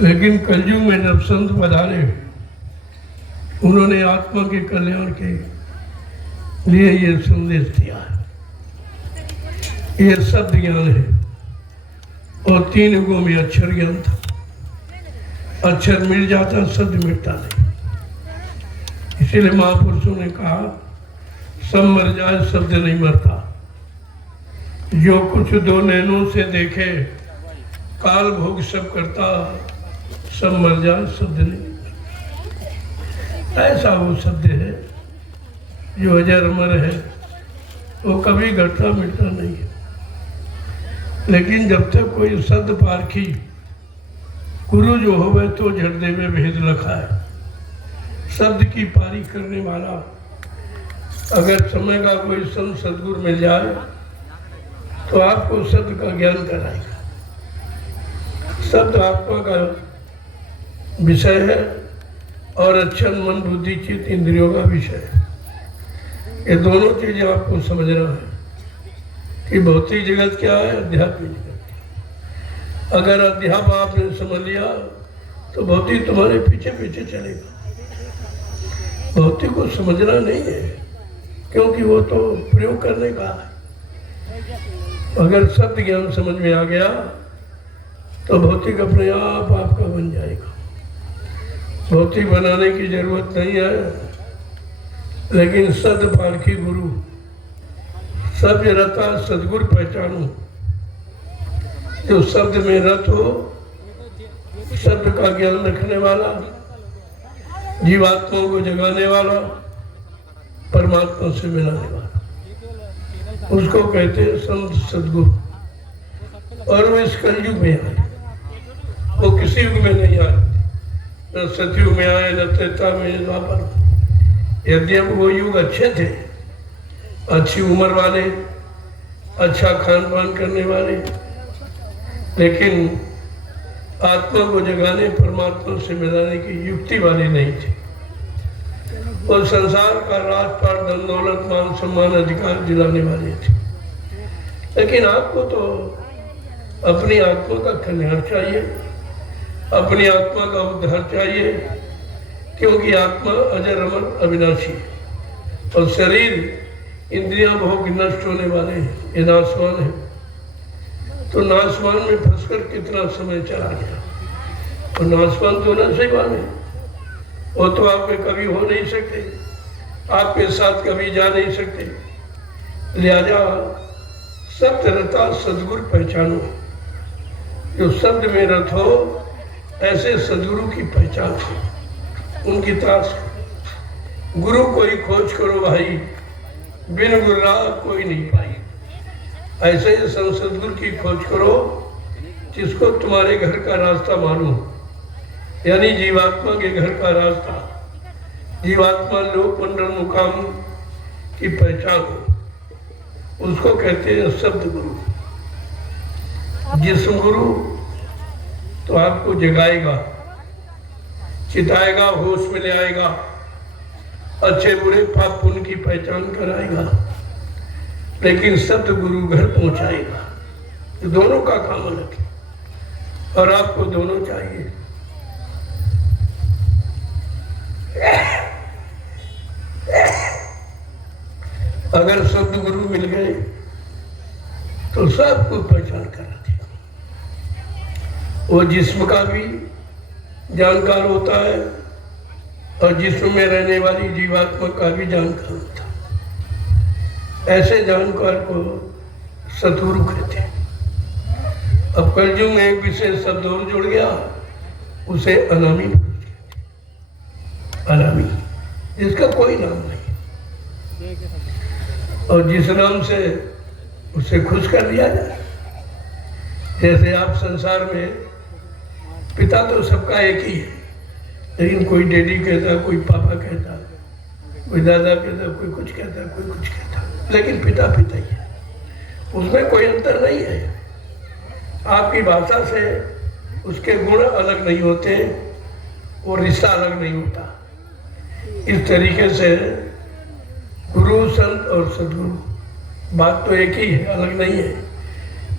लेकिन कलयुग में जब संत पधारे, उन्होंने आत्मा के कल्याण के लिए ये संदेश दिया है। ये शब्द ज्ञान है और 3 युगों में अक्षर ज्ञान था। अक्षर मिट जाता, शब्द मिटता नहीं। इसीलिए महापुरुषों ने कहा सब मर जाए, शब्द नहीं मरता। जो कुछ 2 नैनों से देखे, काल भोग सब करता, सब मर जाए, शब्द नहीं। ऐसा वो शब्द है जो अजर अमर है, वो कभी घटता मिटता नहीं है। लेकिन जब तक कोई सद पारखी गुरु जो होवे तो झड़दे में भेद रखा है। शब्द की पारी करने वाला अगर समय का कोई संत सदगुरु मिल जाए तो आपको शब्द का ज्ञान कराएगा। शब्द आत्मा का विषय है और अक्षर मन बुद्धि चित्त इंद्रियों का विषय है। ये दोनों चीजें आपको समझना है कि भौतिक जगत क्या है, आध्यात्मिक जगत क्या। अगर अध्यात्म आपने समझ लिया तो भौतिक तुम्हारे पीछे पीछे चलेगा। भौतिक को समझना नहीं है, क्योंकि वो तो प्रयोग करने का है। अगर सत्य ज्ञान समझ में आ गया तो भौतिक अपने आप आपका बन जाएगा। भौतिक बनाने की जरूरत नहीं है, लेकिन सद पारखी गुरु सब रता सदगुरु पहचानो। जो शब्द में रत हो, शब्द का ज्ञान रखने वाला, जीवात्माओं को जगाने वाला, परमात्मा से मिलाने वाला, उसको कहते हैं संत सदगुरु। और वो इस कलयुग में आए, वो किसी युग में नहीं आए, न सतयुग में आए, न त्रेता में, न द्वापर। यदि अब वो युग अच्छे थे, अच्छी उम्र वाले, अच्छा खान पान करने वाले, लेकिन आत्मा को जगाने, परमात्मा से मिलाने की युक्ति वाले नहीं थे। और संसार का राजपाट, धन दौलत, मान सम्मान, अधिकार दिलाने वाले थे। लेकिन आपको तो अपनी आत्मा का कल्याण चाहिए, अपनी आत्मा का उद्धार चाहिए, क्योंकि आत्मा अजर अमर अविनाशी है और शरीर इंद्रियां भोग नष्ट होने वाले हैं, ये नाशवान है। तो नाशवान में फंसकर कितना समय चला गया। और नाशवान तो नाशवान है, वो तो आप में कभी हो नहीं सकते, आपके साथ कभी जा नहीं सकते। लिहाजा सत्य रता सदगुरु पहचानो। जो शब्द में रत हो, ऐसे सदगुरु की पहचान हो, उनकी तलाश करो। गुरु कोई खोज करो भाई, बिन गुरु राह कोई नहीं पाई। ऐसे ही सदगुरु की खोज करो जिसको तुम्हारे घर का रास्ता मालूम, यानी जीवात्मा के घर का रास्ता, जीवात्मा लोक मंडल मुकाम की पहचान हो, उसको कहते हैं शब्द गुरु। जिस्म गुरु तो आपको जगाएगा, चिताएगा, होश में ले आएगा, अच्छे बुरे पाप पुण्य की पहचान कराएगा। लेकिन शब्द गुरु घर पहुंचाएगा। तो दोनों का काम अलग है और आपको दोनों चाहिए। अगर शब्द गुरु मिल गए तो सब कुछ पहचान करा देगा। वो जिस्म का भी जानकार होता है और जिस्म में रहने वाली जीवात्मा का भी जानकार होता है। ऐसे जानकार को सतगुरु कहते हैं। अब कलयुग में एक विशेष शब्द और जुड़ गया, उसे अनामी पुरुष कहते हैं। अनामी, जिसका कोई नाम नहीं, और जिस नाम से उसे खुश कर दिया जाए। जैसे आप संसार में पिता तो सबका एक ही है, लेकिन कोई डैडी कहता, कोई पापा कहता, कोई दादा कहता, कोई कुछ कहता, कोई कुछ कहता, लेकिन पिता पिता ही है, उसमें कोई अंतर नहीं है। आपकी भाषा से उसके गुण अलग नहीं होते और रिश्ता अलग नहीं होता। इस तरीके से गुरु, संत और सदगुरु बात तो एक ही है, अलग नहीं है।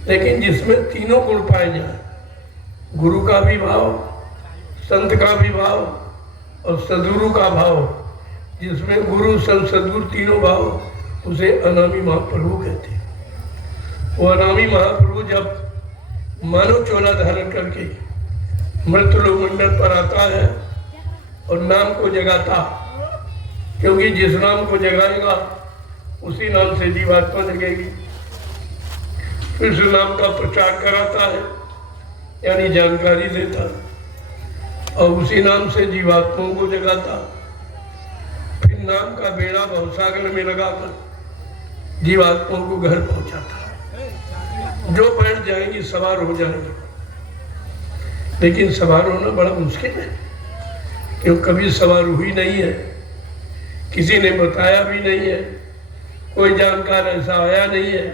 लेकिन जिसमें तीनों गुण पाए जाए, गुरु का भी भाव, संत का भी भाव और सदगुरु का भाव, जिसमें गुरु संत सदगुरु तीनों भाव, उसे अनामी महाप्रभु कहते हैं। वो अनामी महाप्रभु जब मानव चोला धारण करके मृत्यु मंडल पर आता है और नाम को जगाता, क्योंकि जिस नाम को जगाएगा उसी नाम से जीवात्मा जगेगी, फिर उस नाम का प्रचार कराता है, यानी जानकारी देता है, और उसी नाम से जीवात्माओं को जगाता। फिर नाम का बेड़ा भवसागर में लगाकर जीवात्माओं को घर पहुंचाता है। जो बैठ जाएंगी सवार हो जाएंगे, लेकिन सवार होना बड़ा मुश्किल है, क्योंकि कभी सवार हुई नहीं है, किसी ने बताया भी नहीं है, कोई जानकार ऐसा आया नहीं है,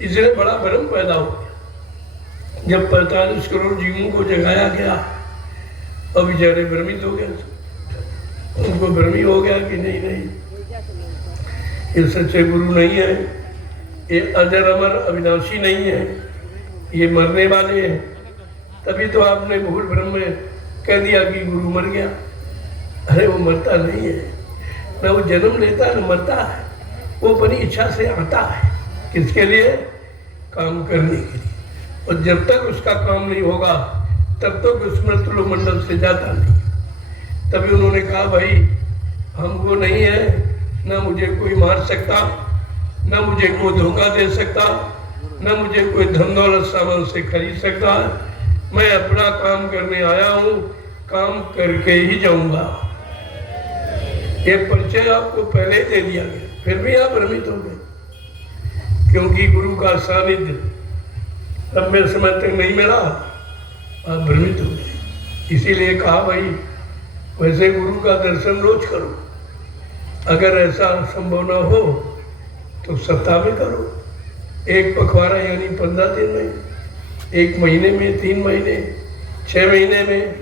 इसलिए बड़ा भ्रम पैदा हो गया। जब 45 करोड़ जीवों को जगाया गया, अब बेचारे भ्रमित हो गए, उनको भ्रमी हो गया कि नहीं ये सच्चे गुरु नहीं है, ये अजर अमर अविनाशी नहीं है, ये मरने वाले हैं। तभी तो आपने भूल भ्रम में कह दिया कि गुरु मर गया। अरे वो मरता नहीं है, ना वो जन्म लेता है ना मरता है, वो अपनी इच्छा से आता है। किसके लिए? काम करने के लिए। और जब तक उसका काम नहीं होगा तब तक उस मृत्यु मंडल से जाता नहीं। तभी उन्होंने कहा भाई हम वो नहीं है, ना मुझे कोई मार सकता, ना मुझे कोई धोखा दे सकता, ना मुझे कोई धन दौलत सामान से खरीद सकता है। मैं अपना काम करने आया हूँ, काम करके ही जाऊंगा। ये परिचय आपको पहले ही दे दिया गया, फिर भी आप भ्रमित हो गए, क्योंकि गुरु का सानिध्य लंबे समय तक नहीं मिला, आप भ्रमित हो गए। इसीलिए कहा भाई वैसे गुरु का दर्शन रोज करो, अगर ऐसा संभव ना हो तो सप्ताह में करो, एक पखवाड़ा यानी 15 दिन में, 1 महीने में, 3 महीने, 6 महीने में,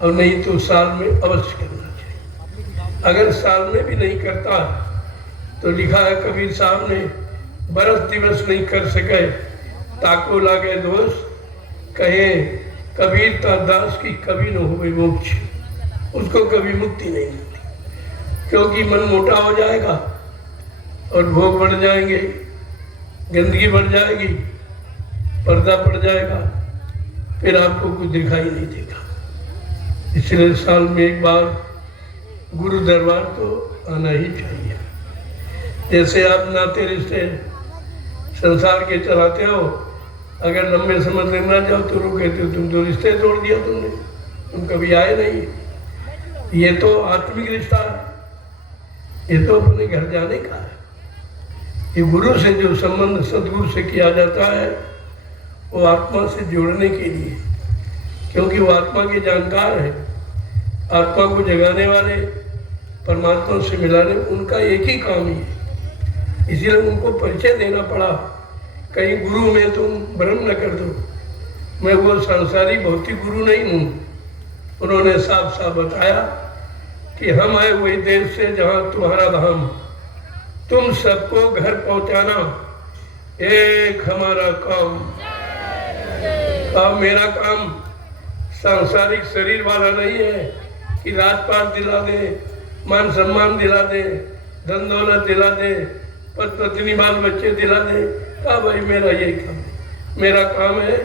और नहीं तो साल में अवश्य करना चाहिए। अगर साल में भी नहीं करता तो लिखा है कबीर साहब ने, बरस दिवस नहीं कर सके ताको लागे दोष, कहे कबीर ता दास की कभी न हो मोक्ष। उसको कभी मुक्ति नहीं मिलती, क्योंकि मन मोटा हो जाएगा और भोग बढ़ जाएंगे, गंदगी बढ़ जाएगी, पर्दा पड़ जाएगा, फिर आपको कुछ दिखाई नहीं देगा। इसलिए साल में एक बार गुरु दरबार तो आना ही चाहिए। जैसे आप नाते रिश्ते संसार के चलाते हो, अगर लंबे समय तक ना जाओ तो लोग कहते हो तुम तो रिश्ते तोड़ दिया तुमने, तुम कभी आए नहीं। ये तो आत्मिक रिश्ता है, ये तो अपने घर जाने का है। ये गुरु से जो संबंध सदगुरु से किया जाता है वो आत्मा से जोड़ने के लिए, क्योंकि वो आत्मा के जानकार है, आत्मा को जगाने वाले, परमात्मा से मिलाने, उनका एक ही काम ही है। इसीलिए उनको परिचय देना पड़ा, कहीं गुरु में तुम भ्रम न कर दो। मैं वो सांसारिक भौतिक गुरु नहीं हूँ। उन्होंने साफ साफ बताया कि हम आए वही देश से जहाँ तुम्हारा धाम, तुम सबको घर पहुँचाना एक हमारा काम। अब मेरा काम सांसारिक शरीर वाला नहीं है कि राजपाट दिला दे, मान सम्मान दिला दे, धन दौलत दिला दे, पति पत्नी बाल बच्चे दिला दे। कहा भाई मेरा यही काम है, मेरा काम है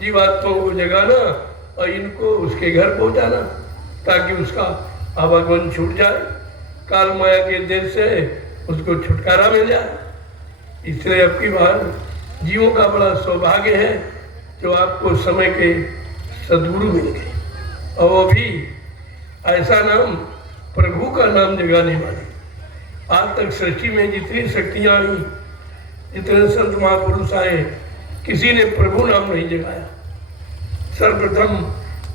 जीवात्माओं को जगाना और इनको उसके घर पहुंचाना, ताकि उसका आवागमन छूट जाए, काल माया के देश से उसको छुटकारा मिल जाए। इसलिए अब की बार जीवों का बड़ा सौभाग्य है जो आपको समय के सदगुरु मिल गए, और वो भी ऐसा नाम, प्रभु का नाम जगाने वाले। आज तक सृष्टि में जितनी शक्तियाँ आई, जितने संत महापुरुष आए, किसी ने प्रभु नाम नहीं जगाया। सर्वप्रथम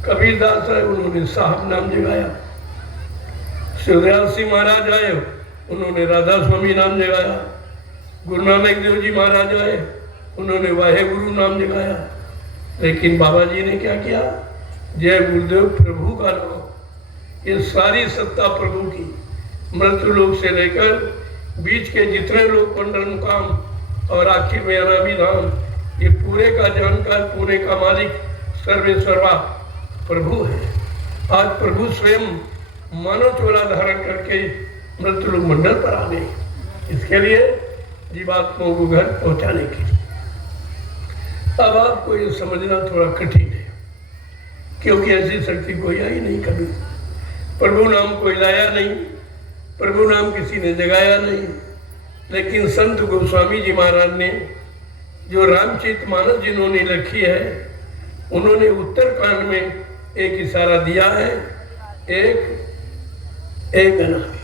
कबीरदास आए, उन्होंने साहब नाम जगाया। शिवदयाल सिंह महाराज आए, उन्होंने राधा स्वामी नाम जगाया। गुरु नानक देव जी महाराज आए, उन्होंने वाहे गुरु नाम जगाया। लेकिन बाबा जी ने क्या किया? जय गुरुदेव प्रभु का नाम। ये सारी सत्ता प्रभु की, मृत्यु लोक से लेकर बीच के जितने लोग मंडल मुकाम और आखिर में अनामी धाम, ये पूरे का जानकार, पूरे का मालिक, सर्वेश्वरवा प्रभु है। आज प्रभु स्वयं मानव चोला धारण करके मृत्युलोक मंडल पर आ गए, इसके लिए जीवात्माओं को घर पहुंचाने के लिए। अब आपको ये समझना थोड़ा कठिन है, क्योंकि ऐसी शक्ति कोई आई नहीं कभी। प्रभु नाम कोई लाया नहीं, प्रभु नाम किसी ने जगाया नहीं, लेकिन संत गोस्वामी जी महाराज ने जो रामचरितमानस जिन्होंने लिखी है, उन्होंने उत्तरकांड में एक इशारा दिया है, एक अनामी,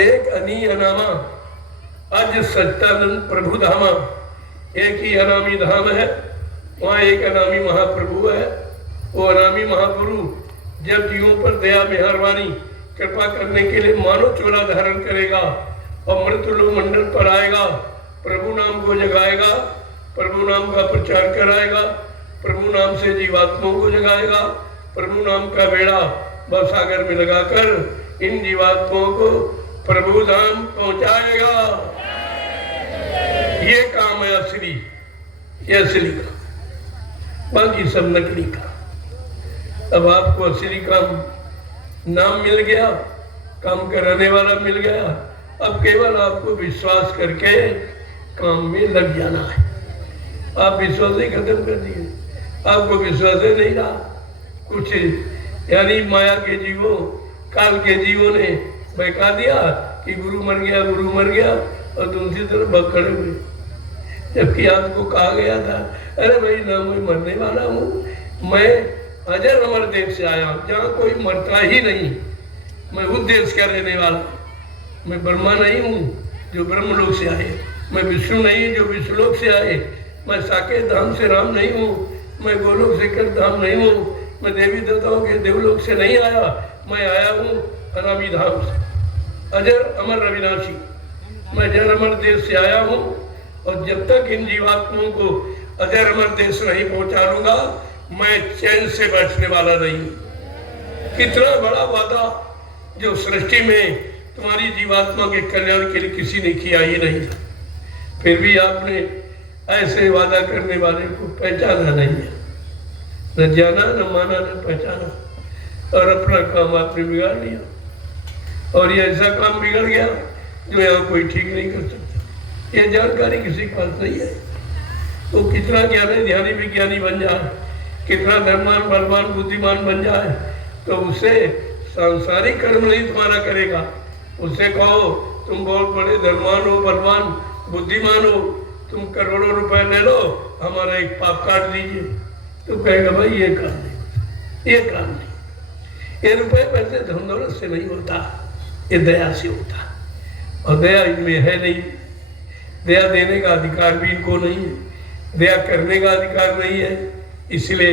एक अनी अनामा अज सच्चानंद प्रभु धामा। एक ही अनामी धाम है, वहाँ एक अनामी महाप्रभु है। वो अनामी महाप्रभु जब जीवों पर दया मेहरबानी कृपा करने के लिए मानव चोला धारण करेगा और मृत्युलोक मंडल पर आएगा, प्रभु नाम को जगाएगा, प्रभु नाम का प्रचार कराएगा, प्रभु नाम से जीवात्माओं को जगाएगा, प्रभु नाम का बेड़ा भवसागर में लगाकर इन जीवात्माओं को प्रभु धाम पहुंचाएगा। ये काम है असली, ये असली का, बाकी सब नकली का। अब आपको असली काम नाम मिल गया, काम कराने वाला मिल गया, अब केवल आपको विश्वास करके काम में लग जाना है। आप विश्वास ही खत्म कर दिए, आपको विश्वास ही नहीं रहा कुछ, यानी माया के जीवों, काल के जीवों ने बहका दिया कि गुरु मर गया, गुरु मर गया, और दूसरी तरफ भग खड़े हुए, जबकि आपको कहा गया था अरे भाई ना मैं मरने वाला हूँ, मैं अजर अमर देश से आया हूँ जहाँ कोई मरता ही नहीं, मैं उस देश का रहने वाला, मैं ब्रह्मा नहीं हूँ जो ब्रह्मलोक से आए, मैं विष्णु नहीं जो विष्णुलोक से आए, मैं साकेत धाम से राम नहीं हूँ, मैं गोलोक से कृष्ण धाम नहीं हूँ, मैं देवी देवताओं के देवलोक से नहीं आया, मैं आया हूँ अनामी धाम से, अजर अमर अविनाशी, मैं अजर अमर देश से आया हूँ। और जब तक इन जीवात्माओं को अजर अमर देश नहीं पहुंचा लूंगा, मैं चैन से बैठने वाला नहीं। कितना बड़ा वादा जो सृष्टि में तुम्हारी जीवात्मा के कल्याण के लिए किसी ने किया ही नहीं था, फिर भी आपने ऐसे वादा करने वाले को पहचाना नहीं है, न जाना न माना न पहचाना, और अपना काम आपने बिगाड़ लिया। और ये ऐसा काम बिगड़ गया जो यहाँ कोई ठीक नहीं कर सकता। ये जानकारी किसी के पास नहीं है। तो कितना ज्ञानी ध्यानी विज्ञानी बन जाए, कितना धर्मवान बलवान बुद्धिमान बन जाए, तो उससे सांसारिक कर्म नहीं तुम्हारा करेगा। उससे कहो तुम बहुत बड़े धर्मवान हो, बलवान बुद्धिमान हो, तुम करोड़ों रुपए ले लो, हमारा एक पाप काट दीजिए, तो कहेगा भाई ये काम नहीं, ये काम नहीं। ये रुपए पैसे धन दौलत से नहीं होता, ये दया से होता, और दया इनमें है नहीं। दया देने का अधिकार भी इनको नहीं है, दया करने का अधिकार नहीं है, इसलिए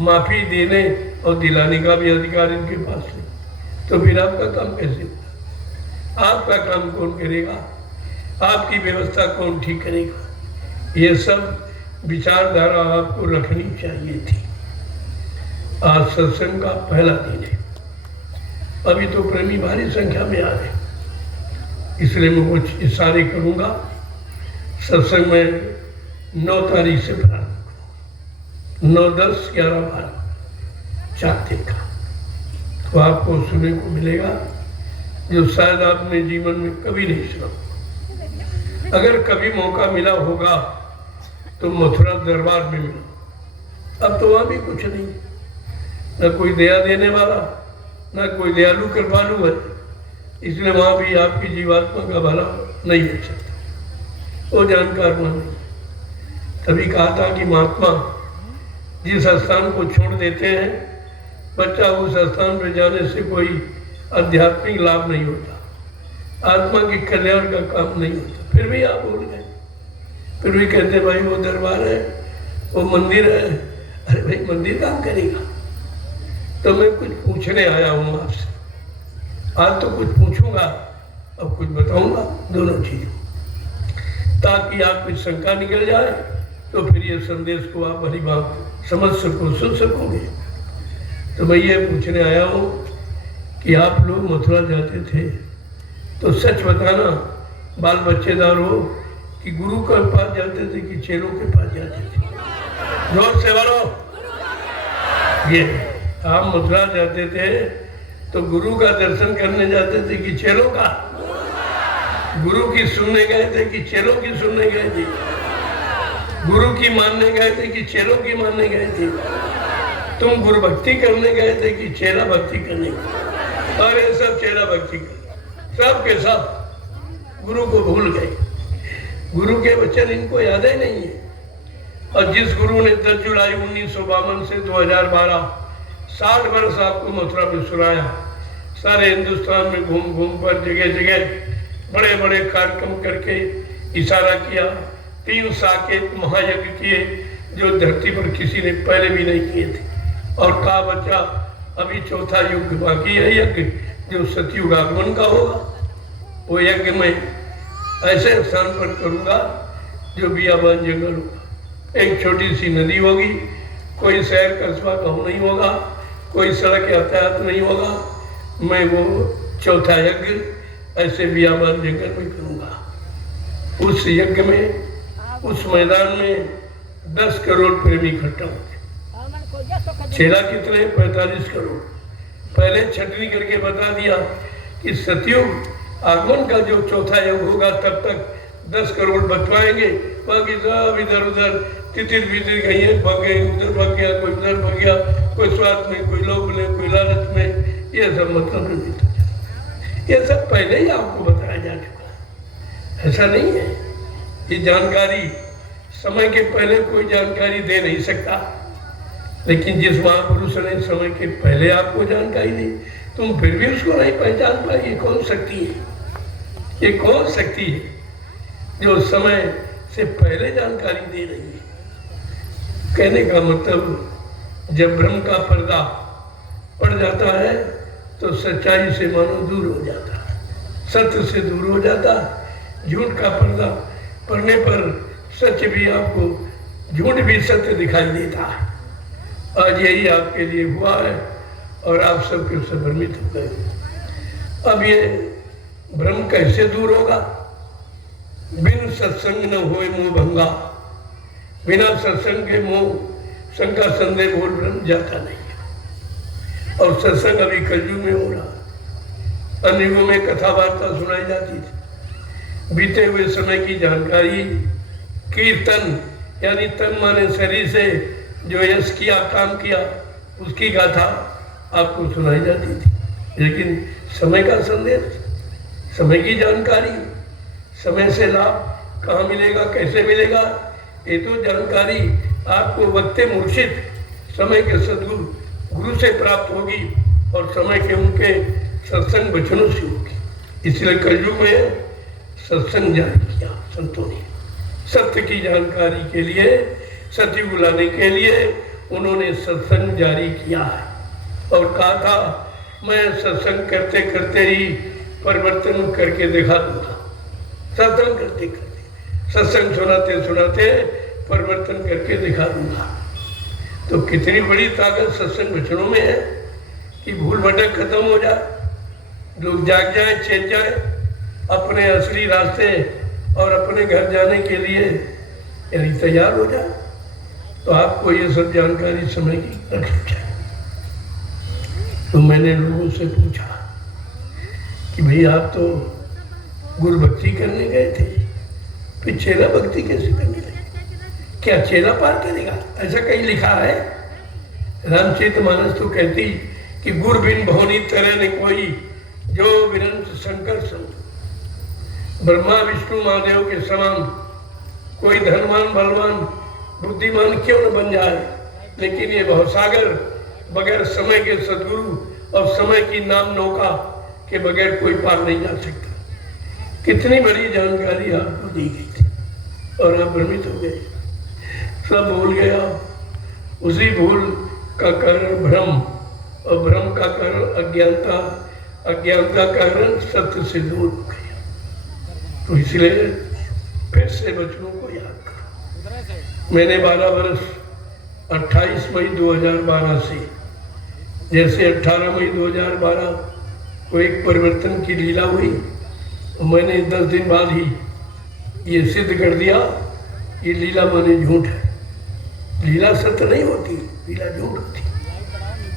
माफी देने और दिलाने का भी अधिकार इनके पास नहीं। तो फिर आपका काम कैसे होगा? आपका काम कौन करेगा? आपकी व्यवस्था कौन ठीक करेगा? ये सब विचारधारा आपको रखनी चाहिए थी। आज सत्संग का पहला दिन है, अभी तो प्रेमी भारी संख्या में आ रहे, इसलिए मैं कुछ इशारे करूंगा। सत्संग में 9 तारीख से प्रारंभ, 9, 10, 11, 12 4 दिन का, तो आपको सुनने को मिलेगा जो शायद आपने जीवन में कभी नहीं सुना। अगर कभी मौका मिला होगा तो मथुरा दरबार में मिला। अब तो वहाँ भी कुछ नहीं, न कोई दया देने वाला, न कोई दयालु कृपालु है, इसलिए वहाँ भी आपकी जीवात्मा का भला नहीं हो सकता, वो जानकार नहीं। तभी कहा था कि महात्मा जिस स्थान को छोड़ देते हैं, बच्चा उस स्थान पर जाने से कोई आध्यात्मिक लाभ नहीं होता, आत्मा के कल्याण का काम नहीं होता। फिर भी आप बोल गए, फिर भी कहते भाई वो दरबार है, वो मंदिर है। अरे भाई मंदिर काम करेगा? तो मैं कुछ पूछने आया हूँ आपसे, आज तो कुछ पूछूंगा और कुछ बताऊंगा, दोनों चीजों, ताकि आपकी शंका निकल जाए, तो फिर ये संदेश को आप भली बात समझ सको, सुन सकोगे। तो मैं ये पूछने आया हूँ कि आप लोग मथुरा जाते थे तो सच बताना, बाल बच्चेदार हो कि गुरु के पास जाते थे कि चेलों के पास जाते थे? जोर से बोलो। ये आप मथुरा जाते थे तो गुरु का दर्शन करने जाते थे कि चेलों का? गुरु की सुनने गए थे कि चेलों की सुनने गए थे? गुरु की मानने गए थे कि चेलों की मानने गए थे? तुम गुरु भक्ति करने गए थे कि चेला भक्ति करने गए? और ये सब चेला भक्ति कर सब के सब गुरु को भूल गए। गुरु के वचन इनको याद ही नहीं है। और जिस गुरु ने 10 जुलाई 1952 से 2012 60 वर्ष आपको मथुरा में सुनाया, सारे हिंदुस्तान में घूम घूम पर जगह जगह बड़े बड़े कार्यक्रम करके इशारा किया, 3 साकेत महायज्ञ किए जो धरती पर किसी ने पहले भी नहीं किए थे। और कहा बच्चा अभी चौथा युग बाकी है, यज्ञ जो सतयुग आगमन का होगा। वो यज्ञ में ऐसे स्थान पर करूँगा जो बियाबान जंगल होगा, एक छोटी सी नदी होगी, कोई शहर कस्बा गाँव नहीं होगा, कोई सड़क यातायात नहीं होगा। मैं वो चौथा यज्ञ ऐसे बियाबान जंगल में करूँगा। उस यज्ञ में, उस मैदान में 10 करोड़ प्रेमी इकट्ठा होंगे। चेला कितने? 45 करोड़। पहले छटनी करके बता दिया कि सतयुग आगमन का जो चौथा युग होगा तब तक 10 करोड़ बचवाएंगे, बाकी सब इधर उधर तितिर बितिर गई है, भाग गए, उधर भाग गया, कोई उधर भाग गया, कोई स्वार्थ में, कोई लोभ में, कोई लालच में। ये सब मतलब नहीं था। ये सब पहले ही आपको बताया जा चुका है, ऐसा नहीं है। ये जानकारी समय के पहले कोई जानकारी दे नहीं सकता, लेकिन जिस महापुरुष ने समय के पहले आपको जानकारी दी, तुम फिर भी उसको नहीं पहचान पाए। ये कौन शक्ति है? ये कौन शक्ति है जो समय से पहले जानकारी दे रही है? कहने का मतलब जब भ्रम का पर्दा पड़ जाता है तो सच्चाई से मानो दूर हो जाता है, सत्य से दूर हो जाता है। झूठ का पर्दा पड़ने पर सच भी आपको, झूठ भी सत्य दिखाई देता है। आज यही आपके लिए हुआ है और आप सबके सब भ्रमित हो गए। अब ये भ्रम कैसे दूर होगा? बिन सत्संग न होए मोह भंगा। बिना सत्संग के मोह शंका संदेह बोल भ्रम जाता नहीं है। और सत्संग अभी कलयुग में हो रहा। अन्य युगों में कथा वार्ता सुनाई जाती थी, बीते हुए समय की जानकारी, कीर्तन यानी तन माने शरीर से जो यश किया, काम किया, उसकी गाथा आपको सुनाई जाती थी। लेकिन समय का संदेश, समय की जानकारी, समय से लाभ कहाँ मिलेगा, कैसे मिलेगा, ये तो जानकारी आपको वक्ते मुर्शिद समय के सदगुरु गुरु से प्राप्त होगी और समय के उनके सत्संग वचनों से होगी। इसलिए कलयुग में सत्संग जारी किया संतों ने। सत्य की जानकारी के लिए, सत्य बुलाने के लिए उन्होंने सत्संग जारी किया है और कहा था मैं सत्संग करते करते ही परिवर्तन करके दिखा दूंगा। सत्संग करते करते, सत्संग सुनाते सुनाते परिवर्तन करके दिखा दूंगा। तो कितनी बड़ी ताकत सत्संग वचनों में है कि भूल भटक खत्म हो जाए, लोग जाग जाए, चेत जाए अपने असली रास्ते और अपने घर जाने के लिए यानी तैयार हो जाए। तो आपको ये सब जानकारी समय की रखनी चाहिए। तो मैंने लोगों से पूछा कि भाई आप तो गुरु भक्ति करने गए थे, फिर चेला भक्ति कैसे करने लगे? क्या चेला पार करेगा? ऐसा कहीं लिखा है? रामचरितमानस तो कहती कि गुरु बिन भवनी तरह न कोई, जो विरंत शंकर संत। ब्रह्मा विष्णु महादेव के समान कोई धनवान बलवान बुद्धिमान क्यों न बन जाए, लेकिन ये भवसागर बगैर समय के सदगुरु और समय की नाम नौका के बगैर कोई पार नहीं जा सकता। कितनी बड़ी जानकारी आपको दी गई थी और आप भ्रमित हो गए, सब भूल गए। आप उसी भूल का कारण भ्रम और भ्रम का कारण अज्ञानता, अज्ञानता का कारण सत्य से दूर हो गए। तो इसलिए फिर से बच्चों को याद करो। मैंने 12 वर्ष 28 मई 2012 से, जैसे 18 मई 2012 को एक परिवर्तन की लीला हुई, मैंने 10 दिन बाद ही ये सिद्ध कर दिया ये लीला माने झूठ है। लीला सत्य नहीं होती, लीला झूठ होती।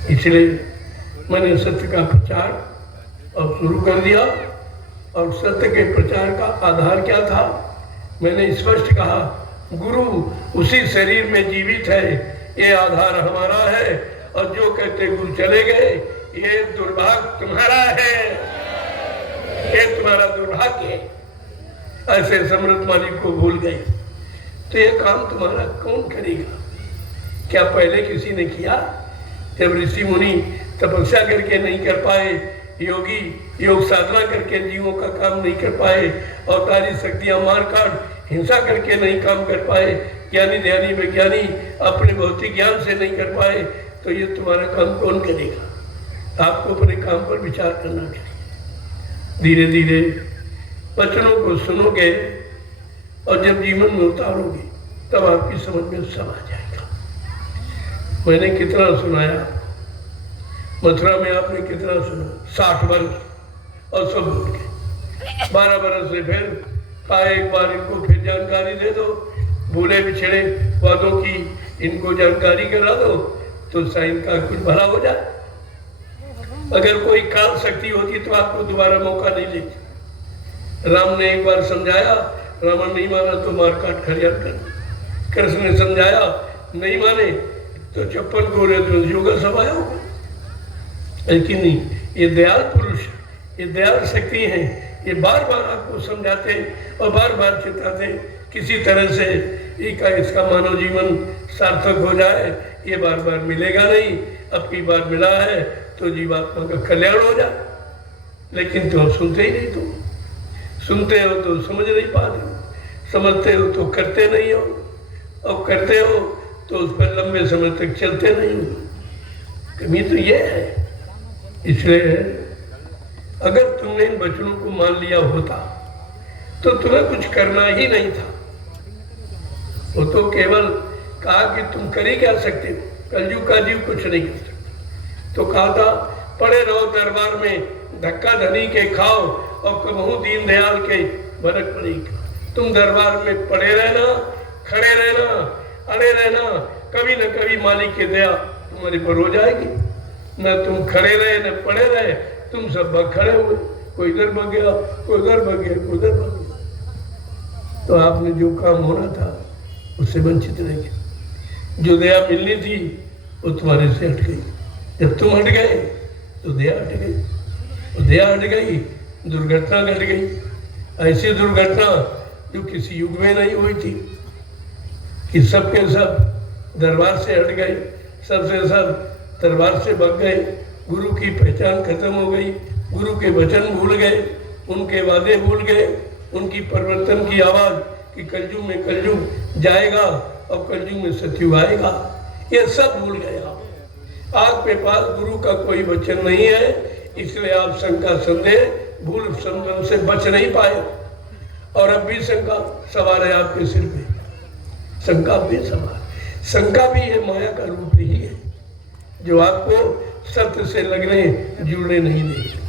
इसलिए मैंने सत्य का प्रचार अब शुरू कर दिया। और सत्य के प्रचार का आधार क्या था? मैंने स्पष्ट कहा, गुरु उसी शरीर में जीवित है, ये आधार हमारा है। और जो कहते गुरु चले गए, ये दुर्भाग्य तुम्हारा है, ये तुम्हारा दुर्भाग्य है। ऐसे समृद्ध मालिक को भूल गए तो ये काम तुम्हारा कौन करेगा? क्या पहले किसी ने किया? जब ऋषि मुनि तपस्या करके नहीं कर पाए, योगी योग साधना करके जीवों का काम नहीं कर पाए, अवतारी शक्तियां मार काट हिंसा करके नहीं काम कर पाए, ज्ञानी ध्यानी विज्ञानी अपने भौतिक ज्ञान से नहीं कर पाए, तो ये तुम्हारा काम कौन करेगा? आपको अपने काम पर विचार करना चाहिए। धीरे धीरे वचनों को सुनोगे और जब जीवन में उतारोगे तब आपकी समझ में सब आ जाएगा। मैंने कितना सुनाया, मथुरा में आपने कितना सुना, 60 वर्ष और सब भूल गए। 12 वर्ष से फिर कहा एक बार इनको फिर जानकारी दे दो, भूले बिछड़े वादों की इनको जानकारी करा दो तो साइन का कुछ भला हो जाए। अगर कोई काल शक्ति होती तो आपको दोबारा मौका नहीं देती। राम ने एक बार समझाया, रावण नहीं माना तो मार काट खरियान कर। कृष्ण ने समझाया, नहीं माने तो 56 गोरे ध्वंसियों का सब आया होगा। लेकिन नहीं, ये दयाल पुरुष, ये दयाल शक्ति हैं, ये बार बार आपको समझाते और बार बार चिताते किसी तरह से इसका मानव जीवन सार्थक हो जाए। ये बार बार मिलेगा नहीं, अब की बार मिला है तो जीवात्मा का कल्याण हो जाए। लेकिन तुम सुनते ही नहीं, तुम सुनते हो तो समझ नहीं पाते, समझते हो तो करते नहीं हो, और करते हो तो उस पर लंबे समय तक चलते नहीं हो। कमी तो ये है। इसलिए अगर तुमने इन वचनों को मान लिया होता तो तुम्हें कुछ करना ही नहीं था। वो तो केवल कहा कि तुम कर ही क्या सकते हो, कलयुग का जीव कुछ नहीं कर सकता। तो कहा था, पड़े रहो दरबार में, धक्का धनी के खाओ और कबहू दीन दयाल के भरक पड़ी। तुम दरबार में पड़े रहना, खड़े रहना, अड़े रहना, कभी न कभी मालिक की दया तुम्हारे पर हो जाएगी। न तुम खड़े रहे न पड़े रहे, तुम सब खड़े हुए, कोई इधर भाग गया, कोई उधर भाग गया, कोई उधर भाग गया। तो आपने जो काम होना था उससे वंचित रह गए। जो दया मिलनी थी वो तुम्हारे से हट गई। जब तुम हट गए तो दया हट गई, और दया हट गई, दुर्घटना घट गई। ऐसी दुर्घटना जो किसी युग में नहीं हुई थी कि सबके सब दरबार से हट गए, सबसे सब दरबार से भाग गए, गुरु की पहचान खत्म हो गई, गुरु के वचन भूल गए, उनके वादे भूल गए, उनकी परिवर्तन की आवाज कि कलयुग में कलयुग जाएगा और कलयुग में सतयुग आएगा, ये सब भूल गए आप। आपके पास गुरु का कोई वचन नहीं है, इसलिए आप शंका संदेह भूल संबंध से बच नहीं पाए। और अब भी शंका सवार है आपके सिर पे, शंका भी सवार। शंका भी ये माया का रूप ही है जो आपको सत्य से लगने जुड़ने नहीं देगी।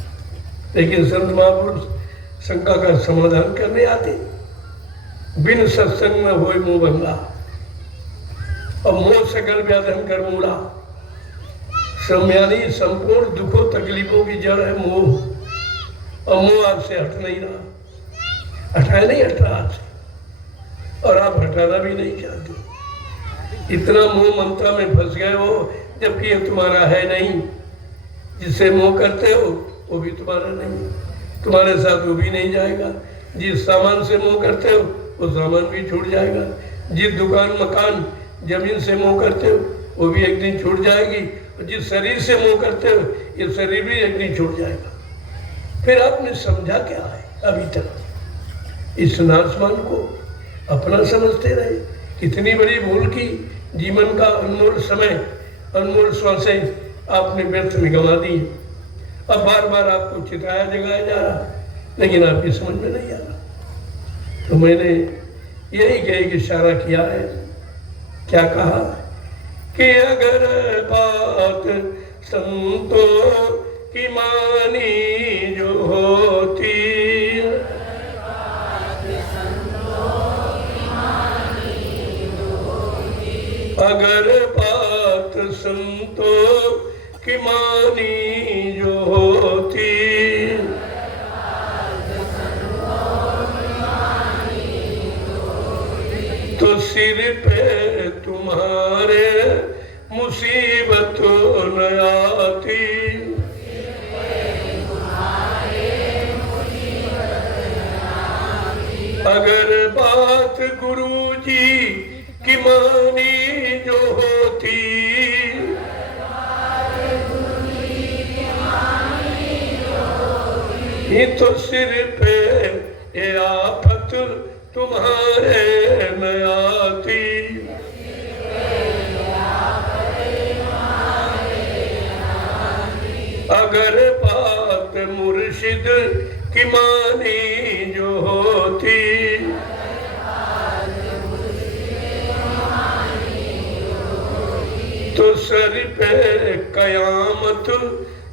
लेकिन संत महापुरुष शंका का समाधान करने आते। बिन सत्संग में होए मोह बंगा, और मोह सकल व्याधन कर मूला। सम्यानी संपूर्ण दुखों तकलीफों की जड़ है मोह, और मोह आपसे हट नहीं रहा, हटाए नहीं हट रहा आपसे, और आप हटाना भी नहीं चाहते। इतना मोह ममता में फंस गए हो, जबकि ये तुम्हारा है नहीं। जिससे मोह करते हो वो भी तुम्हारा नहीं, तुम्हारे साथ वो भी नहीं जाएगा। जिस सामान से मोह करते हो वो सामान भी छूट जाएगा। जिस दुकान मकान जमीन से मोह करते हो वो भी एक दिन छूट जाएगी, और जिस शरीर से मोह करते हो ये शरीर भी एक दिन छूट जाएगा। फिर आपने समझा क्या है? अभी तक इस नासमान को अपना समझते रहे। कितनी बड़ी भूल की, जीवन का अनमोल समय, अनमोल श्वासें आपने व्यर्थ में गंवा दी। अब बार बार आपको चिताया जगाया जा रहा, लेकिन आपकी समझ में नहीं आ रहा। तो मैंने यही एक इशारा किया है। क्या कहा कि अगर बात संतों की मानी जो होती, अगर बात संतों कि मानी जो होती, तो सिर पे तुम्हारे मुसीबत न आती। अगर बात गुरुजी की मानी जो होती, ये तो सिर पे ये आफत तुम्हारे न आती। अगर बात मुर्शिद की मानी जो होती, तो सर पे कयामत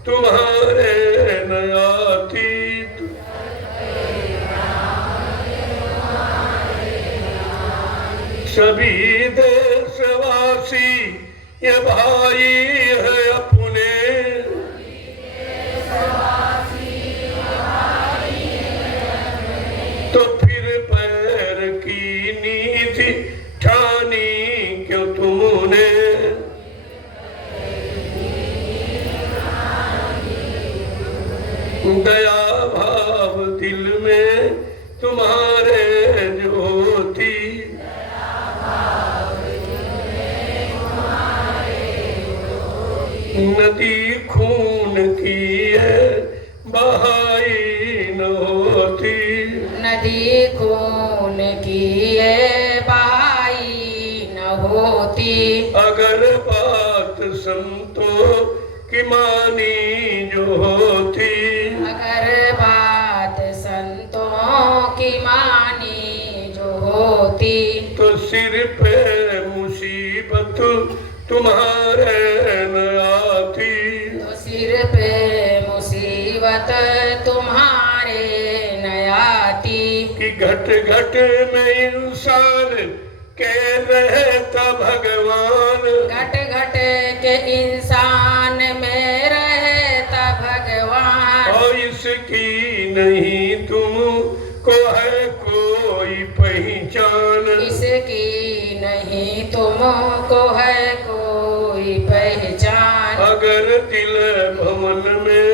तुम्हारे न आती। सभी देशवासी ये भाई है अपने, तो फिर पैर की नीति ठानी क्यों तुमने। दया भाव दिल में तुम्हारे जो होती, नदी खून की है बहाई न होती। नदी खून की है बहाई न होती। अगर बात संतों की मानी जो होती, अगर बात संतों की मानी जो होती, तो सिर पे मुसीबत तुम्हारे न आती। तो सिर पे मुसीबत तुम्हारे न आती। कि घट घट में इंसान के रहता भगवान, घट घट के इंसान में रहता भगवान। और इसकी नहीं तुमको है कोई पहचान। इसकी नहीं तुमको है कोई पहचान। अगर दिल भवन में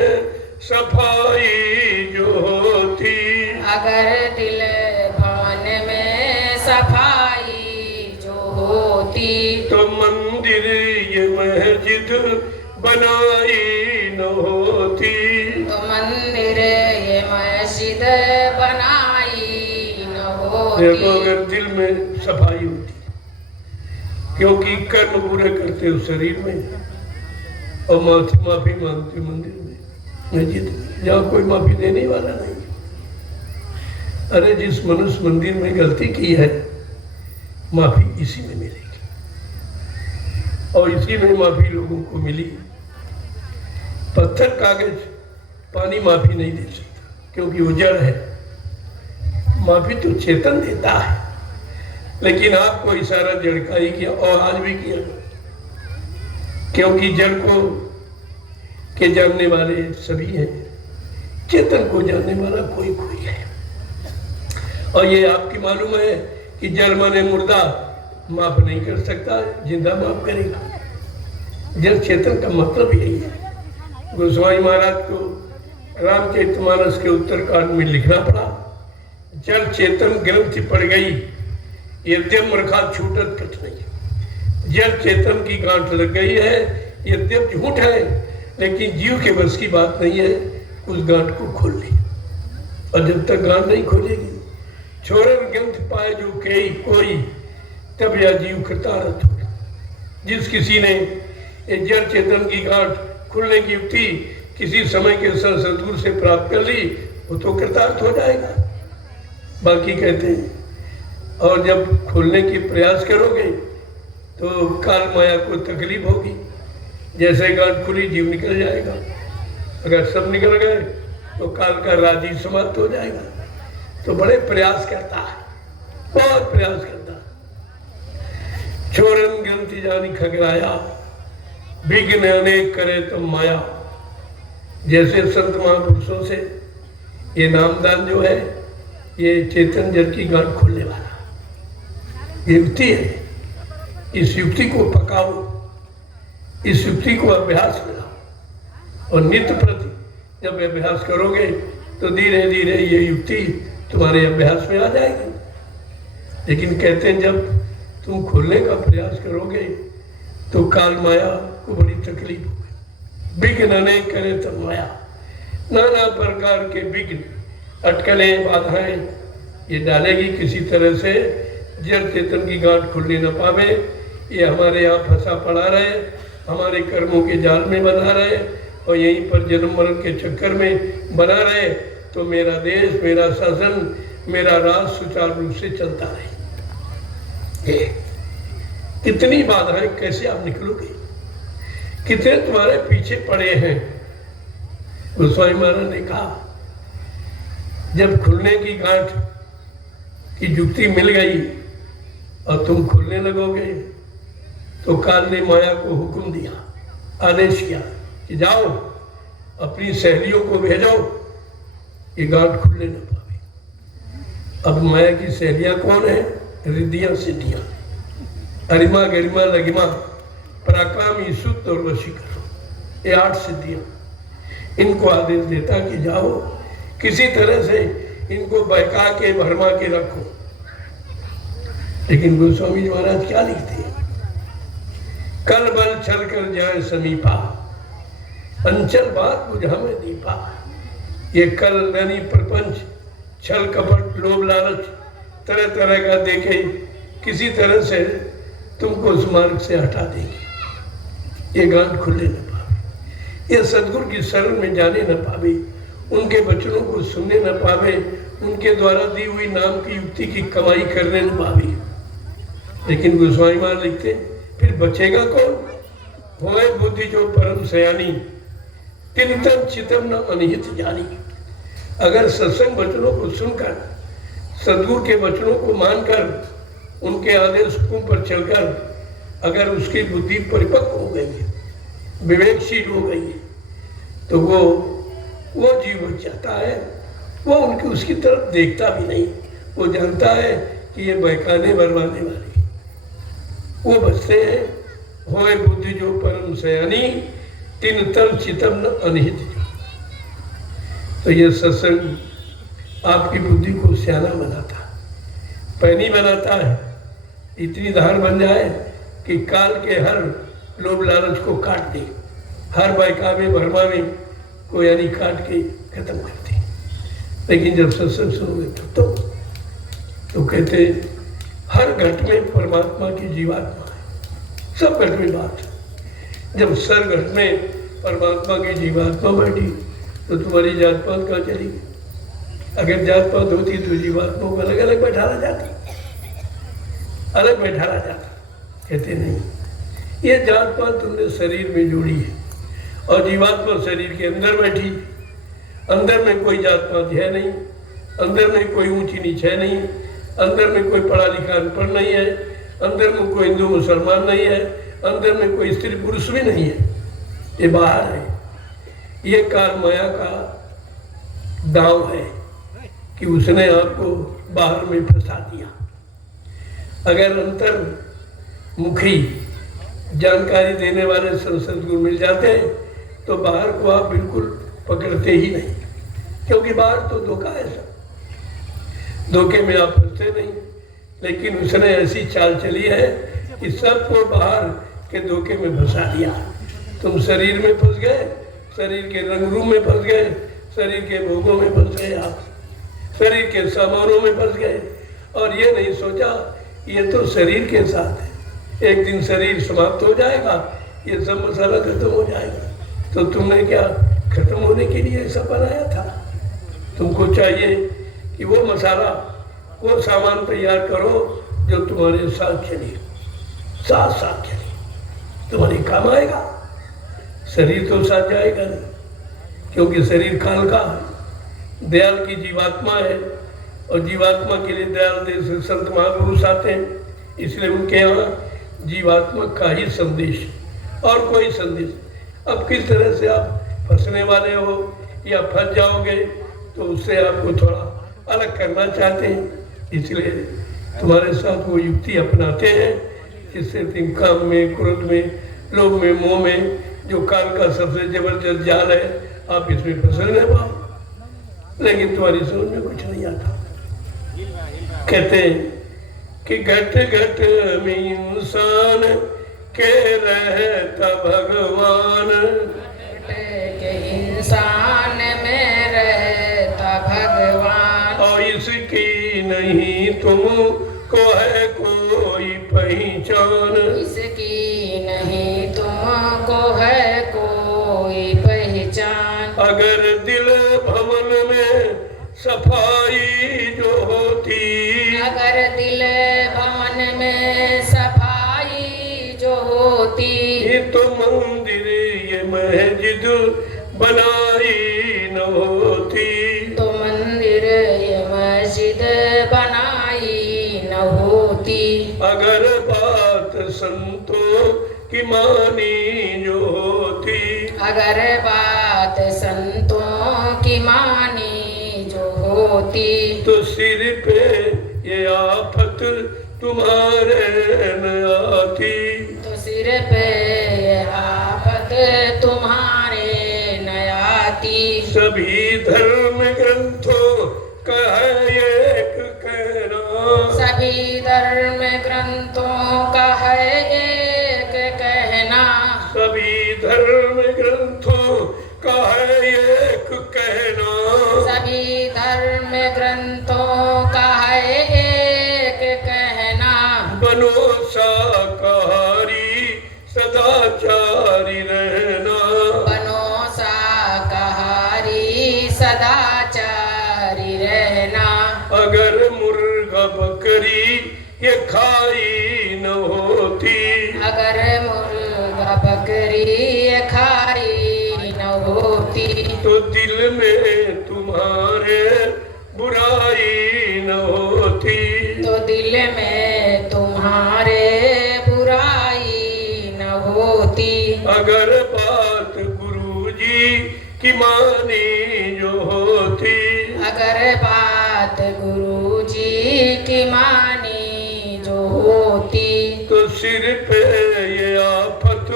सफाई जो होती, अगर दिल भवन में सफाई जो होती, तो मंदिर ये मस्जिद बनाई न होती। तो मंदिर ये मस्जिद बनाई न देखो होती। अगर दिल में सफाई होती, क्योंकि कर्म पूरे करते हो शरीर में और माफी मांगते मंदिर में, मस्जिद में, जहाँ कोई माफी देने वाला नहीं। अरे जिस मनुष्य मंदिर में गलती की है, माफी इसी में मिलेगी, और इसी में माफी लोगों को मिली। पत्थर कागज पानी माफी नहीं दे सकता, क्योंकि वो जड़ है। माफी तो चेतन देता है, लेकिन आपको इशारा जड़ का ही किया, और आज भी किया, क्योंकि जड़ को के जानने वाले सभी हैं, चेतन को जानने वाला कोई कोई है। और ये आपकी मालूम है कि जड़ माने मुर्दा माफ नहीं कर सकता, जिंदा माफ करेगा। जड़ चेतन का मतलब यही है। गोस्वामी महाराज को रामचरितमानस के उत्तरकांड में लिखना पड़ा, जड़ चेतन ग्रंथि पड़ गई, यद्यप मरखा छूटत पथ नहीं। जड़ चेतन की गांठ लग गई है, यद्यप झूठ है, लेकिन जीव के बस की बात नहीं है उस गांठ को खोलने। और जब तक गांठ नहीं खोलेगी, छोड़े ग्रंथ पाए जो कई कोई, तब यह जीव कृतार्थ हो। जिस किसी ने ये जड़ चेतन की गांठ खुलने की युक्ति किसी समय के सदगुरु से प्राप्त कर ली, वो तो कृतार्थ हो जाएगा। बाकी कहते हैं, और जब खोलने की प्रयास करोगे तो काल माया को तकलीफ होगी। जैसे गांठ खुली, जीव निकल जाएगा। अगर सब निकल गए तो काल का राजी समाप्त हो जाएगा। तो बड़े प्रयास करता है, बहुत प्रयास करता है। छोरन ग्रंथि जानी खगराया, विघ्न अनेक करे तो माया। जैसे संत महापुरुषों से ये नामदान जो है ये चेतन जल की गांठ खोलने वाला युक्ति है। इस युक्ति को पकाओ, इस युक्ति को अभ्यास में लाओ और नित्य प्रति जब अभ्यास करोगे तो धीरे धीरे ये युक्ति तुम्हारे अभ्यास में आ जाएगी। लेकिन कहते हैं जब तुम खोलने का प्रयास करोगे तो काल माया को बड़ी तकलीफ होगी। विघ्न अनेक करे तो माया, नाना प्रकार के विघ्न, अटकलें, बाधाएं ये डालेगी किसी तरह से जड़ चेतन की गांठ खुलने न पावे। ये हमारे यहाँ फंसा पड़ा रहे, हमारे कर्मों के जाल में बना रहे और यहीं पर जन्म मरण के चक्कर में बना रहे तो मेरा देश, मेरा शासन, मेरा राज सुचारू रूप से चलता रहे। कितनी बाधाएं, कैसे आप निकलोगे? कितने तुम्हारे पीछे पड़े हैं। गोस्वामी महाराज ने कहा जब खुलने की गांठ की युक्ति मिल गई और तुम खुलने लगोगे तो काल ने माया को हुक्म दिया, आदेश किया कि जाओ अपनी सहेलियों को भेजो, ये गांठ खुलने न पावे। अब माया की सहेलियां कौन है? रिद्धियां, सिद्धियां, अरिमा, गरिमा, लगिमा, पराक्रमी, शुद्ध और वशीकरण, ये 8 सिद्धियां। इनको आदेश देता कि जाओ किसी तरह से इनको बहका के भरमा के रखो। लेकिन गोस्वामी जी महाराज क्या लिखते हैं? कल बल छल कर जाए समीपा, अंचल बात बुझा में दीपा। ये कल यानी प्रपंच, छल कपट, लोभ लालच तरह तरह का देखे किसी तरह से तुमको उस मार्ग से हटा देंगे। ये गांठ खुलने न पावे, ये सदगुरु की शरण में जाने न पावे, उनके वचनों को सुनने न पावे, उनके द्वारा दी हुई नाम की युक्ति की कमाई करने न पावे। लेकिन गोस्वामी महाराज लिखते फिर बचेगा कौन? होए बुद्धि जो परम सयानी, तिन चितम न अनिहित जानी। अगर सत्संग वचनों को सुनकर, सदगुरु के वचनों को मानकर, उनके आदेशों पर चलकर अगर उसकी बुद्धि परिपक्व हो गई है, विवेकशील हो गई है, तो वो जीव चाहता है, वो उनकी उसकी तरफ देखता भी नहीं। वो जानता है कि ये बहकाने बरवाने वाली, वो बचते हैं। होए बुद्धि जो परम सयानी, तिन तन चितम न अनिहित। तो ये सत्संग आपकी बुद्धि को सियाना बनाता है, पैनी बनाता है, इतनी धार बन जाए कि काल के हर लोभ लालच को काट दे, हर बहकावे भरमावे को यानी काट के खत्म कर दे। लेकिन जब सत्संग सुनोगे तो कहते हर घट में परमात्मा की जीवात्मा है, सब घट में बात है। जब सर घट में परमात्मा की जीवात्मा बैठी तो तुम्हारी जात पात कहाँ चली? अगर जात पात होती तो जीवात्मा को अलग अलग बैठाना जाती, अलग बैठाना जाता। कहते नहीं, ये जात पात तुमने शरीर में जोड़ी है और जीवात्मा शरीर के अंदर बैठी। अंदर में कोई जात पात है नहीं, अंदर में कोई ऊंची नीच है नहीं, अंदर में कोई पढ़ा लिखा अनपढ़ नहीं है, अंदर में कोई हिंदू मुसलमान नहीं है, अंदर में कोई स्त्री पुरुष भी नहीं है। ये बाहर है। ये काल माया का दांव है कि उसने आपको बाहर में फंसा दिया। अगर अंतर मुखी जानकारी देने वाले सदगुरु मिल जाते तो बाहर को आप बिल्कुल पकड़ते ही नहीं, क्योंकि बाहर तो धोखा है, सब धोखे में आप फंसते नहीं। लेकिन उसने ऐसी चाल चली है कि सबको बाहर के धोखे में फंसा दिया। तुम शरीर में फंस गए, शरीर के रंग रूप में फंस गए, शरीर के भोगों में फंस गए, आप शरीर के सामानों में फंस गए और ये नहीं सोचा ये तो शरीर के साथ है, एक दिन शरीर समाप्त हो जाएगा, ये सब मसाला खत्म हो जाएगा। तो तुमने क्या खत्म होने के लिए ऐसा बनाया था? तुमको चाहिए कि वो मसाला, वो सामान तैयार करो जो तुम्हारे साथ चले, साथ साथ चले, तुम्हारे काम आएगा। शरीर तो साथ जाएगा नहीं, क्योंकि शरीर काल का है, दयाल की जीवात्मा है और जीवात्मा के लिए दयाल देश संत महापुरुष आते हैं, इसलिए उनके यहाँ जीवात्मा का ही संदेश और कोई संदेश। अब किस तरह से आप फंसने वाले हो या फंस जाओगे, तो उससे आपको थोड़ा अलग करना चाहते हैं, इसलिए तुम्हारे साथ वो युक्ति अपनाते हैं जिससे तुम काम में, क्रोध में, लोभ में, मोह में, जो काल का सबसे जबरदस्त जाल है, आप इसमें फंस न पाओ। लेकिन तुम्हारी समझ में कुछ नहीं आता। कहते हैं कि घट घट में इंसान के रहता भगवान, के इंसान में रहता भगवान, और इसकी नहीं तुमको है कोई पहचान, इसकी नहीं तुमको है कोई पहचान। अगर दिल भवन में सफाई जो होती, अगर दिल भवन में सफाई जो होती, ये तो मंदिर ये मस्जिद बनाई न होती, तो मंदिर ये मस्जिद बनाई न होती। अगर बात संतों की मानी जो होती, अगर बात संतों की मानी जो होती, तो सिर पे ये आफत तुम्हारे न आती, तो सिर पे ये आफत तुम्हारे न आती। सभी धर्म ग्रंथों का है एक कहना, सभी धर्म ग्रंथों का है एक कहना, सभी धर्म ग्रंथों का है एक कहना, सभी धर्म ग्रंथों का है एक कहना, बनो शाकाहारी सदाचारी रहना, बनो शाकाहारी सदाचारी रहना। अगर मुर्गा बकरी ये खाई न होती, अगर मुर्गा बकरी खाई न होती, तो दिल में तुम्हारे बुराई न होती, तो दिल में तुम्हारे बुराई न होती। अगर बात गुरुजी की मानी जो होती, अगर बात गुरुजी की मानी जो होती, तो सिर पे ये आफत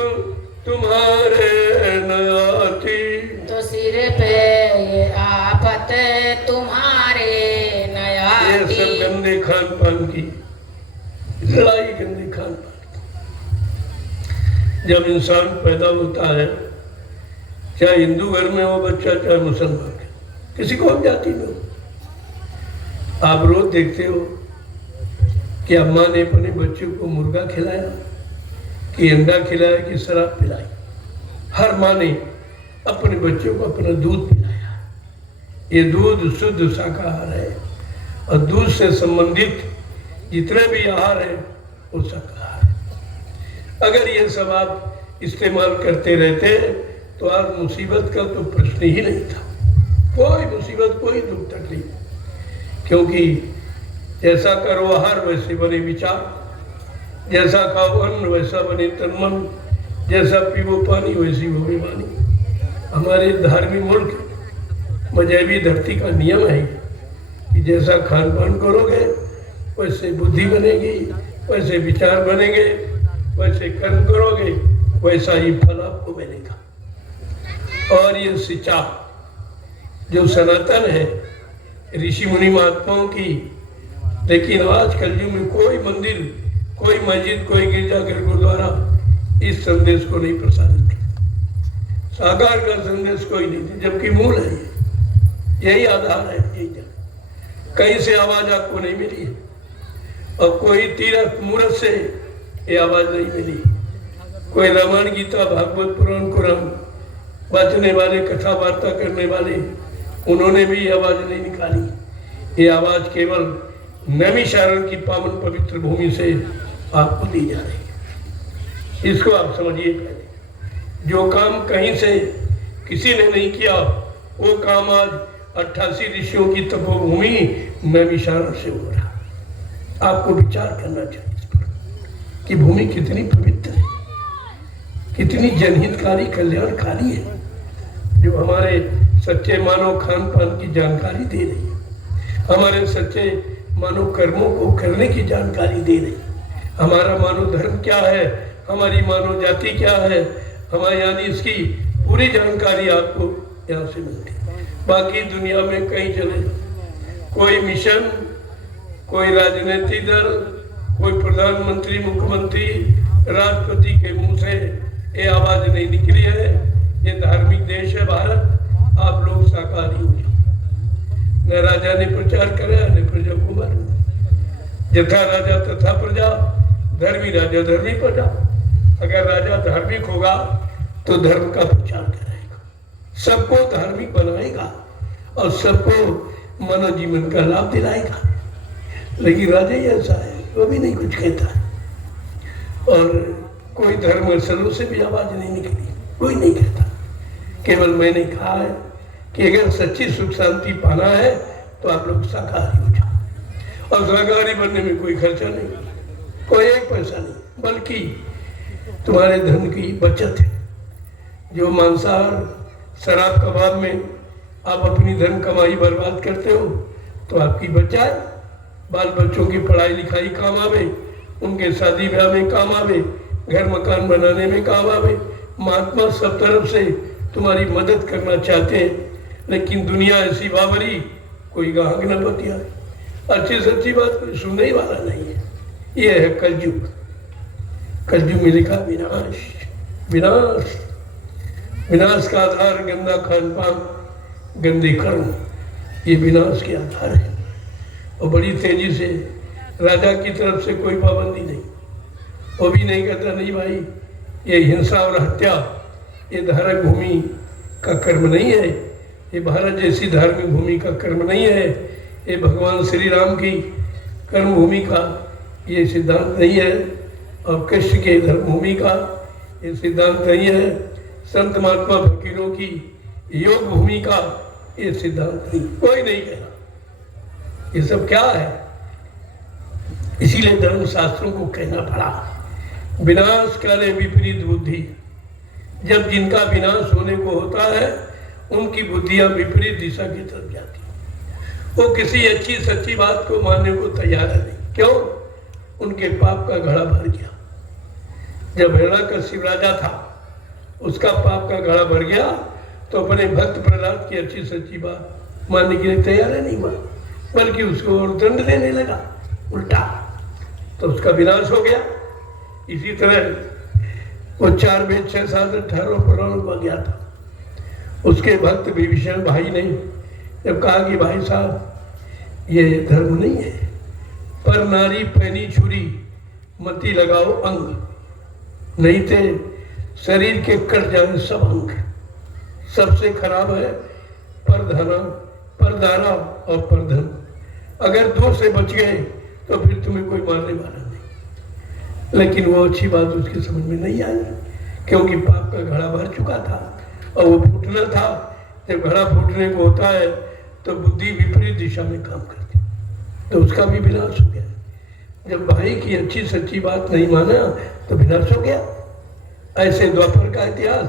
तुम्हारे न आती, तो सिर पे ये आफत तुम्हारे न ये आती। सब गंदे खान पान की लड़ाई, गंदे खान पान। जब इंसान पैदा होता है, चाहे हिंदू घर में हो बच्चा, चाहे मुसलमान, किसी को हम जाति में हो, आप रोज देखते हो कि अम्मा ने अपने बच्चों को मुर्गा खिलाया कि अंडा खिलाया कि शराब पिलाई। हर माँ ने अपने बच्चों को अपना दूध पिलाया। ये दूध शुद्ध शाकाहार है, और दूध से संबंधित जितने भी आहार है वो शाकाहार है। अगर ये सब आप इस्तेमाल करते रहते तो आज मुसीबत का तो प्रश्न ही नहीं था। कोई मुसीबत, कोई दुख तकलीफ, क्योंकि जैसा करो आहार वैसे बने विचार, जैसा खाओ अन्न वैसा बने तन मन, जैसा पीवो पानी वैसी होगी वाणी। हमारे धार्मिक मुल्क मजहबी धरती का नियम है कि जैसा खान पान करोगे वैसे बुद्धि बनेगी, वैसे विचार बनेंगे, वैसे कर्म करोगे वैसा ही फल आपको मिलेगा। और ये शिक्षा जो सनातन है ऋषि मुनि महात्माओं की, लेकिन आज कलयुग में कोई मंदिर, कोई मस्जिद, कोई गिरजाघर, गुरुद्वारा इस संदेश को नहीं प्रसारित किया। साकार का संदेश कोई नहीं थी, जबकि मूल है यही आधार है, यही जगह। कहीं से आवाज आपको नहीं मिली है, और कोई तीर्थ मूर्त से ये आवाज नहीं मिली। कोई रामायण, गीता, भागवत, पुराण, कुरान बांटने वाले, कथा वार्ता करने वाले, उन्होंने भी आवाज नहीं निकाली। ये आवाज केवल नैमिषारण्य की पावन पवित्र भूमि से आपको दी जा रही है। इसको आप समझिए। पहले जो काम कहीं से किसी ने नहीं किया, वो काम आज 88 ऋषियों की तपोभूमि नैमिषारण्य से हो रहा है। आपको विचार करना चाहिए इस पर कि भूमि कितनी पवित्र है। कितनी जनहितकारी कल्याणकारी है, जो हमारे सच्चे मानव खान पान की जानकारी दे रही है, हमारे सच्चे मानव कर्मों को करने की जानकारी दे रही है, हमारा मानव धर्म क्या है, हमारी मानव जाति क्या है, हमारे यानी इसकी पूरी जानकारी आपको यहाँ से मिलती है। बाकी दुनिया में कहीं चले, कोई मिशन, कोई राजनीतिक दल, कोई प्रधानमंत्री, मुख्यमंत्री, राष्ट्रपति के मुंह से ये आवाज नहीं निकली है, ये धार्मिक देश है भारत, आप लोग शाकाहारी हो जाओ। न राजा ने प्रचार कराया न प्रजा को मालूम, यथा राजा तथा प्रजा, धर्मी राजा धर्मी प्रजा। अगर राजा धार्मिक होगा तो धर्म का प्रचार करेगा, सबको धार्मिक बनाएगा और सबको मानव जीवन का लाभ दिलाएगा। लेकिन राजा ही ऐसा है, वो भी नहीं कुछ कहता और कोई धर्म स्थलों से भी आवाज नहीं निकली, कोई नहीं कहता। केवल मैंने कहा है कि अगर सच्ची सुख शांति पाना है तो आप लोग शाकाहारी हो जाओ, और शाकाहारी बनने में कोई खर्चा नहीं, कोई एक पैसा नहीं, बल्कि तुम्हारे धन की बचत है। जो मांसाहार शराब कबाब में आप अपनी धन कमाई बर्बाद करते हो तो आपकी बचाए, बाल बच्चों की पढ़ाई लिखाई काम आवे, उनके शादी ब्याह में काम आवे, घर मकान बनाने में काम आवे। महात्मा सब तरफ से तुम्हारी मदद करना चाहते हैं, लेकिन दुनिया ऐसी बावरी, कोई गाहक न बतियाए, अच्छी सच्ची बात कोई सुनने ही वाला नहीं है। ये है कलयुग। कलयुग में लिखा विनाश, विनाश, विनाश का आधार गंदा खान पान, गंदे कर्म, ये विनाश के आधार है। और बड़ी तेजी से राजा की तरफ से कोई पाबंदी नहीं, वो भी नहीं कहता नहीं भाई ये हिंसा और हत्या ये धार्मिक भूमि का कर्म नहीं है, ये भारत जैसी धार्मिक भूमि का कर्म नहीं है, ये भगवान श्री राम की कर्म भूमि का ये सिद्धांत नहीं है, और कृष्ण के धर्म भूमि का ये सिद्धांत नहीं है, संत महात्मा फकीरों की योग भूमि का ये सिद्धांत नहीं, कोई नहीं कहना। ये सब क्या है? इसीलिए धर्म शास्त्रों को कहना पड़ा, विनाश काले विपरीत बुद्धि। जब जिनका विनाश होने को होता है उनकी बुद्धियां विपरीत दिशा की तरफ जाती, वो किसी अच्छी सच्ची बात को मानने को तैयार है नहीं। क्यों? उनके पाप का घड़ा भर गया। जब हिरण्यकशिप राजा था, उसका पाप का घड़ा भर गया तो अपने भक्त प्रहलाद की अच्छी सच्ची बात मानने के लिए तैयार है नहीं मान, बल्कि उसको और दंड देने लगा उल्टा, तो उसका विनाश हो गया। इसी तरह वो 4 वेद 6 7 18 पुराण में गया था, उसके भक्त विभीषण भाई ने जब कहा कि भाई साहब ये धर्म नहीं है, पर नारी पहनी छुरी मती लगाओ अंग, नहीं थे शरीर के कट जाए सब अंग। सबसे खराब है परधाना, परदारा और परधन। अगर 2 से बच गए तो फिर तुम्हें कोई मारने वाला नहीं। लेकिन वो अच्छी बात उसके समझ में नहीं आई, क्योंकि पाप का घड़ा भर चुका था और वो फूटना था। जब घड़ा फूटने को होता है तो बुद्धि विपरीत दिशा में काम करती, तो उसका भी विनाश हो गया। जब भाई की अच्छी सच्ची बात नहीं माना तो विनाश हो गया। ऐसे द्वापर का इतिहास,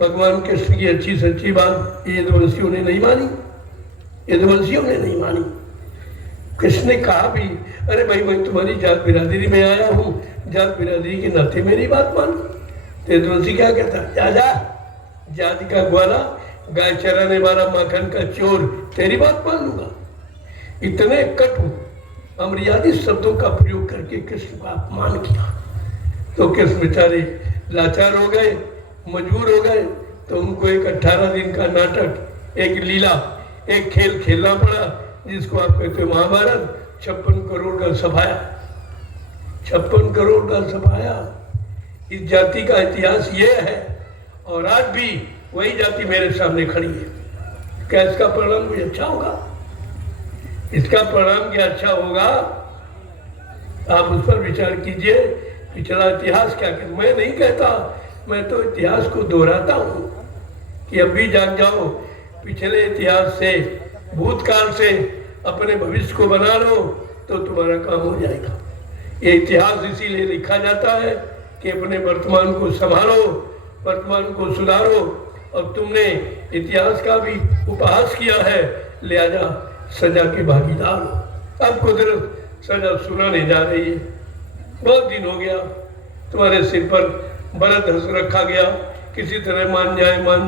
भगवान कृष्ण की अच्छी सच्ची बात यदुवंशियों ने नहीं मानी, यदुवंशियों ने नहीं मानी। कृष्ण ने कहा भी, अरे भाई मैं तुम्हारी जात बिरादरी में आया हूँ, जात बिरादरी के नाते मेरी बात मान। तो यदुवंशी क्या कहता, जा जा जाति का ग्वाला, गाय चराने वाला, माखन का चोर, तेरी बात मान लूंगा। इतने कटु अमर्यादित शब्दों का प्रयोग करके कृष्ण का अपमान किया। तो कृष्ण बेचारे लाचार हो गए, मजबूर हो गए, तो उनको एक 18 दिन का नाटक, एक लीला, एक खेल खेलना पड़ा, जिसको आप कहते हो महाभारत। 56 करोड़ का सफाया, 56 करोड़ का सफाया। इस जाति का इतिहास ये है, और आज भी वही जाति मेरे सामने खड़ी है। क्या इसका परिणाम भी अच्छा होगा? इसका परिणाम क्या अच्छा होगा? आप उस पर विचार कीजिए। पिछला इतिहास क्या कहता, मैं नहीं कहता, मैं तो इतिहास को दोहराता हूँ कि अब भी जाग जाओ, पिछले इतिहास से, भूतकाल से अपने भविष्य को बना लो तो तुम्हारा काम हो जाएगा। ये इतिहास इसीलिए लिखा जाता है कि अपने वर्तमान को संभालो वर्तमान को सुधारो। और तुमने इतिहास का भी उपहास किया है, लिहाजा सजा के भागीदार हो। अब कुदरत सजा सुनाने जा रही है। बहुत दिन हो गया तुम्हारे सिर पर बरत हंस रखा गया, किसी तरह मान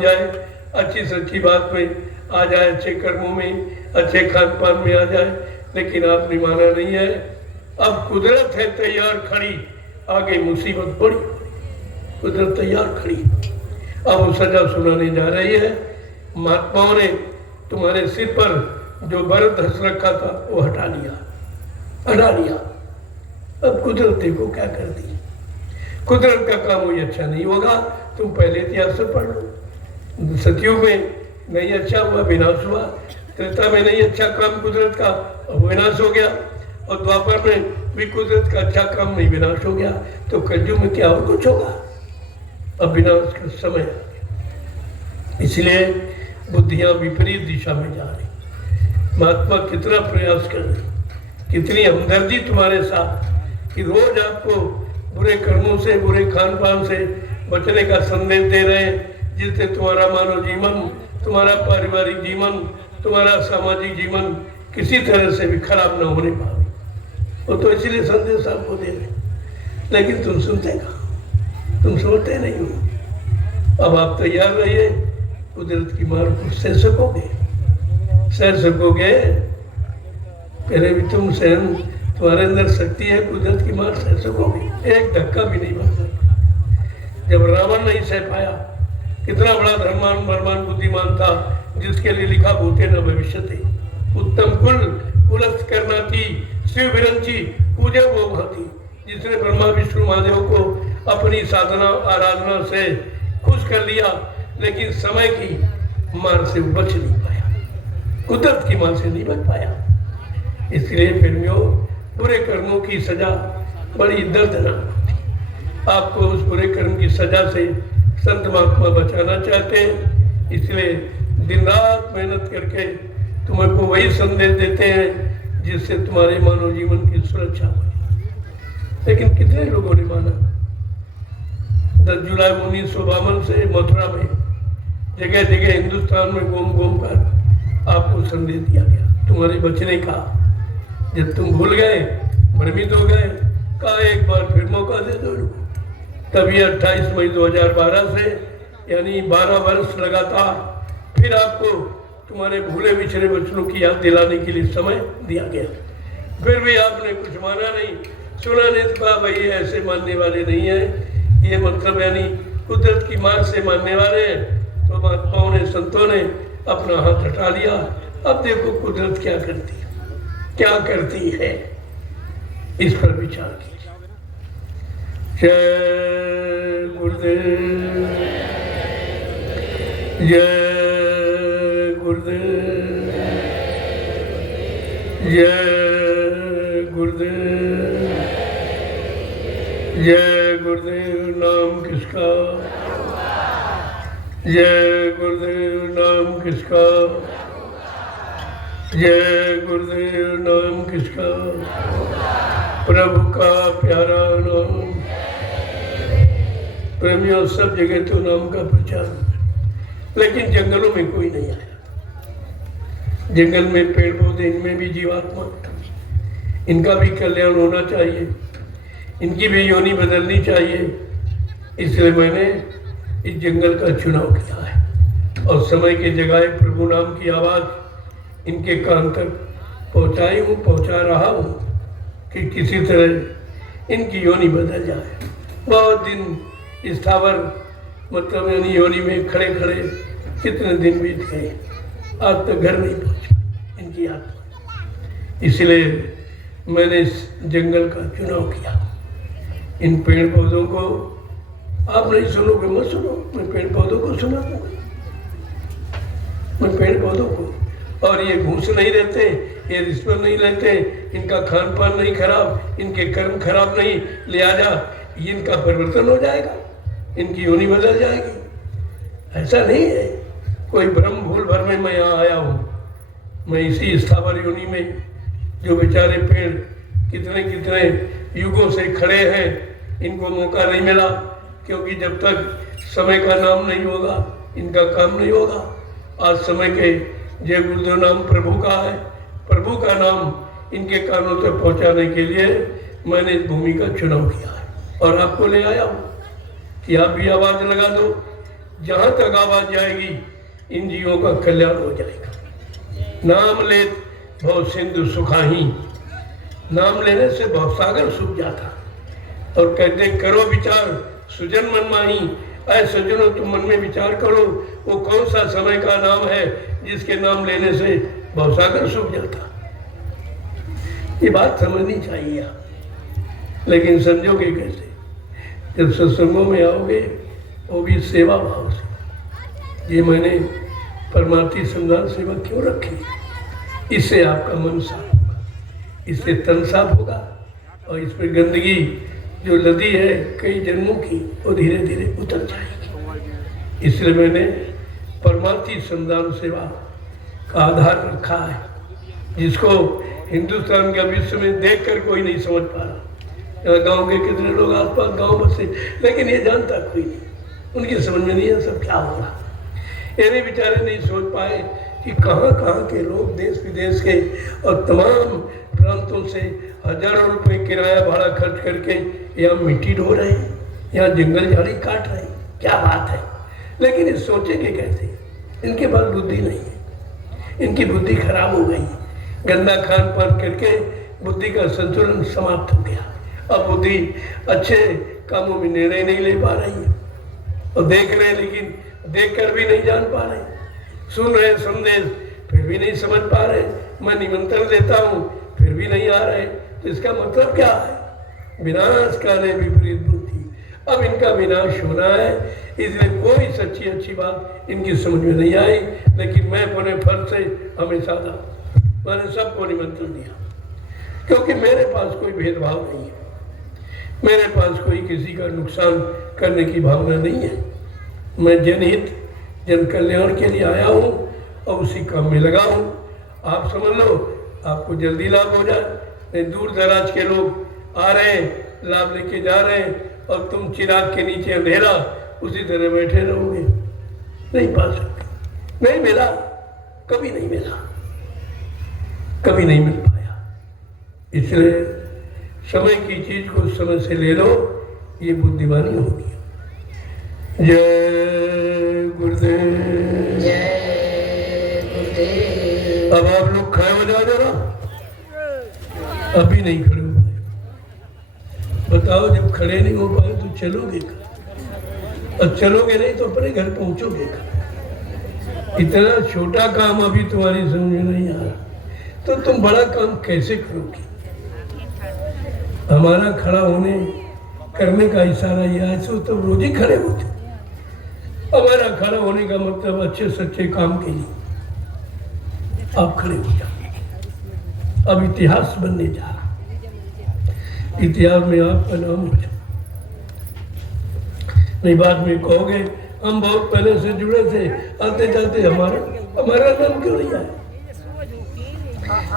जाए, अच्छी सच्ची बात में आ जाए, अच्छे कर्मों में, अच्छे खान पान में आ जाए, लेकिन आपने माना नहीं है। अब कुदरत है तैयार खड़ी, आगे मुसीबत बड़ी, कुदरत तैयार खड़ी, अब वो सजा सुनाने जा रही है। महात्माओं ने तुम्हारे सिर पर जो बरत हंस रखा था वो हटा लिया। अब कुदरत देखो क्या कर दी। कुदरत का काम वही अच्छा नहीं होगा, तुम पहले इतिहास से पढ़ लो। सतयुग में नहीं अच्छा हुआ, विनाश हुआ। त्रेता में नहीं अच्छा काम कुदरत का, विनाश हो गया। और द्वापर में भी कुदरत का अच्छा काम नहीं, विनाश हो गया। तो कलयुग में क्या और कुछ होगा? अब विनाश का समय आ गया, इसलिए बुद्धियां विपरीत दिशा में जा रही। महात्मा कितना प्रयास कर रहे, कितनी हमदर्दी तुम्हारे साथ कि रोज आपको बुरे कर्मों से, बुरे खान पान से बचने का संदेश दे रहे हैं, जिससे तुम्हारा मानव जीवन, तुम्हारा पारिवारिक जीवन, तुम्हारा सामाजिक जीवन किसी तरह से भी खराब न होने पाए। वो तो इसलिए संदेश आपको दे रहे, लेकिन तुम सुनते कहाँ, तुम सोचते नहीं हो। अब आप तैयार रहिए, कुदरत की मार को सह सकोगे। पहले भी तुम सहन, तुम्हारे अंदर शक्ति है, कुदरत की मार सह सकोगे। एक धक्का भी नहीं बन सकता। जब रावण नहीं सह पाया, कितना बड़ा धर्मान बलवान बुद्धिमान था, जिसके लिए लिखा भूते न भविष्यते, उत्तम कुलस्थ करना थी, शिव विरंची पूजे वो भाती, जिसने ब्रह्मा विष्णु महादेव को अपनी साधना आराधना से खुश कर लिया, लेकिन समय की मार से बच नहीं पाया, कुदरत की मार से नहीं बच पाया। इसलिए प्रेमियों, बुरे कर्मों की सजा बड़ी दर्दनाक होती। आपको उस बुरे कर्म की सजा से संत महात्मा बचाना चाहते हैं, इसलिए दिन रात मेहनत करके तुमको वही संदेश देते हैं जिससे तुम्हारे मानव जीवन की सुरक्षा हो। लेकिन कितने लोगों ने माना? 10 जुलाई 1952 से मथुरा में जगह जगह हिंदुस्तान में घूम कर आपको संदेश दिया गया तुम्हारे बचने का। जब तुम भूल गए, भ्रमित हो गए, कहा एक बार फिर मौका दे दो। तभी 28 मई 2012 से, यानी 12 वर्ष लगातार फिर आपको तुम्हारे भूले बिछड़े बच्चों की याद दिलाने के लिए समय दिया गया। फिर भी आपने कुछ माना नहीं, सुना नहीं, तो कहा भाई ऐसे मानने वाले नहीं है, ये मतलब यानी कुदरत की मार से मानने वाले हैं। तो महात्माओं ने, संतों ने अपना हाथ हटा लिया। अब देखो कुदरत क्या करती है, इस पर विचार कीजिए। जय गुरुदेव, जय गुरुदेव, जय गुरुदेव, जय गुरुदेव। नाम किसका? जय गुरुदेव। नाम किसका? जय गुरुदेव। नाम किसका? प्रभु का प्यारा नाम। प्रेमियों, सब जगह तो नाम का प्रचार, लेकिन जंगलों में कोई नहीं आया। जंगल में पेड़ पौधे, इनमें भी जीवात्मा, इनका भी कल्याण होना चाहिए, इनकी भी योनि बदलनी चाहिए। इसलिए मैंने इस जंगल का चुनाव किया है और समय के जगह प्रभु नाम की आवाज़ इनके कान तक पहुंचा रहा हूँ कि किसी तरह इनकी योनि बदल जाए। बहुत दिन स्थावर मतलब यानी योनि में खड़े खड़े कितने दिन बीत गए, आज तक घर नहीं पहुंची इनकी आत्मा। इसलिए मैंने इस जंगल का चुनाव किया। इन पेड़ पौधों को आप नहीं सुनोगे, मत सुनो, मैं पेड़ पौधों को सुना दूंगा। मैं पेड़ पौधों को, और ये घूस नहीं रहते, ये रिश्वत नहीं लेते, इनका खान पान नहीं खराब, इनके कर्म खराब नहीं, लिहाजा इनका परिवर्तन हो जाएगा, इनकी योनि बदल जाएगी। ऐसा नहीं है कोई भ्रम भूल भर में मैं यहाँ आया हूँ। मैं इसी स्थावर योनि में जो बेचारे पेड़ कितने युगों से खड़े हैं, इनको मौका नहीं मिला, क्योंकि जब तक समय का नाम नहीं होगा, इनका काम नहीं होगा। आज समय के जय गुरुदेव नाम प्रभु का है, प्रभु का नाम इनके कानों तक पहुंचाने के लिए मैंने इस भूमि का चुनाव किया है और आपको ले आया हूँ कि आप भी आवाज लगा दो। जहां तक आवाज जाएगी इन जीवों का कल्याण हो जाएगा। नाम ले भव सिंधु सुखाही, नाम लेने से भवसागर सूख जाता। और कहते करो विचार सुजन मन माही, ऐ सज्जनों तुम मन में विचार करो वो कौन सा समय का नाम है जिसके नाम लेने से भवसागर सूख जाता। ये बात समझनी चाहिए आप। लेकिन समझोगे कैसे? जब सत्संगों में आओगे वो भी सेवा भाव से। ये मैंने परमार्थी संधान सेवा क्यों रखी? इससे आपका मन साफ होगा, इससे तन साफ होगा और इस पर गंदगी जो लदी है कई जन्मों की वो धीरे धीरे उतर जाएगी। इसलिए मैंने परमार्थी संधान सेवा का आधार रखा है, जिसको हिंदुस्तान का विश्व में देखकर कोई नहीं समझ पा रहा। यहाँ गांव के कितने लोग आसपास गांव बसे, लेकिन ये जानता कोई नहीं, उनकी समझ में नहीं है सब क्या हो रहा। ये नहीं बेचारे नहीं सोच पाए कि कहाँ कहाँ के लोग देश विदेश के और तमाम प्रांतों से हजारों रुपए किराया भाड़ा खर्च करके यहाँ मिट्टी ढो रहे हैं, यहाँ जंगल झाड़ी काट रहे हैं। क्या बात है? लेकिन ये सोचेंगे कैसे? इनके पास बुद्धि नहीं है, इनकी बुद्धि खराब हो गई। गंदा खान पान करके बुद्धि का संतुलन समाप्त हो गया। अब बुद्धि अच्छे कामों में निर्णय नहीं ले पा रही है और देख रहे हैं लेकिन देख कर भी नहीं जान पा रहे, सुन रहे संदेश फिर भी नहीं समझ पा रहे, मैं निमंत्रण देता हूँ फिर भी नहीं आ रहे। तो इसका मतलब क्या है? विनाश काले विपरीत बुद्धि। अब इनका विनाश होना है, इसलिए कोई सच्ची अच्छी बात इनकी समझ में नहीं आई। लेकिन मैं अपने फर्ज से हमेशा था, मैंने सबको निमंत्रण दिया, क्योंकि मेरे पास कोई भेदभाव नहीं है, मेरे पास कोई किसी का नुकसान करने की भावना नहीं है। मैं जनहित जन कल्याण के लिए आया हूँ और उसी काम में लगा हूँ। आप समझ लो आपको जल्दी लाभ हो जाए, नहीं दूर दराज के लोग आ रहे हैं, लाभ लेके जा रहे हैं और तुम चिराग के नीचे अंधेरा उसी तरह बैठे रहोगे, नहीं पा सकते। नहीं मिला, कभी नहीं मिला, कभी नहीं मिल पाया। इसलिए समय की चीज को समय से ले लो, ये बुद्धिमानी होगी। जय गुरुदेव। जय गुरुदेव। अब आप लोग खड़े हो जाओ जरा, अभी नहीं खड़े हो पाए। बताओ जब खड़े नहीं हो पाए तो चलोगे कहाँ? और चलोगे नहीं तो अपने घर पहुंचोगे कहाँ? इतना छोटा काम अभी तुम्हारी समझ में नहीं आ रहा तो तुम बड़ा काम कैसे करोगे? हमारा खड़ा होने करने का इशारा यह है, सो तो रोज ही खड़े होते। हमारा खड़ा होने का मतलब अच्छे सच्चे काम के लिए आप खड़े हो जाओ। अब इतिहास बनने जा रहा, इतिहास में आपका नाम हो जाओ। नहीं बाद में कहोगे हम बहुत पहले से जुड़े थे, आते जाते हमारा नाम क्यों नहीं आया?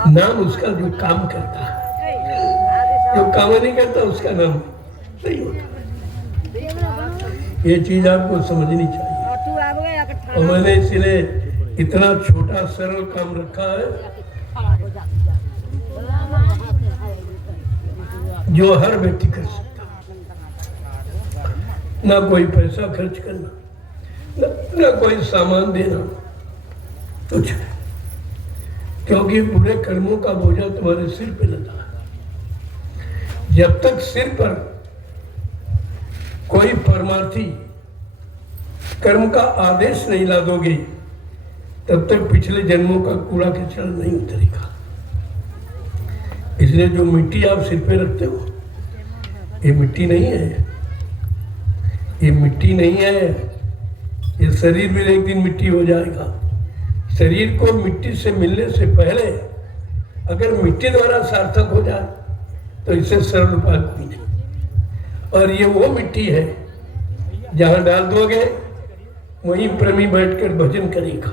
नाम उसका जो काम करता है, जो काम नहीं करता उसका नाम नहीं होता। ये चीज आपको समझनी चाहिए। और मैंने इसलिए इतना छोटा सरल काम रखा है जो हर व्यक्ति कर सकता, ना कोई पैसा खर्च करना, ना कोई सामान देना, कुछ नहीं, क्योंकि बुरे कर्मों का बोझा तुम्हारे सिर पे लगा है। जब तक सिर पर कोई परमार्थी कर्म का आदेश नहीं ला दोगे तब तक पिछले जन्मों का कूड़ा कचरा नहीं उतरेगा। इसलिए जो मिट्टी आप सिर पे रखते हो ये मिट्टी नहीं है, ये मिट्टी नहीं है। ये शरीर भी एक दिन मिट्टी हो जाएगा। शरीर को मिट्टी से मिलने से पहले अगर मिट्टी द्वारा सार्थक हो जाए तो इससे सरल उपाय कोई नहीं। और ये वो मिट्टी है जहां डाल दोगे वहीं प्रेमी बैठकर भजन करेगा,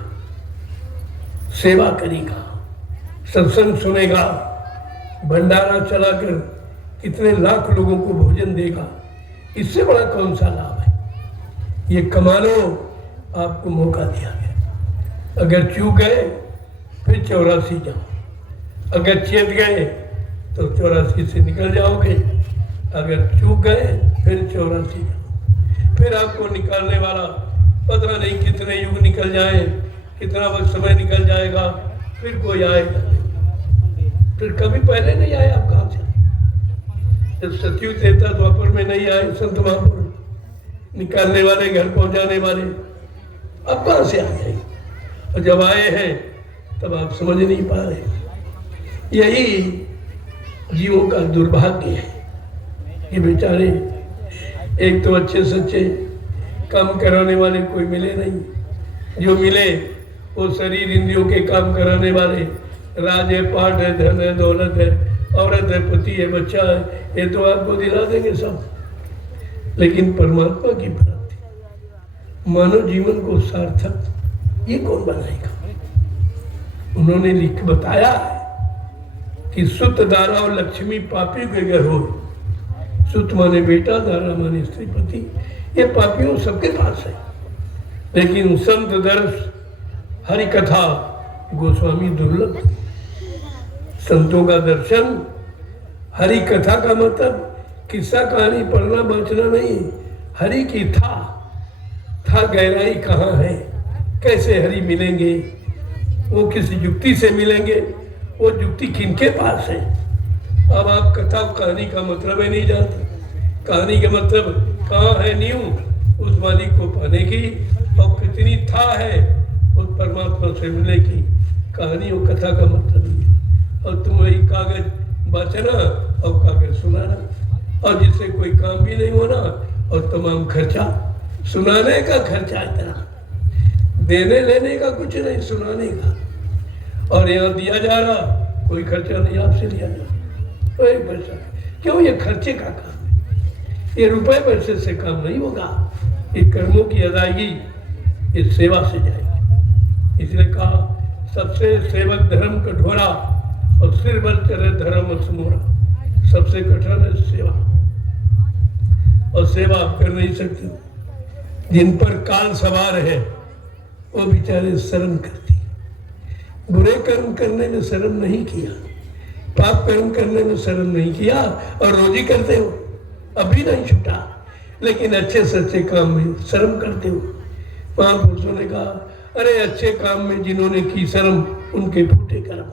सेवा करेगा, सत्संग सुनेगा, भंडारा चलाकर कितने लाख लोगों को भोजन देगा। इससे बड़ा कौन सा लाभ है? ये कमा लो, आपको मौका दिया गया। अगर चूक गए फिर 84 जाओ, अगर चेत गए तो 84 से निकल जाओगे, अगर चूक गए फिर 84 जाओ। फिर आपको निकालने वाला पता नहीं कितने युग निकल जाए, कितना वक्त समय निकल जाएगा, फिर कोई आएगा नहीं। फिर कभी पहले नहीं आए, आप कहाँ से? जब सतयुग त्रेता द्वापर में नहीं आए संत महापुरुष निकालने वाले, घर पहुंचाने वाले, अब कहाँ से आ गए? और जब आए हैं तब आप समझ नहीं पा रहे। यही जीवों का दुर्भाग्य है कि बेचारे एक तो अच्छे सच्चे काम कराने वाले कोई मिले नहीं, जो मिले वो शरीर इंद्रियों के काम कराने वाले, राज है, पाठ है, धन है, दौलत है, औरत है, पति है, बच्चा है, ये तो आपको दिला देंगे सब। लेकिन परमात्मा की प्राप्ति, मानव जीवन को सार्थक, ये कौन बनाएगा? उन्होंने लिख बताया कि सुत दारा और लक्ष्मी पापी के घर हो। सुत माने बेटा, दारा माने स्त्री पति, ये पापियों सबके पास है। लेकिन संत दर्श, हरि कथा, गोस्वामी दुर्लभ। संतों का दर्शन, हरि कथा का मतलब किस्सा कहानी पढ़ना बचना नहीं, हरि की था गहराई कहाँ है, कैसे हरि मिलेंगे, वो किस युक्ति से मिलेंगे, वो युक्ति किनके पास है। अब आप कथा कहानी का मतलब ही नहीं जानते। कहानी का मतलब कहाँ है नींव, उस मालिक को पाने की, और कितनी था है उस परमात्मा से मिलने की। कहानी और कथा का मतलब ही है। और तुम्हारी कागज बचना और कागज सुनाना, और जिससे कोई काम भी नहीं होना, और तमाम खर्चा, सुनाने का खर्चा इतना, देने लेने का कुछ नहीं, सुनाने का। और यहाँ दिया जा रहा, कोई खर्चा नहीं आपसे लिया जा रहा, कोई पैसा। क्यों? ये खर्चे का काम है, ये रुपए पैसे से काम नहीं होगा। ये कर्मों की अदायगी इस सेवा से जाएगी। इसलिए कहा सबसे सेवक धर्म कठोरा, और सिर बल चले धर्म समोरा। सबसे कठिन है सेवा, और सेवा आप कर नहीं सकते। जिन पर काल सवार है वो बेचारे शर्म करते, बुरे कर्म करने में शर्म नहीं किया, पाप कर्म करने में शर्म नहीं किया, और रोजी करते हो, अभी नहीं छूटा, लेकिन अच्छे सच्चे काम में शर्म करते हो। महापुरुषों ने कहा, अरे अच्छे काम में जिन्होंने की शर्म, उनके फूटे कर्म।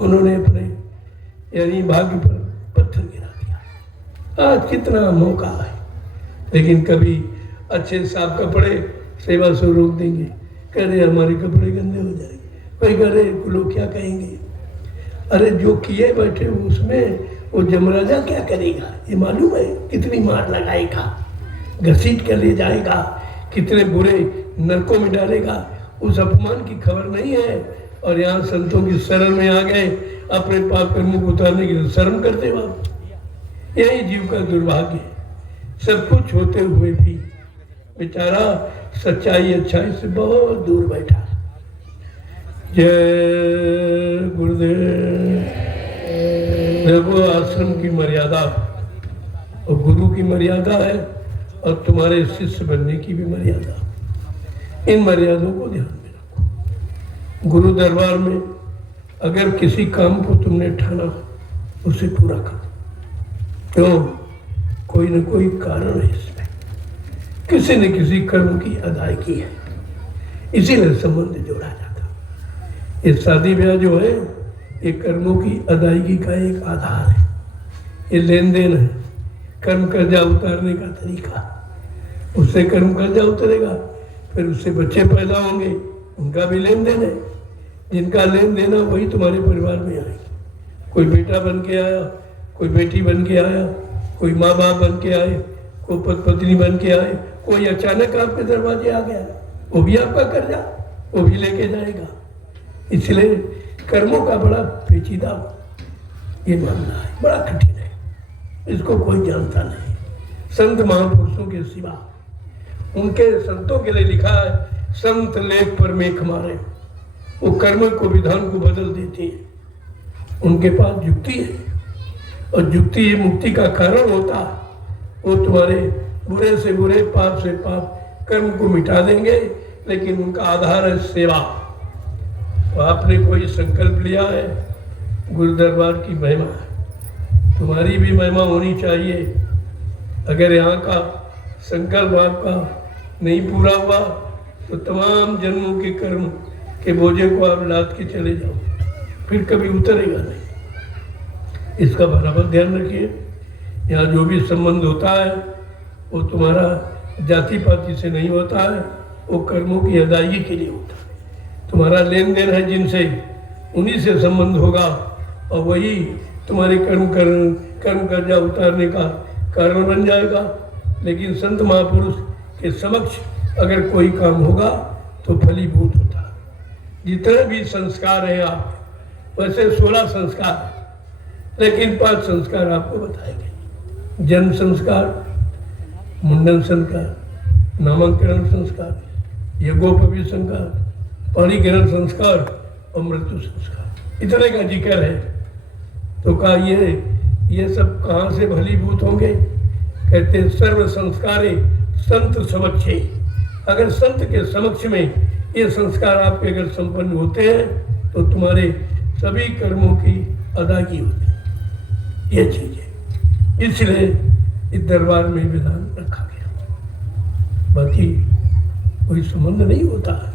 उन्होंने अपने यानी भाग्य पर पत्थर गिरा दिया। आज कितना मौका है, लेकिन कभी अच्छे साफ कपड़े सेवा से रोक देंगे, कह रहे हमारे कपड़े गंदे हो जाएंगे, भाई कह रहे लोग क्या कहेंगे। अरे जो किए बैठे उसमें वो जमराजा क्या करेगा, ये मालूम है? कितनी मार लगाएगा, घसीट कर ले जाएगा, कितने बुरे नरकों में डालेगा, उस अपमान की खबर नहीं है। और यहाँ संतों की शरण में आ गए, अपने पाप कर्मों को उतारने के लिए शर्म करते हो आप। यही जीव का दुर्भाग्य है, सब कुछ होते हुए भी बेचारा सच्चाई अच्छाई से बहुत दूर बैठा। जय गुरुदेव। देखो आश्रम की मर्यादा और गुरु की मर्यादा है, और तुम्हारे शिष्य बनने की भी मर्यादा। इन मर्यादों को ध्यान में रखो। गुरु दरबार में अगर किसी काम को तुमने ठाना, उसे पूरा करो। क्यों? कोई न कोई कारण है इसमें, किसी न किसी कर्म की अदायगी है, इसीलिए संबंध जोड़ा जाता। ये शादी ब्याह जो है, ये कर्मों की अदायगी का एक आधार है, ये लेन देन है, कर्म कर्जा उतारने का तरीका। उससे कर्म कर्जा उतरेगा, फिर उससे बच्चे पैदा होंगे, उनका भी लेन देन है। जिनका लेन देन है वही तुम्हारे परिवार में आएगी। कोई बेटा बन के आया, कोई बेटी बन के आया, कोई माँ बाप बन के आए, कोई पत्नी बन के आए, कोई अचानक आपके दरवाजे आ गया, वो भी आपका कर्जा वो भी लेके जाएगा। इसलिए कर्मों का बड़ा पेचीदा ये मामला है, बड़ा कठिन है, इसको कोई जानता नहीं संत महापुरुषों के सिवा। उनके संतों के लिए लिखा है, संत लेख पर मेख मारे, वो कर्म को विधान को बदल देते हैं। उनके पास युक्ति है, और युक्ति ये मुक्ति का कारण होता है। वो तुम्हारे बुरे से बुरे, पाप से पाप कर्म को मिटा देंगे, लेकिन उनका आधार है सेवा। तो आपने कोई संकल्प लिया है, गुरु दरबार की महिमा है, तुम्हारी भी महिमा होनी चाहिए। अगर यहाँ का संकल्प आपका नहीं पूरा हुआ तो तमाम जन्मों के कर्म के बोझे को आप लाद के चले जाओ, फिर कभी उतरेगा नहीं। इसका बराबर ध्यान रखिए। यहाँ जो भी संबंध होता है वो तुम्हारा जाति पाति से नहीं होता है, वो कर्मों की अदायगी के लिए होता है। तुम्हारा लेन देन है जिनसे, उन्हीं से संबंध होगा और वही तुम्हारे कर्म कर्जा उतारने का कारण बन जाएगा। लेकिन संत महापुरुष के समक्ष अगर कोई काम होगा तो फलीभूत होता है। जितने भी संस्कार हैं आप, वैसे 16 संस्कार, लेकिन 5 संस्कार आपको बताएंगे। जन्म संस्कार, मुंडन संस्कार, नामकरण संस्कार, यज्ञोपवीत संस्कार, पाणी ग्रहण संस्कार और मृत्यु संस्कार, इतने का जिक्र है। तो कहा ये सब कहाँ से भलीभूत होंगे? कहते सर्व संस्कारे संत समक्षे। अगर संत के समक्ष में ये संस्कार आपके अगर संपन्न होते हैं तो तुम्हारे सभी कर्मों की अदायगी होती है। ये चीज है, इसलिए इस दरबार में विधान रखा गया। बाकी कोई संबंध नहीं होता है,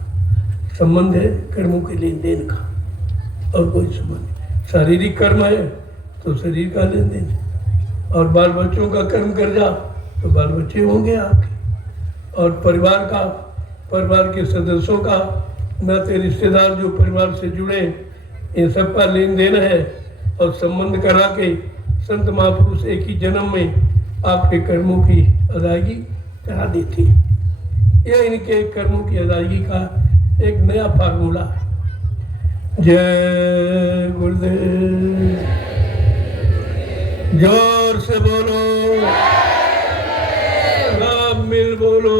संबंध है कर्मों के लेन देन का, और कोई संबंध नहीं। शारीरिक कर्म है तो शरीर का लेन देन है, और बाल बच्चों का कर्म कर जा तो बाल बच्चे होंगे आपके, और परिवार के सदस्यों का, नाते रिश्तेदार जो परिवार से जुड़े, इन सब का लेन देन है। और संबंध करा के संत महापुरुष एक ही जन्म में आपके कर्मों की अदायगी करा देती है। यह इनके कर्मों की अदायगी का एक नया फार्मूला है। जय गुरुदेव। जोर से बोलो, सब मिल बोलो,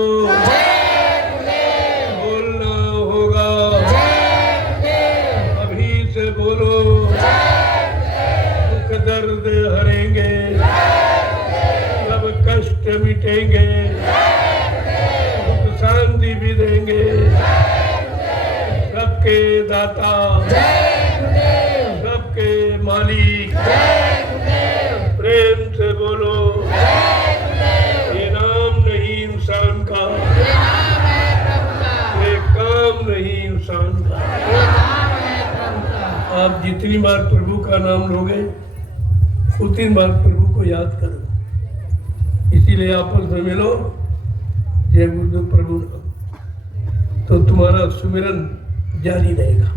बोलना होगा, अभी से बोलो। दुख दर्द हरेंगे, सब कष्ट मिटेंगे, सुख शांति भी देंगे। सबके दाता, सबके मालिक, प्रेम से बोलो। ये नाम नहीं इंसान का, ये काम नहीं इंसान का। आप जितनी बार प्रभु का नाम लोगे उतनी बार प्रभु को याद करो। इसीलिए आपस में मिलो, जय गुरुदेव प्रभु नाम, तो तुम्हारा सुमिरन जारी रहेगा।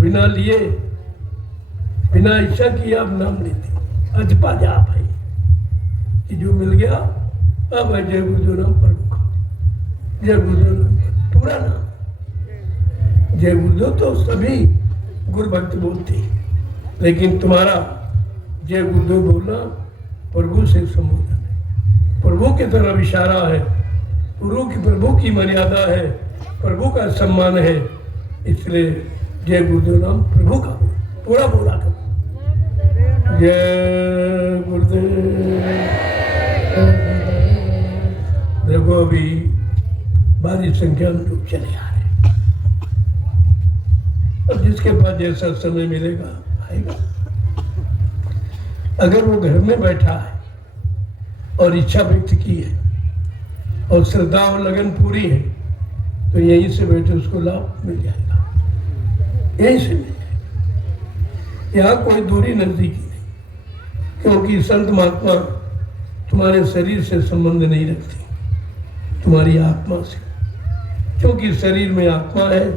बिना लिए, बिना इच्छा किए आप नाम लेते, अजपा जा भाई कि जो मिल गया। अब है जय गुरुदेव नाम प्रभु का, जय गुरुदेव नाम पूरा नाम। जय गुरुदेव तो सभी गुरु भक्त बोलते, लेकिन तुम्हारा जय गुरुदेव बोलना प्रभु से संबोधन है, प्रभु की तरफ इशारा है, प्रभु की मर्यादा है, प्रभु का सम्मान है। इसलिए जय गुरुदेव नाम प्रभु का पूरा बोला करो। जय गुरुदेव। देखो अभी भारी संख्या में लोग चले आ रहे हैं, अब जिसके पास जैसा समय मिलेगा आएगा। अगर वो घर में बैठा है और इच्छा व्यक्त की है और श्रद्धा और लगन पूरी है तो यहीं से बैठे उसको लाभ मिल जाएगा, यहीं से मिल जाएगा। यहाँ कोई दूरी नजदीकी नहीं, क्योंकि संत महात्मा तुम्हारे शरीर से संबंध नहीं रखते, तुम्हारी आत्मा से। क्योंकि शरीर में आत्मा है,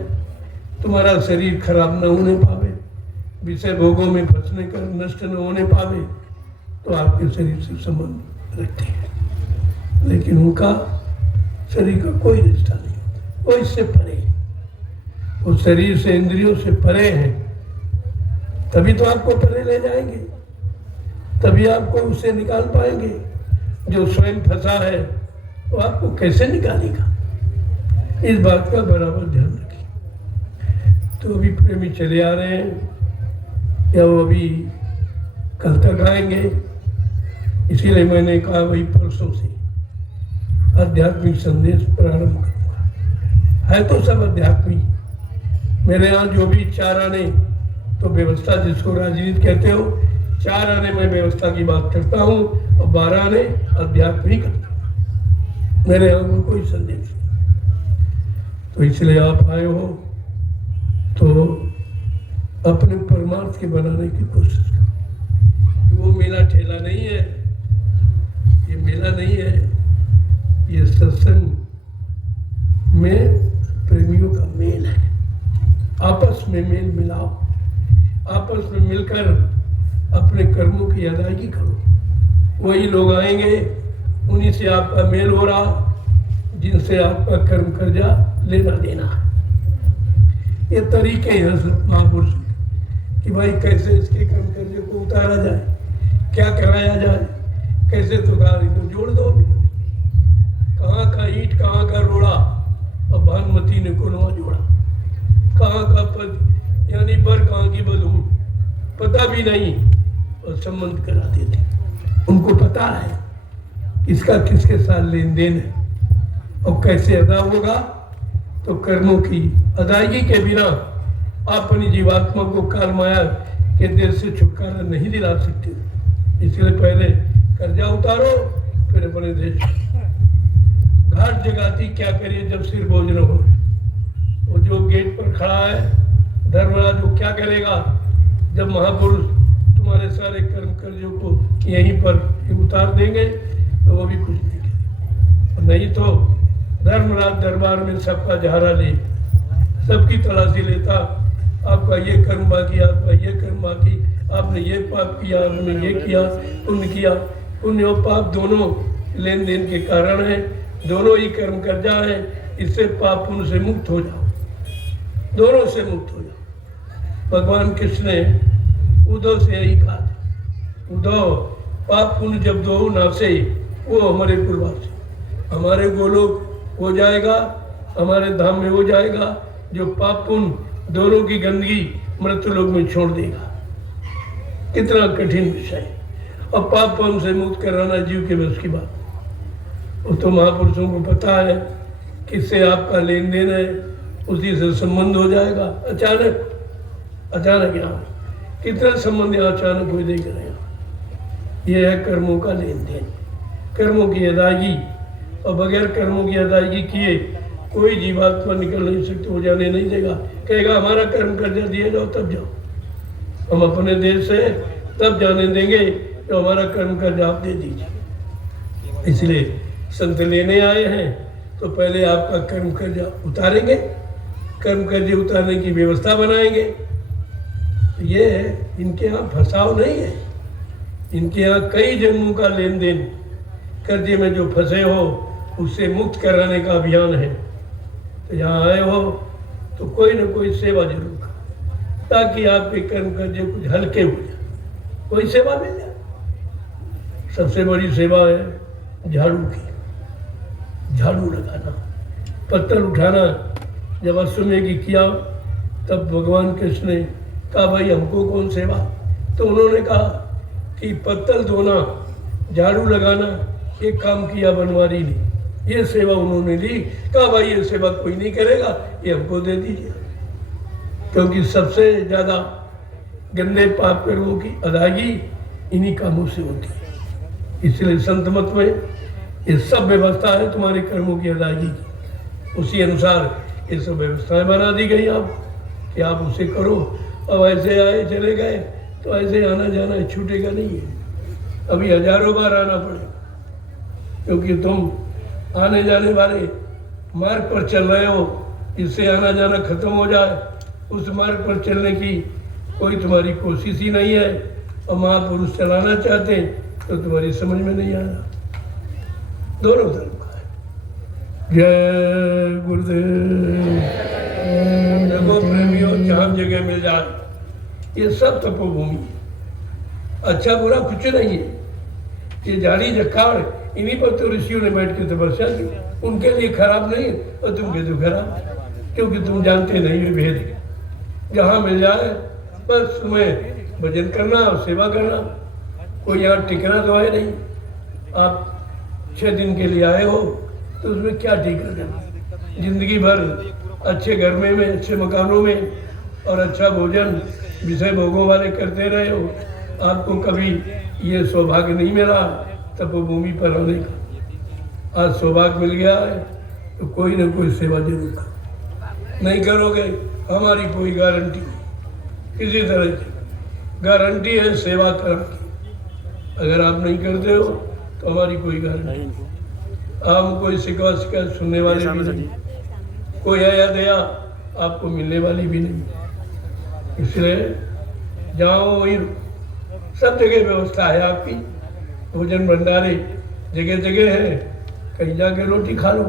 तुम्हारा शरीर खराब न होने पावे, विषय भोगों में फंसने का नष्ट न होने पावे, तो आपके शरीर से संबंध रखते हैं। लेकिन उनका शरीर का कोई रिश्ता नहीं, वो इससे परे है, वो शरीर से इंद्रियों से परे हैं। तभी तो आपको परे ले जाएंगे, तभी आपको उससे निकाल पाएंगे। जो स्वयं फंसा है वो आपको कैसे निकालेगा? इस बात का बराबर ध्यान रखिए। तो अभी प्रेमी चले आ रहे हैं, या वो अभी कल तक आएंगे, इसीलिए मैंने कहा वही परसों से आध्यात्मिक संदेश प्रारंभ करूंगा। है तो सब आध्यात्मिक। मेरे यहाँ जो भी 4 आने, तो व्यवस्था जिसको राजनीति कहते हो, 4 आने में व्यवस्था की बात करता हूँ और 12 आने आध्यात्मिक। मेरे यहाँ में कोई संदेश नहीं। तो इसलिए आप आए हो तो अपने परमार्थ के बनाने की कोशिश करो। वो मेला ठेला नहीं है, ये मेला नहीं है, ये सत्संग में प्रेमियों का मेल है। आपस में मेल मिलाओ, आपस में मिलकर अपने कर्मों की अदायगी करो। वही लोग आएंगे, उन्हीं से आपका मेल हो रहा, जिनसे आपका कर्म कर्जा लेना देना। ये तरीके हैं सब महापुरुष कि भाई कैसे इसके कर्म कर्जे को उतारा जाए, क्या कराया जाए, कैसे तो गाड़ी को जोड़ दो। कहाँ का ईंट कहाँ का रोड़ा, और भानुमती ने कोनवा जोड़ा। कहाँ का पद यानी बर कहाँ की बधू, पता भी नहीं, और संबंध करा देते। उनको पता है किसका किसके साथ लेन देन है और कैसे अदा होगा। तो कर्मों की अदायगी के बिना आप अपनी जीवात्मा को काल माया के देश से छुटकारा नहीं दिला सकते। इसलिए पहले कर्जा उतारो, फिर अपने देश। घाट जगाती क्या करिए जब सिर बोझ न हो। वो जो गेट पर खड़ा है धर्मराज, वो क्या करेगा जब महापुरुष तुम्हारे सारे कर्म कर्जों को यहीं पर उतार देंगे, तो वो भी कुछ नहीं करेगा। नहीं तो धर्मराज दरबार में सबका सहारा ले, सबकी तलाशी लेता। आपका ये कर्म बाकी, आपका ये कर्म बाकी, आपने ये पाप किया, आपने ये किया, पुण्य किया। पुण्य और पाप दोनों लेन देन के कारण है, दोनों ही कर्म कर्जा है। इससे पाप पुण्य से मुक्त हो जाओ, दोनों से मुक्त हो जाओ। भगवान कृष्ण ने उद्धव से यही कहा था, उद्धव पाप पुण्य जब दो नासे, वो हमारे पूर्वासी, हमारे गोलोक हो जाएगा, हमारे धाम में हो जाएगा, जो पाप पुण्य दोनों की गंदगी मृत्यु लोक में छोड़ देगा। कितना कठिन विषय। और पाप पुण्य से मुक्त कराना जीव के बस की बात। वो तो महापुरुषों को पता है किससे आपका लेन देन है, उसी से संबंध हो जाएगा। अचानक यहाँ कितने संबंध यहाँ अचानक कोई देख रहे हैं। यह है कर्मों का लेन देन, कर्मों की अदायगी। और बगैर कर्मों की अदायगी किए कोई जीवात्मा निकल नहीं सकती, वो जाने नहीं देगा। कहेगा हमारा कर्म कर्जा दिए जाओ तब जाओ, हम अपने देश से तब जाने देंगे तो हमारा कर्म कर्जा आप दे दीजिए। इसलिए संत लेने आए हैं तो पहले आपका कर्म कर्जा उतारेंगे, कर्म कर्जे उतारने की व्यवस्था बनाएंगे। ये इनके यहाँ फंसाव नहीं है, इनके यहाँ कई जन्मों का लेन देन, कर्जे में जो फंसे हो उससे मुक्त कराने का अभियान है। तो यहाँ आए हो तो कोई ना कोई सेवा जरूर करो, ताकि आपके कर्म कर्जे कुछ हल्के हो जाए, कोई सेवा मिल जाए। सबसे बड़ी सेवा है झाड़ू की, झाड़ू लगाना, पत्थर उठाना। जब अश्वमेघ की किया तब भगवान कृष्ण ने कहा भाई हमको कौन सेवा, तो उन्होंने कहा कि पत्तल धोना, झाड़ू लगाना, ये काम किया बनवारी ने, ये सेवा उन्होंने ली। कहा भाई ये सेवा कोई नहीं करेगा, ये हमको दे दीजिए, क्योंकि सबसे ज़्यादा गंदे पाप कर्मों की अदायगी इन्हीं कामों से होती है। इसलिए संत मत में ये सब व्यवस्था है तुम्हारे कर्मों की अदायगी की। उसी अनुसार ये सब व्यवस्थाएं बना दी गई आप कि आप उसे करो। अब ऐसे आए चले गए तो ऐसे आना जाना छूटेगा नहीं है, अभी हजारों बार आना पड़ेगा, क्योंकि तुम आने जाने वाले मार्ग पर चल रहे हो। इससे आना जाना खत्म हो जाए, उस मार्ग पर चलने की कोई तुम्हारी कोशिश ही नहीं है। और महापुरुष चलाना चाहते तो तुम्हारी समझ में नहीं आना। दोनों धर्म का है। जय गुरुदेव। देखो प्रेमियों, जहाँ जगह मिल जाए, ये सब तपोभूमि, अच्छा बुरा कुछ नहीं है। ये झाड़ी जखाड़, इन्हीं पर तो ऋषियों ने बैठ के तपस्या की। उनके लिए खराब नहीं और तुमके तो खराब, क्योंकि तुम जानते नहीं है भेद। जहाँ मिल जाए बस तुम्हें भजन करना और सेवा करना, कोई यहाँ टिकना तो है नहीं। आप 6 दिन के लिए आए हो, तो उसमें क्या ठीक रखना? जिंदगी भर अच्छे घर में अच्छे मकानों में और अच्छा भोजन विषय भोगों वाले करते रहे हो, आपको कभी ये सौभाग्य नहीं मिला तपोभूमि पर आने का। आज सौभाग्य मिल गया है तो कोई ना कोई सेवा जरूर करो। नहीं करोगे हमारी कोई गारंटी नहीं, किसी तरह की गारंटी है सेवा करा की। अगर आप नहीं करते हो तो हमारी कोई गारंटी नहीं। हम कोई शिकवा शिकायत सुनने वाले भी नहीं, कोई आया दया आपको मिलने वाली भी नहीं। इसलिए जाओ वहीं, सब जगह व्यवस्था है आपकी, भोजन भंडारे जगह जगह है, कहीं जाके रोटी खा लो।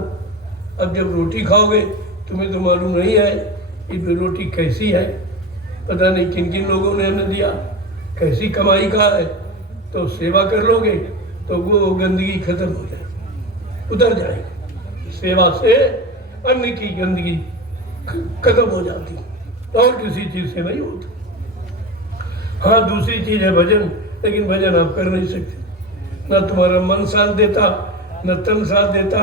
अब जब रोटी खाओगे तुम्हें तो मालूम नहीं है कि रोटी कैसी है, पता नहीं किन किन लोगों ने हमें दिया, कैसी कमाई का है। तो सेवा कर लोगे तो वो गंदगी खत्म हो जाएगी, उतर जाएगी। सेवा से अन्न की गंदगी खत्म हो जाती और किसी चीज से नहीं होती। हाँ, दूसरी चीज है भजन, लेकिन भजन आप कर नहीं सकते। न तुम्हारा मन साथ देता, न तन साथ देता,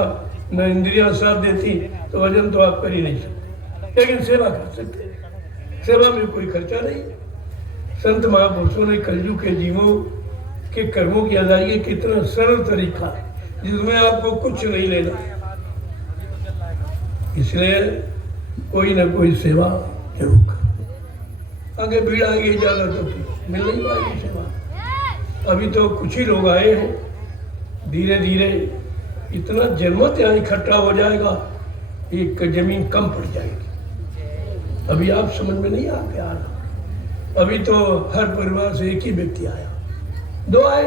न इंद्रियां साथ देती, तो भजन तो आप कर ही नहीं सकते। लेकिन सेवा कर सकते, सेवा में कोई खर्चा नहीं। संत महापुरुषों ने कलयुग के जीवों के कर्मों की अदायगी कितना सरल तरीका जिसमें आपको कुछ नहीं लेना। इसलिए कोई ना कोई सेवा जरूर करो। आगे भीड़ आगे ज्यादा तो मिल नहीं पाएगी सेवा। अभी तो कुछ ही लोग आए हैं, धीरे धीरे इतना जनमत यहाँ इकट्ठा हो जाएगा, एक जमीन कम पड़ जाएगी। अभी आप समझ में नहीं आ रहा। अभी तो हर परिवार से एक ही व्यक्ति आया, दो आए,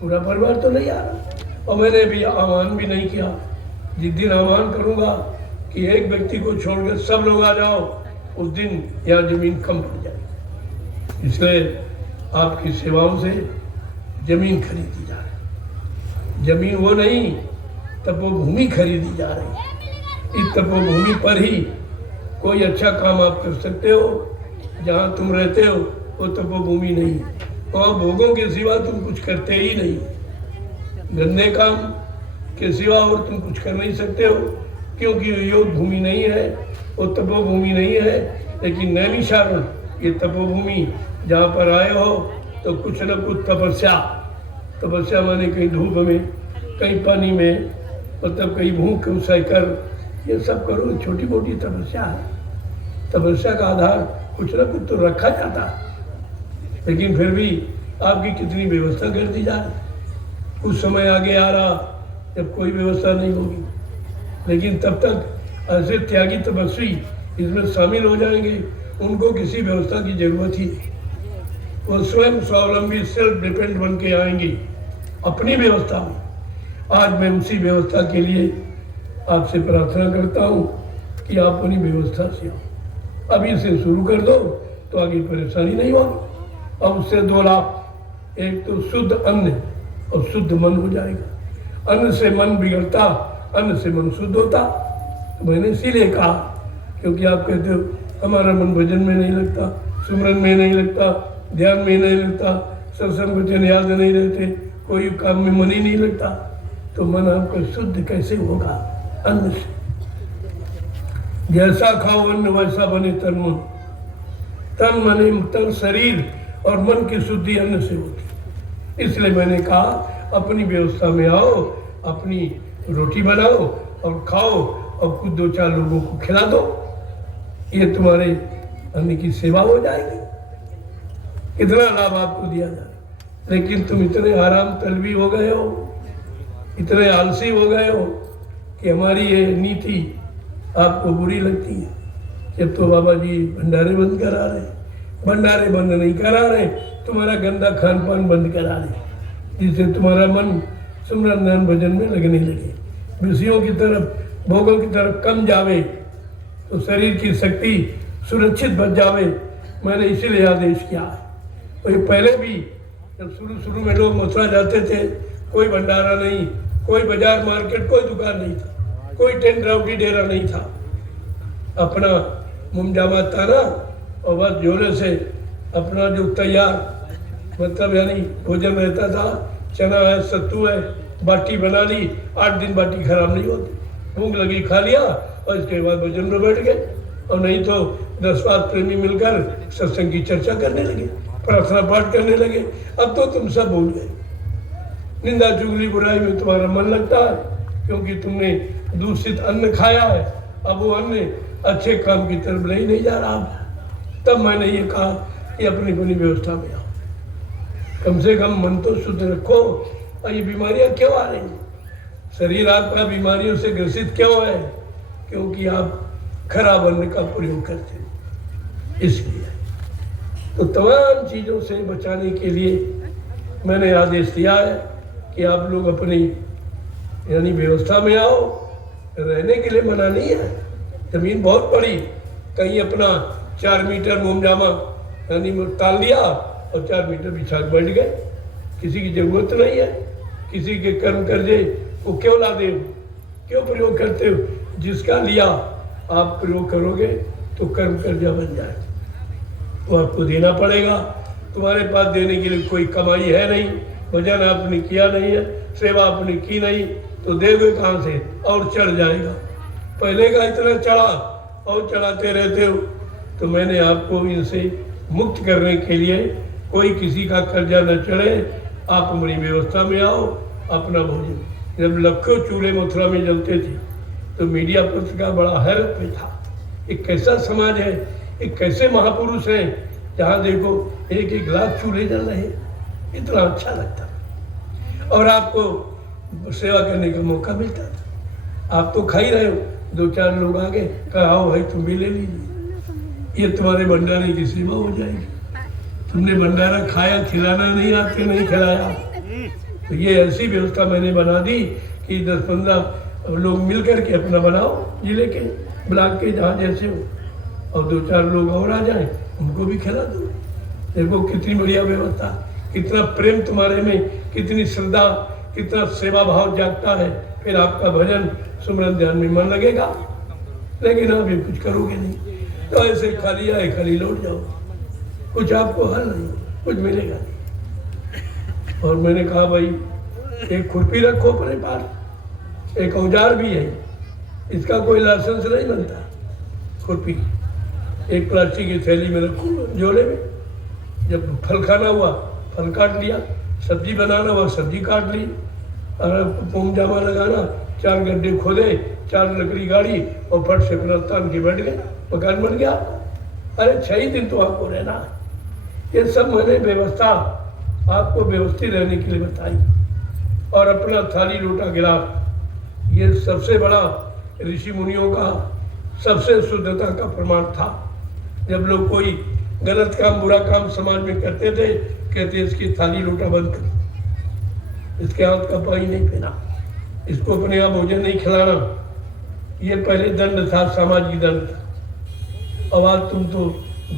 पूरा परिवार तो नहीं आ रहा। और मैंने भी आह्वान भी नहीं किया। जिस दिन आह्वान करूंगा कि एक व्यक्ति को छोड़कर सब लोग आ जाओ, उस दिन यहाँ जमीन कम पड़ जाएगी। इसलिए आपकी सेवाओं से जमीन खरीदी जा रही। जमीन वो नहीं, तपोभूमि खरीदी जा रही। इस तपोभूमि पर ही कोई अच्छा काम आप कर सकते हो। जहाँ तुम रहते हो वो तपोभूमि नहीं, वहाँ भोगों के सिवा तुम कुछ करते ही नहीं। गंदे काम के सिवा और तुम कुछ कर नहीं सकते हो, क्योंकि योग भूमि नहीं है, वो तपोभूमि नहीं है। लेकिन नैमिषारण्य ये तपोभूमि, जहाँ पर आए हो तो कुछ न कुछ तपस्या माने कहीं धूप में, कहीं पानी में, मतलब कहीं भूख सहकर ये सब करो। छोटी मोटी तपस्या है। तपस्या का आधार कुछ न कुछ तो रखा जाता है, लेकिन फिर भी आपकी कितनी व्यवस्था कर दी जा रही। कुछ समय आगे आ रहा जब कोई व्यवस्था नहीं होगी, लेकिन तब तक ऐसे त्यागी तपस्वी इसमें शामिल हो जाएंगे, उनको किसी व्यवस्था की जरूरत ही नहीं। वो स्वयं स्वावलंबी सेल्फ डिपेंड बन के आएंगे अपनी व्यवस्था में। आज मैं उसी व्यवस्था के लिए आपसे प्रार्थना करता हूँ कि आप अपनी व्यवस्था से आओ। अभी से शुरू कर दो तो आगे परेशानी नहीं होगी। अब उससे दो लाभ, एक तो शुद्ध अन्न और शुद्ध मन हो जाएगा। अन्न से मन बिगड़ता, अन्न से मन शुद्ध होता। तो मैंने इसीलिए कहा, क्योंकि आप कहते हो हमारा मन भजन में नहीं लगता, सुमरन में नहीं लगता, ध्यान में नहीं लगता, सत्संग वचन याद नहीं रहते, कोई काम में मन ही नहीं लगता। तो मन आपका शुद्ध कैसे होगा? अन्न से। जैसा खाओ अन्न वैसा बने तन मन। तन मने तन शरीर और मन की शुद्धि अन्न से होती। इसलिए मैंने कहा अपनी व्यवस्था में आओ, अपनी रोटी बनाओ और खाओ और कुछ दो चार लोगों को खिला दो। ये तुम्हारे अन्न की सेवा हो जाएगी। कितना लाभ आपको दिया जाए। लेकिन तुम इतने आराम तलबी हो गए हो, इतने आलसी हो गए हो कि हमारी ये नीति आपको बुरी लगती है। जब तो बाबा जी भंडारे बंद करा रहे, भंडारे बंद नहीं करा रहे, तुम्हारा गंदा खान पान बंद करा रहे, जिससे तुम्हारा मन सुमरन ध्यान भजन में लगने लगे, विषयों की तरफ, भोगों की तरफ कम जावे, तो शरीर की शक्ति सुरक्षित बच जावे। मैंने इसीलिए आदेश किया है। और ये पहले भी जब शुरू में लोग मथुरा जाते थे, कोई भंडारा नहीं, कोई बाजार मार्केट, कोई दुकान नहीं था, कोई टेंट राउटी डेरा नहीं था। अपना मुमजामा ताना और बस जोरे से अपना जो तैयार मतलब यानी भोजन रहता था, चना है, सत्तू है, बाटी बना ली, 8 दिन बाटी खराब नहीं होती। भूख लगी खा लिया और इसके बाद भजन में बैठ गए, और नहीं तो 10 बात प्रेमी मिलकर सत्संग की चर्चा करने लगे, प्रार्थना पाठ करने लगे। अब तो तुम सब भूल गए। निंदा चुगली बुराई में तुम्हारा मन लगता है, क्योंकि तुमने दूषित अन्न खाया है। अब वो अन्न अच्छे काम की तरफ नहीं जा रहा। तब मैंने ये कहा कि अपनी अपनी व्यवस्था में आओ, कम से कम मन तो शुद्ध रखो। और ये बीमारियां क्यों आ रही हैं? शरीर आपका बीमारियों से ग्रसित क्यों है? क्योंकि आप खराब अन्न का प्रयोग करते हैं, इसलिए। तो तमाम चीज़ों से बचाने के लिए मैंने आदेश दिया है कि आप लोग अपनी यानी व्यवस्था में आओ। रहने के लिए मना नहीं है। जमीन बहुत बड़ी, कहीं अपना 4 मीटर मोमजामा यानी टाल लिया और 4 मीटर बिछा के बैठ गए। किसी की जरूरत नहीं है। किसी के कर्म कर्जे को क्यों ला दे, क्यों प्रयोग करते हो? जिसका लिया आप प्रयोग करोगे तो कर्म कर्जा बन जाए, तो आपको देना पड़ेगा। तुम्हारे पास देने के लिए कोई कमाई है नहीं, भजन आपने किया नहीं है, सेवा आपने की नहीं, तो देगे कहाँ से? और चढ़ जाएगा। पहले का इतना चढ़ा और चढ़ाते रहते हो। तो मैंने आपको इनसे मुक्त करने के लिए, कोई किसी का कर्जा न चढ़े, आप हमारी व्यवस्था में आओ। अपना भोजन, जब लाखों चूल्हे मथुरा में जलते थे तो मीडिया पत्रिका बड़ा हैरत में था। एक कैसा समाज है, एक कैसे महापुरुष हैं, जहाँ देखो 1-1 लाख चूल्हे जल रहे हैं। इतना अच्छा लगता और आपको सेवा करने का मौका मिलता था। आप तो खा ही रहे हो, 2-4 लोग आगे कहा आओ भाई तुम भी ले लीजिए, ये तुम्हारे भंडारे की सेवा हो जाएगी। तुमने भंडारा खाया, खिलाना नहीं आते, नहीं खिलाया। तो ये ऐसी व्यवस्था मैंने बना दी कि 10-15 लोग मिल करके अपना बनाओ, जिले के ब्लॉक के जहाँ जैसे हो, और 2-4 लोग और आ जाएं, उनको भी खिला दो। देखो कितनी बढ़िया व्यवस्था, कितना प्रेम तुम्हारे में, कितनी श्रद्धा, कितना सेवा भाव जागता है। फिर आपका भजन सुमरन ध्यान में मन लगेगा। लेकिन आप ये कुछ करोगे नहीं, तो ऐसे खाली आए खाली लौट जाओ, कुछ आपको हल नहीं, कुछ मिलेगा नहीं। और मैंने कहा भाई एक खुरपी रखो अपने पास, एक औजार भी है, इसका कोई लाइसेंस नहीं बनता। खुरपी एक प्लास्टिक की थैली में रखो, झोले में। जब फल खाना हुआ फल काट लिया, सब्जी बनाना हुआ सब्जी काट ली, और मोमजामा लगाना, 4 गड्ढे खोदे, 4 लकड़ी गाड़ी और फट से अपना तान के बैठ गए, मकान बन गया। अरे 6 ही दिन तो आपको रहना है। ये सब मैंने व्यवस्था आपको व्यवस्थित रहने के लिए बताई। और अपना थाली लोटा गिलास, ये सबसे बड़ा ऋषि मुनियों का सबसे शुद्धता का प्रमाण था। जब लोग कोई गलत काम, बुरा काम समाज में करते थे, कहते इसकी थाली लोटा बंद कर, इसके हाथ का पानी नहीं पीना, इसको अपने यहाँ भोजन नहीं खिलाना। ये पहले दंड था, सामाजिक दंड था। अब आज तुम तो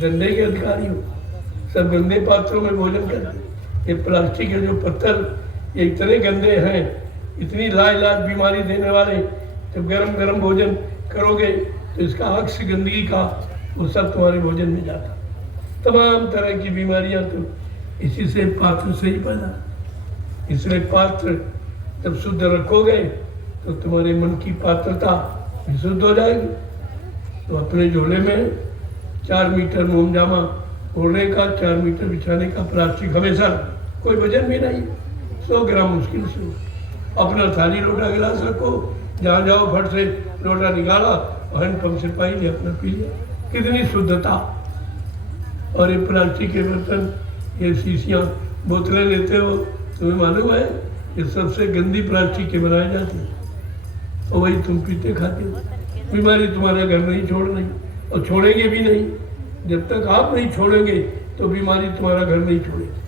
दंडे के अधिकारी हो, सब गंदे पात्रों में भोजन करते। ये प्लास्टिक के जो पत्थर, ये इतने गंदे हैं, इतनी लाइलाज बीमारी देने वाले। जब गरम गरम भोजन करोगे तो इसका अक्स गंदगी का वो सब तुम्हारे भोजन में जाता। तमाम तरह की बीमारियां तो इसी से, पात्र से ही पैदा। इसलिए पात्र जब शुद्ध रखोगे तो तुम्हारे मन की पात्रता शुद्ध हो जाएगी। तो अपने झोले में 4 मीटर मोमजामा ओढ़ने का, 4 मीटर बिछाने का प्लास्टिक हमेशा, कोई वजन भी नहीं, 100 ग्राम मुश्किल से। अपना थाली लोटा गिलास रखो, जहाँ जाओ फट से लोटा निकाला, हैंडपंप से पानी लिया, अपना पी लिया। कितनी शुद्धता। और ये प्लास्टिक के बर्तन, ये शीशियाँ, बोतलें लेते हो, तुम्हें मालूम है ये सबसे गंदी प्लास्टिक के बनाए जाते हैं, और वही तुम पीते खाते हो। बीमारी तुम्हारा घर नहीं छोड़नी, और छोड़ेंगे भी नहीं। जब तक आप नहीं छोड़ेंगे तो बीमारी तुम्हारा घर नहीं छोड़ेगी।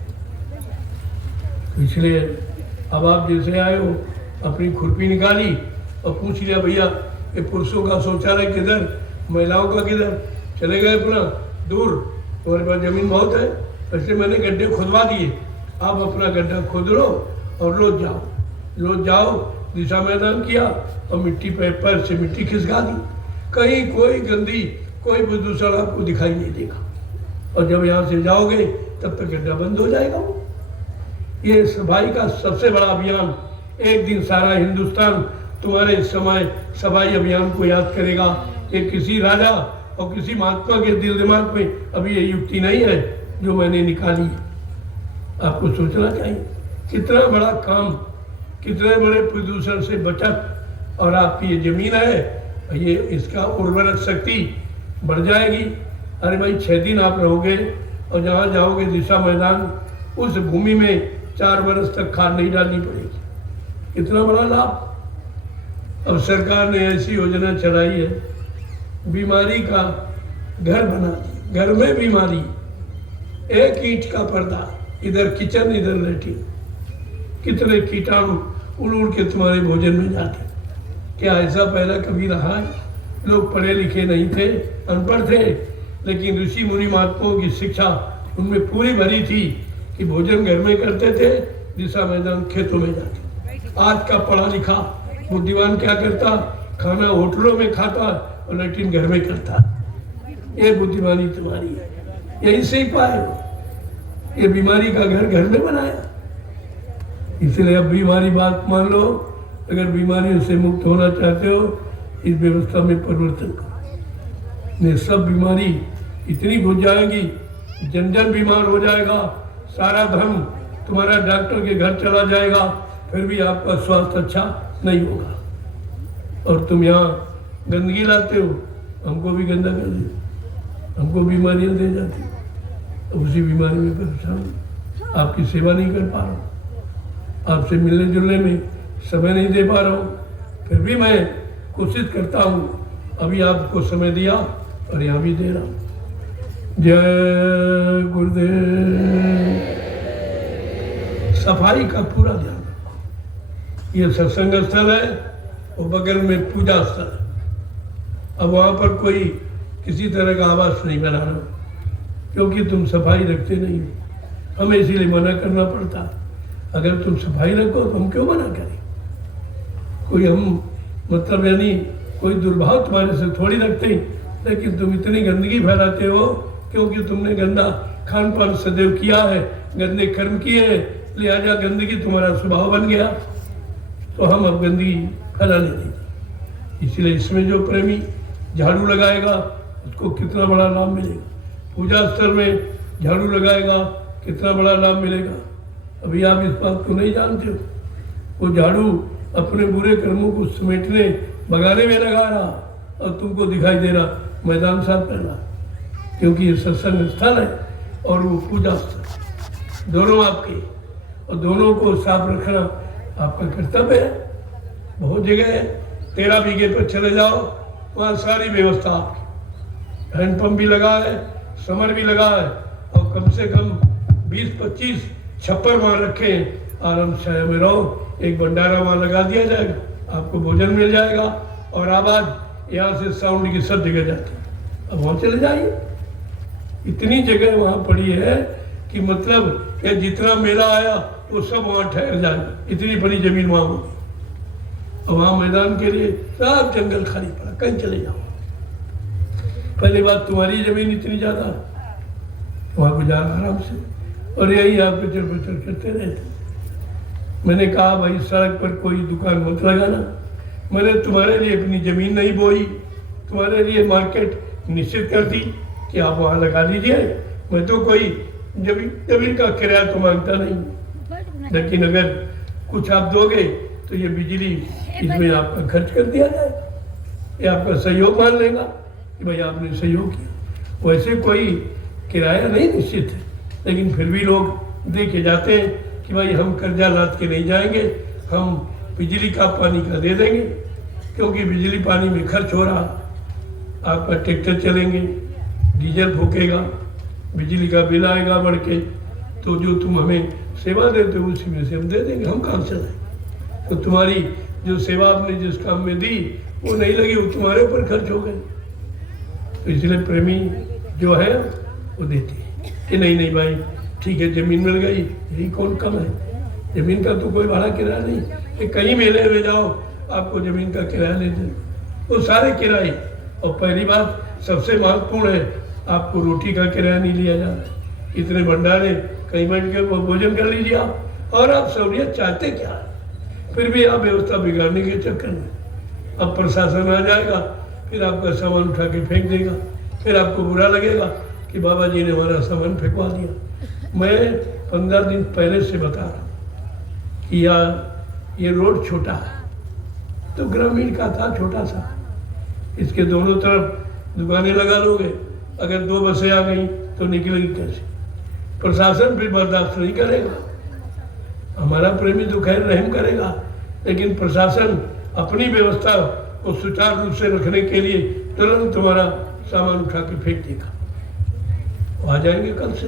इसलिए अब आप जैसे आए हो, अपनी खुरपी निकाली और पूछ लिया भैया ये पुरुषों का शौचालय किधर, महिलाओं का किधर, चले गए अपना दूर, तुम्हारे पास जमीन बहुत है, वैसे मैंने गड्ढे खुदवा दिए, आप अपना गड्ढा खोद लो और रोज जाओ। दिशा मैदान किया और मिट्टी पे पैर से मिट्टी खिसका दी, कहीं कोई गंदी, कोई प्रदूषण आपको दिखाई नहीं देगा। और जब यहाँ से जाओगे तब तक गड्ढा बंद हो जाएगा। ये सफाई का सबसे बड़ा अभियान एक दिन सारा हिंदुस्तान तुम्हारे समय सफाई अभियान को याद करेगा। ये किसी राजा और किसी महात्मा के दिल दिमाग में अभी ये युक्ति नहीं है जो मैंने निकाली है। आपको सोचना चाहिए कितना बड़ा काम, कितने बड़े प्रदूषण से बचत, और आपकी ये जमीन है, ये इसका उर्वरक शक्ति बढ़ जाएगी। अरे भाई 6 दिन आप रहोगे और जहाँ जाओगे दिशा मैदान, उस भूमि में 4 वर्ष तक खाद नहीं डालनी पड़ेगी। कितना बड़ा लाभ। अब सरकार ने ऐसी योजना चलाई है, बीमारी का घर बना दी, घर में बीमारी, एक ईंट का पर्दा, इधर किचन इधर लेटरिन, कितने कीटाणु उड़ उड़ के तुम्हारे भोजन में जाते। क्या ऐसा पहले कभी रहा है? लोग पढ़े लिखे नहीं थे, अनपढ़ थे, लेकिन ऋषि मुनि महात्माओं की शिक्षा उनमें पूरी भरी थी कि भोजन घर में करते थे, दिशा मैदान खेतों में जाते। आज का पढ़ा लिखा बुद्धिमान क्या करता? खाना होटलों में खाता और लेटरिन घर में करता। ये बुद्धिमानी तुम्हारी है, यही से ही पाए हो। ये बीमारी का घर घर में बनाया, इसलिए अब बीमारी बात मान लो। अगर बीमारियों से मुक्त होना चाहते हो, इस व्यवस्था में परिवर्तन करो। ये सब बीमारी इतनी घुस जाएगी, जन जन बीमार हो जाएगा, सारा धर्म तुम्हारा डॉक्टर के घर चला जाएगा, फिर भी आपका स्वास्थ्य अच्छा नहीं होगा। और तुम यहाँ गंदगी लाते हो, हमको भी गंदा कर दो, हमको बीमारियाँ दे जाती हो, तो उसी बीमारी में परेशान। आपकी सेवा नहीं कर पा रहा हूँ, आपसे मिलने जुलने में समय नहीं दे पा रहा हूँ, फिर भी मैं कोशिश करता हूँ। अभी आपको समय दिया और यहाँ भी दे रहा हूँ। जय गुरुदेव। सफाई का पूरा ध्यान रखो। ये सत्संग स्थल है और बगल में पूजा स्थल है। अब वहाँ पर कोई किसी तरह का आवास नहीं बनाना, क्योंकि तुम सफाई रखते नहीं हो। हमें इसीलिए मना करना पड़ता। अगर तुम सफाई रखो तो हम क्यों मना करें? कोई हम मतलब यानी कोई दुर्भाव तुम्हारे से थोड़ी रखते हैं, लेकिन तुम इतनी गंदगी फैलाते हो क्योंकि तुमने गंदा खान पान सदैव किया है, गंदे कर्म किए हैं, लिहाजा गंदगी तुम्हारा स्वभाव बन गया। तो हम अब गंदगी फैलाने देंगे। इसलिए इसमें जो प्रेमी झाड़ू लगाएगा उसको कितना बड़ा लाभ मिलेगा। पूजा स्थल में झाड़ू लगाएगा कितना बड़ा लाभ मिलेगा। अभी आप इस बात को नहीं जानते हो। वो झाड़ू अपने बुरे कर्मों को समेटने भगाने में लगा रहा और तुमको दिखाई दे रहा मैदान साफ करना, क्योंकि ये सत्संग स्थल है और वो पूजा स्थल, दोनों आपके, और दोनों को साफ रखना आपका कर्तव्य है। बहुत जगह है, 13 बीघे पर चले जाओ, वहाँ सारी व्यवस्था आपकी, हैंडपम्प भी लगा है, समर भी लगा है, और कम से कम 20-25 छप्पर वहाँ रखे हैं। आराम से में रहो, एक भंडारा वहाँ लगा दिया जाएगा, आपको भोजन मिल जाएगा, और आवाज़ यहाँ से साउंड की सब जगह जाती है। अब वहाँ चले जाइए, इतनी जगह वहाँ पड़ी है कि मतलब कि जितना मेला आया वो सब वहाँ ठहर जाएगा। इतनी बड़ी जमीन वहाँ होगी, और वहाँ मैदान के लिए सब जंगल खाली पड़ा, कहीं चले जाओ। पहली बात तुम्हारी जमीन इतनी ज़्यादा, वहाँ को जाना आराम से, और यही आप कचर पचर करते रहते। मैंने कहा भाई सड़क पर कोई दुकान मत लगाना। मैंने तुम्हारे लिए अपनी ज़मीन नहीं बोई, तुम्हारे लिए मार्केट निश्चित कर दी कि आप वहाँ लगा लीजिए। मैं तो कोई जमीन का किराया तो मांगता नहीं, लेकिन अगर कुछ आप दोगे तो ये बिजली इसमें आपका खर्च कर दिया जाए, ये आपका सहयोग मान लेगा कि भाई आपने सहयोग किया। वैसे कोई किराया नहीं निश्चित है, लेकिन फिर भी लोग देखे जाते हैं कि भाई हम कर्जा लाद के नहीं जाएंगे, हम बिजली का पानी का दे देंगे, क्योंकि बिजली पानी में खर्च हो रहा। आपका ट्रैक्टर चलेंगे, डीजल फूकेगा, बिजली का बिल आएगा बढ़ के, तो जो तुम हमें सेवा देते हो उसी में से हम दे देंगे, हम काम से लाएंगे। तो तुम्हारी जो सेवा आपने जिस काम में दी वो नहीं लगी, वो तुम्हारे ऊपर खर्च हो गए। तो इसलिए प्रेमी जो है वो देती है कि नहीं नहीं भाई ठीक है, जमीन मिल गई, यही कौन कम है। जमीन का तो कोई भाड़ा किराया नहीं कि कहीं मेले में जाओ आपको जमीन का किराया ले दे, वो सारे किराए। और पहली बात सबसे महत्वपूर्ण है, आपको रोटी का किराया नहीं लिया जाता। इतने भंडारे, कहीं बैठ के वो भोजन कर लीजिए आप, और आप सहूलियत चाहते क्या है? फिर भी आप व्यवस्था बिगाड़ने के चक्कर में, अब प्रशासन आ जाएगा, फिर आपका सामान उठा के फेंक देगा, फिर आपको बुरा लगेगा कि बाबा जी ने हमारा सामान फेंकवा दिया। मैं 15 दिन पहले से बता रहा हूँ कि यार ये रोड छोटा है, तो ग्रामीण का था छोटा सा, इसके दोनों तरफ दुकानें लगा लोगे, अगर 2 बसें आ गई तो निकलेगी कैसे? प्रशासन भी बर्दाश्त नहीं करेगा। हमारा प्रेमी तो खैर रहम करेगा, लेकिन प्रशासन अपनी व्यवस्था को सुचारू रूप से रखने के लिए तुरंत तुम्हारा सामान उठा के फेंक देगा। वो आ जाएंगे कल से,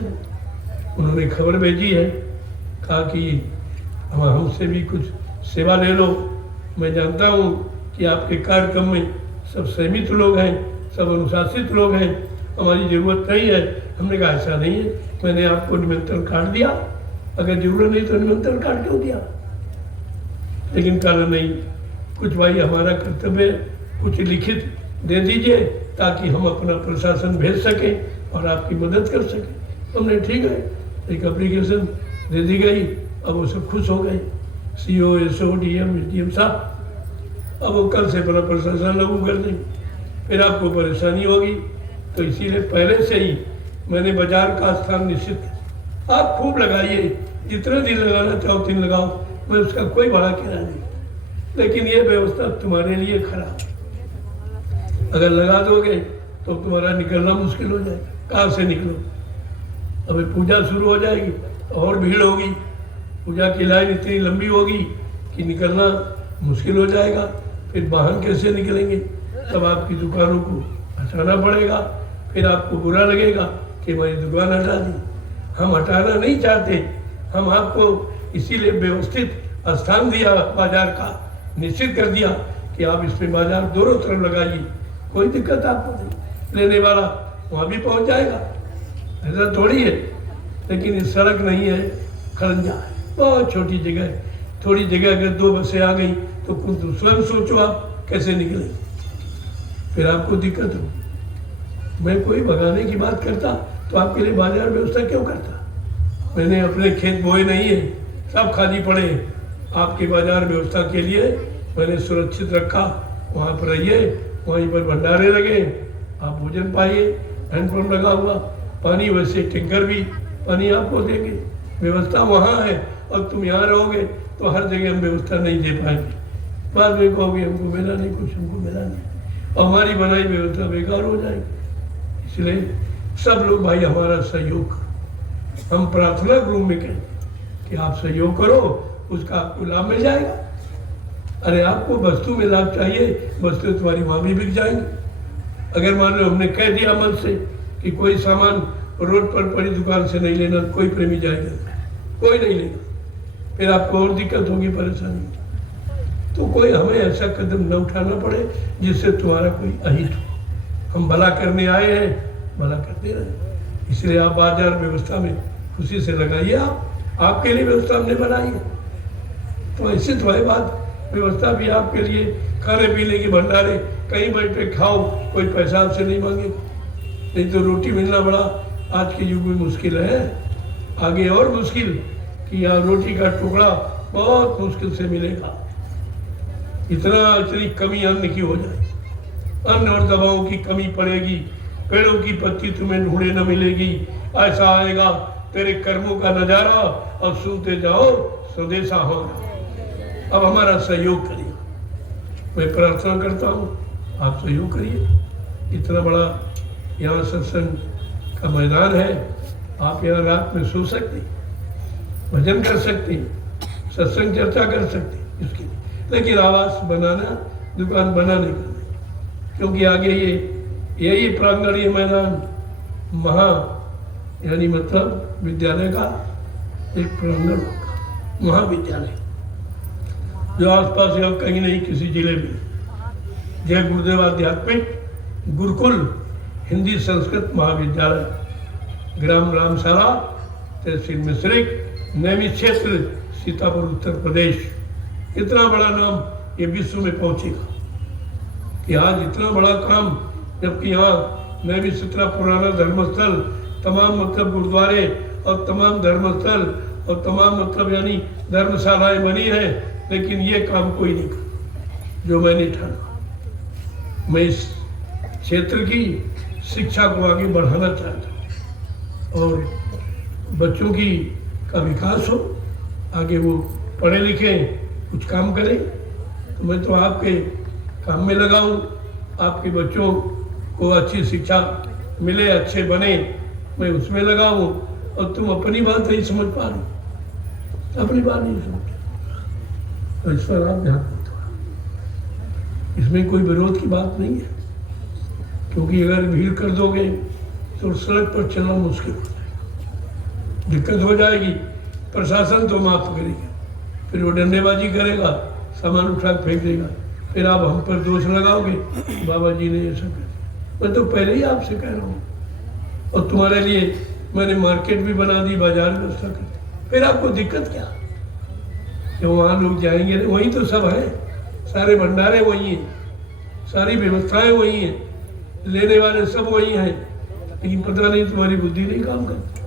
उन्होंने खबर भेजी है, कहा कि हमसे भी कुछ सेवा ले लो। मैं जानता हूँ कि आपके कार्यक्रम में सब संयमित लोग हैं, सब अनुशासित लोग हैं, हमारी ज़रूरत नहीं है। हमने कहा ऐसा नहीं है, मैंने आपको निमंत्रण कार्ड दिया, अगर जरूरत नहीं तो निमंत्रण कार्ड क्यों दिया? लेकिन कहा नहीं, कुछ भाई हमारा कर्तव्य कुछ लिखित दे दीजिए ताकि हम अपना प्रशासन भेज सकें और आपकी मदद कर सकें। हमने ठीक है, एक एप्लीकेशन दे दी गई, अब वो सब खुश हो गए, CO, SO, DM, SDM साहब। अब वो कल से अपना प्रशासन लागू कर देंगे, फिर आपको परेशानी होगी। तो इसीलिए पहले से ही मैंने बाजार का स्थान निश्चित, आप खूब लगाइए, जितने दिन लगाना चाहो 3 लगाओ, मैं उसका कोई बड़ा किराया नहीं, लेकिन ये व्यवस्था तुम्हारे लिए खराब है। अगर लगा दोगे तो तुम्हारा निकलना मुश्किल हो जाएगा। कहाँ से निकलो? अभी पूजा शुरू हो जाएगी और भीड़ होगी, पूजा की लाइन इतनी लंबी होगी कि निकलना मुश्किल हो जाएगा। फिर वाहन कैसे निकलेंगे? तब आपकी दुकानों को हटाना पड़ेगा, फिर आपको बुरा लगेगा कि हमारी दुकान हटा दी। हम हटाना नहीं चाहते, हम आपको इसीलिए व्यवस्थित स्थान दिया, बाजार का निश्चित कर दिया कि आप इसमें बाजार दोनों तरफ लगाइए, कोई दिक्कत आपको नहीं, लेने वाला वहाँ भी पहुँच जाएगा, ऐसा थोड़ी है। लेकिन ये सड़क नहीं है, खड़ंजा है, बहुत छोटी जगह है, थोड़ी जगह अगर 2 बसें आ गई तो खुद स्वयं सोचो आप कैसे निकले, फिर आपको दिक्कत हो। मैं कोई भगाने की बात करता तो आपके लिए बाजार व्यवस्था क्यों करता? मैंने अपने खेत बोए नहीं है, सब खाली पड़े, आपके बाजार व्यवस्था के लिए मैंने सुरक्षित रखा। वहाँ पर रहिए, वहीं पर भंडारे लगे, आप भोजन पाइए, हैंडपम्प लगा हुआ, पानी वैसे टैंकर भी पानी आपको देंगे, व्यवस्था वहाँ है। और तुम यहाँ रहोगे तो हर जगह हम व्यवस्था नहीं दे पाएंगे, बाद में कहोगे हमको मिला नहीं, कुछ हमको मिला नहीं, और हमारी बनाई व्यवस्था बेकार हो जाएगी। इसलिए सब लोग भाई हमारा सहयोग, हम प्रार्थना रूम में कहें कि आप सहयोग करो, उसका आपको लाभ मिल जाएगा। अरे आपको वस्तु में लाभ चाहिए, वस्तु तुम्हारी वहाँ भी बिक जाएंगी। अगर मान लो हमने कह दिया मन से कि कोई सामान रोड पर पड़ी दुकान से नहीं लेना, कोई प्रेमी जाएगा, कोई नहीं लेगा, फिर आपको और दिक्कत होगी, परेशानी। तो कोई हमें ऐसा कदम न उठाना पड़े जिससे तुम्हारा कोई अहित हो। हम भला करने आए हैं, भला करते रहे। इसलिए आप बाजार व्यवस्था में खुशी से लगाइए, आपके लिए व्यवस्था हमने बनाई है। तो ऐसे तो है बात, व्यवस्था भी आपके लिए, खाने पीने की भंडारे, कहीं बैठे खाओ, कोई पैसा आपसे नहीं मांगेगा। नहीं तो रोटी मिलना बड़ा आज के युग में मुश्किल है, आगे और मुश्किल कि यहाँ रोटी का टुकड़ा बहुत मुश्किल से मिलेगा। इतनी कमी अन्न की हो जाए, अन्न और दवाओं की कमी पड़ेगी, पेड़ों की पत्ती तुम्हें ढूंढे न मिलेगी। ऐसा आएगा तेरे कर्मों का नजारा, और सुनते जाओ स्वदेशा होगा। अब हमारा सहयोग करिए, मैं प्रार्थना करता हूँ आप सहयोग करिए। इतना बड़ा यहाँ सत्संग का मैदान है, आप यहाँ रात में सो सकते, भजन कर सकते, सत्संग चर्चा कर सकते, इसके लिए। लेकिन आवास बनाना, दुकान बनाने का नहीं, क्योंकि आगे यही प्रांगण, ये मैदान यानी मतलब विद्यालय का एक प्रांगण होगा, महाविद्यालय, जो आसपास या कहीं नहीं किसी जिले में। जय गुरुदेव आध्यात्मिक गुरुकुल हिंदी संस्कृत महाविद्यालय, ग्राम रामशाला, तहसील मिश्रिक, नैमिष क्षेत्र, सीतापुर, उत्तर प्रदेश। इतना बड़ा नाम ये विश्व में पहुंचेगा कि आज इतना बड़ा काम, जबकि यहाँ नैमिष इतना पुराना धर्मस्थल, तमाम मतलब गुरुद्वारे और तमाम धर्मस्थल और तमाम मतलब यानी धर्मशालाएं बनी हैं, लेकिन ये काम कोई नहीं कर जो मैंने ठाना। मैं इस क्षेत्र की शिक्षा को आगे बढ़ाना चाहता हूँ और बच्चों की का विकास हो, आगे वो पढ़े लिखे कुछ काम करें। तो मैं तो आपके काम में लगाऊं, आपके बच्चों को अच्छी शिक्षा मिले, अच्छे बने, मैं उसमें लगाऊं। और तुम अपनी बात नहीं समझ पा रहे, अपनी बात नहीं समझ, तो इस पर आप ध्यान दो। इसमें कोई विरोध की बात नहीं है, क्योंकि अगर भीड़ कर दोगे तो सड़क पर चलना मुश्किल हो जाएगा, दिक्कत हो जाएगी। प्रशासन तो माफ करेगी, फिर वो डंडेबाजी करेगा, सामान उठा के फेंक देगा, फिर आप हम पर दोष लगाओगे बाबा जी ने ऐसा कर। मैं तो पहले ही आपसे कह रहा हूँ, और तुम्हारे लिए मैंने मार्केट भी बना दी, बाजार व्यवस्था कर, फिर आपको दिक्कत क्या? कि वहाँ लोग जाएंगे, वहीं तो सब है, सारे भंडारे वहीं हैं, सारी व्यवस्थाएं वहीं हैं, लेने वाले सब वहीं हैं, लेकिन पता नहीं तुम्हारी बुद्धि नहीं काम करती।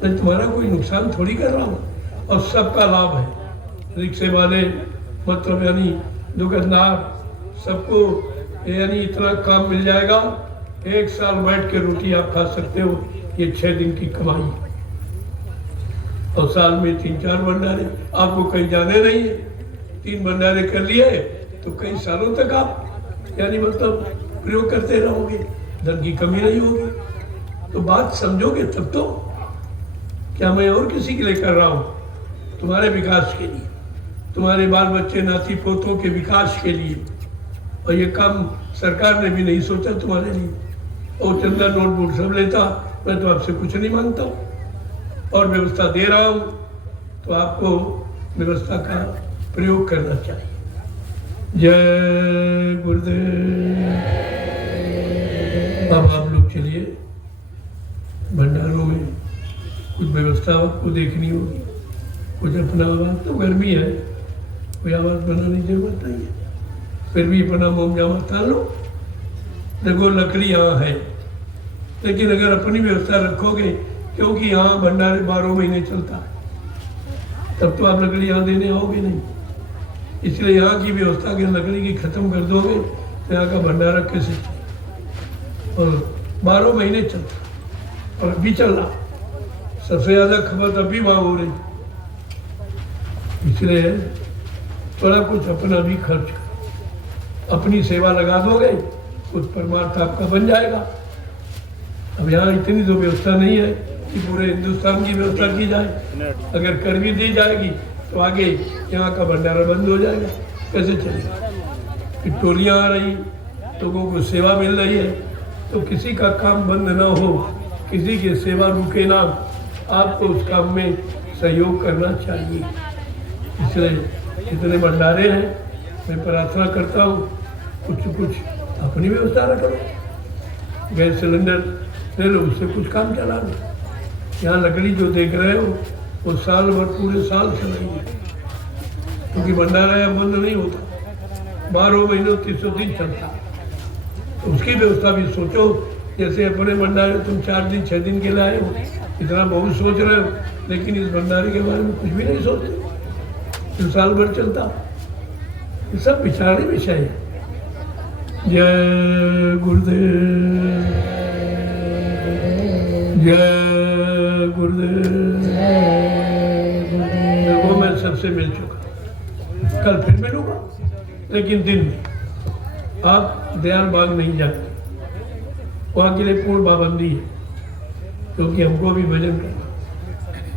मैं तुम्हारा कोई नुकसान थोड़ी कर रहा हूँ, और सबका लाभ है। रिक्शे वाले मतलब यानी दुकानदार सबको यानी इतना काम मिल जाएगा, 1 साल बैठ के रोटी आप खा सकते हो, ये 6 दिन की कमाई। और साल में 3-4 भंडारे, आपको कहीं जाने नहीं है, 3 भंडारे कर लिए तो कई सालों तक आप यानी मतलब प्रयोग करते रहोगे, धन की कमी नहीं होगी। तो बात समझोगे तब तो। क्या मैं और किसी के लिए कर रहा हूँ? तुम्हारे विकास के लिए, तुम्हारे बाल बच्चे नाती पोतों के विकास के लिए। और ये काम सरकार ने भी नहीं सोचा तुम्हारे लिए। और चंदा नोटबुक सब लेता, मैं तो आपसे कुछ नहीं मांगता हूँ, और व्यवस्था दे रहा हूँ, तो आपको व्यवस्था का प्रयोग करना चाहिए। जय गुरुदेव। अब आप लोग चलिए, भंडारों में कुछ व्यवस्था आपको देखनी होगी, कुछ अपना आवाज, तो गर्मी है, कोई आवाज बनाने की जरूरत नहीं है, फिर भी अपना मोम जामा तान लो। देखो लकड़ी यहाँ है, लेकिन अगर अपनी व्यवस्था रखोगे, क्योंकि यहाँ भंडारे 12 महीने चलता है, तब तो आप लकड़ी यहाँ देने आओगे नहीं। इसलिए यहाँ की व्यवस्था के लकड़ी की खत्म कर दोगे तो यहाँ का भंडारा कैसे चले? और 12 महीने चलता, और अभी चल रहा, सबसे ज्यादा खपत अभी वहाँ हो रही। इसलिए थोड़ा कुछ अपना भी खर्च करो, अपनी सेवा लगा दोगे, कुछ परमार्थ आपका बन जाएगा। अब यहाँ इतनी तो व्यवस्था नहीं है कि पूरे हिंदुस्तान की व्यवस्था की जाए। अगर कर भी दी जाएगी तो आगे यहाँ का भंडारा बंद हो जाएगा, कैसे चलेगा? कि टोलियाँ आ रही, लोगों को सेवा मिल रही है, तो किसी का काम बंद ना हो, किसी की सेवा रुके ना, आपको उस काम में सहयोग करना चाहिए। इसलिए इतने भंडारे हैं, मैं प्रार्थना करता हूँ कुछ अपनी व्यवस्था रखो। गैस सिलेंडर ले लो, उससे कुछ काम चला लो। यहाँ लकड़ी जो देख रहे हो वो साल भर पूरे साल चलाइए, क्योंकि भंडारा यहाँ बंद नहीं होता, 12 महीनों 300 दिन चलता। तो उसकी व्यवस्था भी सोचो। जैसे अपने भंडारे तुम 4 दिन 6 दिन के लिए आए हो, इतना बहुत सोच रहे हो, लेकिन इस भंडारे के बारे में कुछ भी नहीं सोचते, तो साल भर चलता। ये सब विचारने विषय है। जय गुरुदेव, जय गुरुदेव। देखो मैं सबसे मिल चुका, कल फिर मिलूंगा, लेकिन दिन में आप दयाल बाग नहीं जाते, वहाँ के लिए पूर्ण पाबंदी है, क्योंकि हमको भी भजन करना।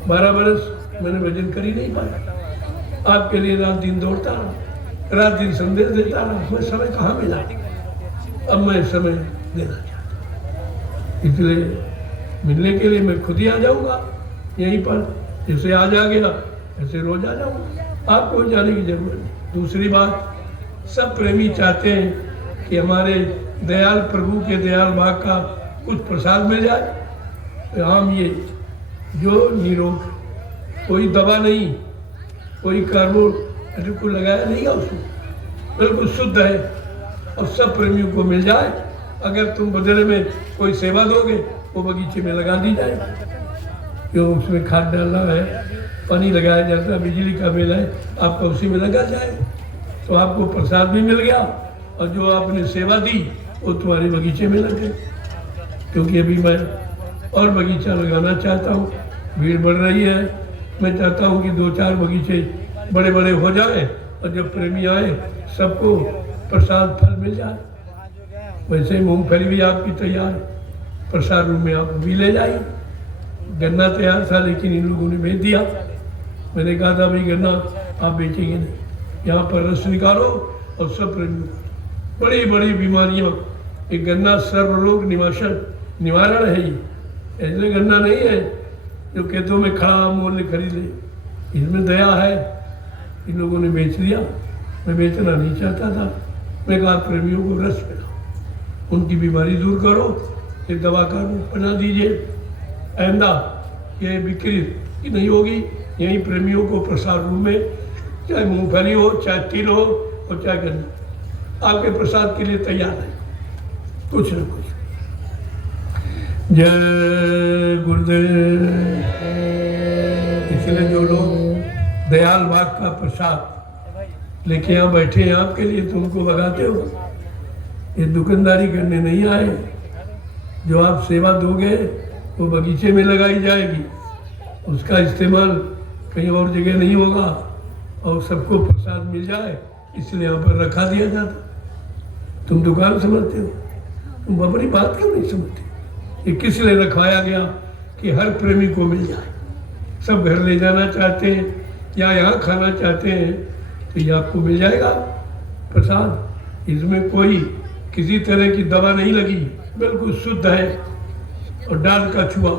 12 बरस मैंने भजन कर ही नहीं पाया, आपके लिए रात दिन दौड़ता रहा, रात दिन संदेश देता रहा, मैं समय कहाँ मिला? अब मैं समय देना चाहता, इसलिए मिलने के लिए मैं खुद ही आ जाऊंगा यहीं पर। जैसे आज आ गया ऐसे रोज आ जाऊंगा, आपको जाने की जरूरत नहीं। दूसरी बात, सब प्रेमी चाहते हैं कि हमारे दयाल प्रभु के दयाल बाग का कुछ प्रसाद मिल जाए। तो हम ये जो निरोग, कोई दवा नहीं, कोई कार्बोहाइड्रेट को लगाया नहीं है, उसको बिल्कुल शुद्ध है, और सब प्रेमियों को मिल जाए। अगर तुम बदले में कोई सेवा दोगे, वो बगीचे में लगा दी जाए। जो उसमें खाद डालना है, पानी लगाया जाता है, बिजली का बिल है, आपका उसी में लगा जाए, तो आपको प्रसाद भी मिल गया और जो आपने सेवा दी वो तुम्हारे बगीचे में लगे। क्योंकि अभी मैं और बगीचा लगाना चाहता हूँ, भीड़ बढ़ रही है, मैं चाहता हूँ कि 2-4 बगीचे बड़े बड़े हो जाए और जब प्रेमी आए सबको प्रसाद फल मिल जाए। वैसे ही मूंगफली भी आपकी तैयार, प्रसाद रूप में आप भी ले जाइए। गन्ना तैयार था लेकिन इन लोगों ने बेच दिया। मैंने कहा था भाई गन्ना आप बेचेंगे नहीं, यहाँ पर रस निकालो और सब बड़ी बड़ी बीमारियाँ, ये गन्ना सर्वरोग निवारण है। ये ऐसे गन्ना नहीं है जो खेतों में खड़ा मूल्य खरीद ले, इसमें दया है। इन लोगों ने बेच दिया, मैं बेचना नहीं चाहता था। मैं कहा प्रेमियों को रस पिलाओ, उनकी बीमारी दूर करो, एक दवा का रूप बना दीजिए। आइंदा ये बिक्री की नहीं होगी, यहीं प्रेमियों को प्रसाद रूप में चाहे मूंगफली हो, चाहे तिल हो और चाहे गन्ना आपके प्रसाद के लिए तैयार है, कुछ न कुछ। जय गुरुदेव। इसलिए जो लोग दयाल बाग का प्रसाद लेके यहाँ बैठे हैं आपके लिए, तुमको भगाते हो, ये दुकानदारी करने नहीं आए। जो आप सेवा दोगे वो बगीचे में लगाई जाएगी, उसका इस्तेमाल कहीं और जगह नहीं होगा और सबको प्रसाद मिल जाए, इसलिए यहाँ पर रखा दिया जाता। तुम दुकान समझते हो, तुम अपनी बात क्यों नहीं समझते? ये किस लिए रखवाया गया कि हर प्रेमी को मिल जाए। सब घर ले जाना चाहते हैं या यहाँ खाना चाहते हैं तो ये आपको मिल जाएगा प्रसाद। इसमें कोई किसी तरह की दवा नहीं लगी, बिल्कुल शुद्ध है। और डाल का छुआ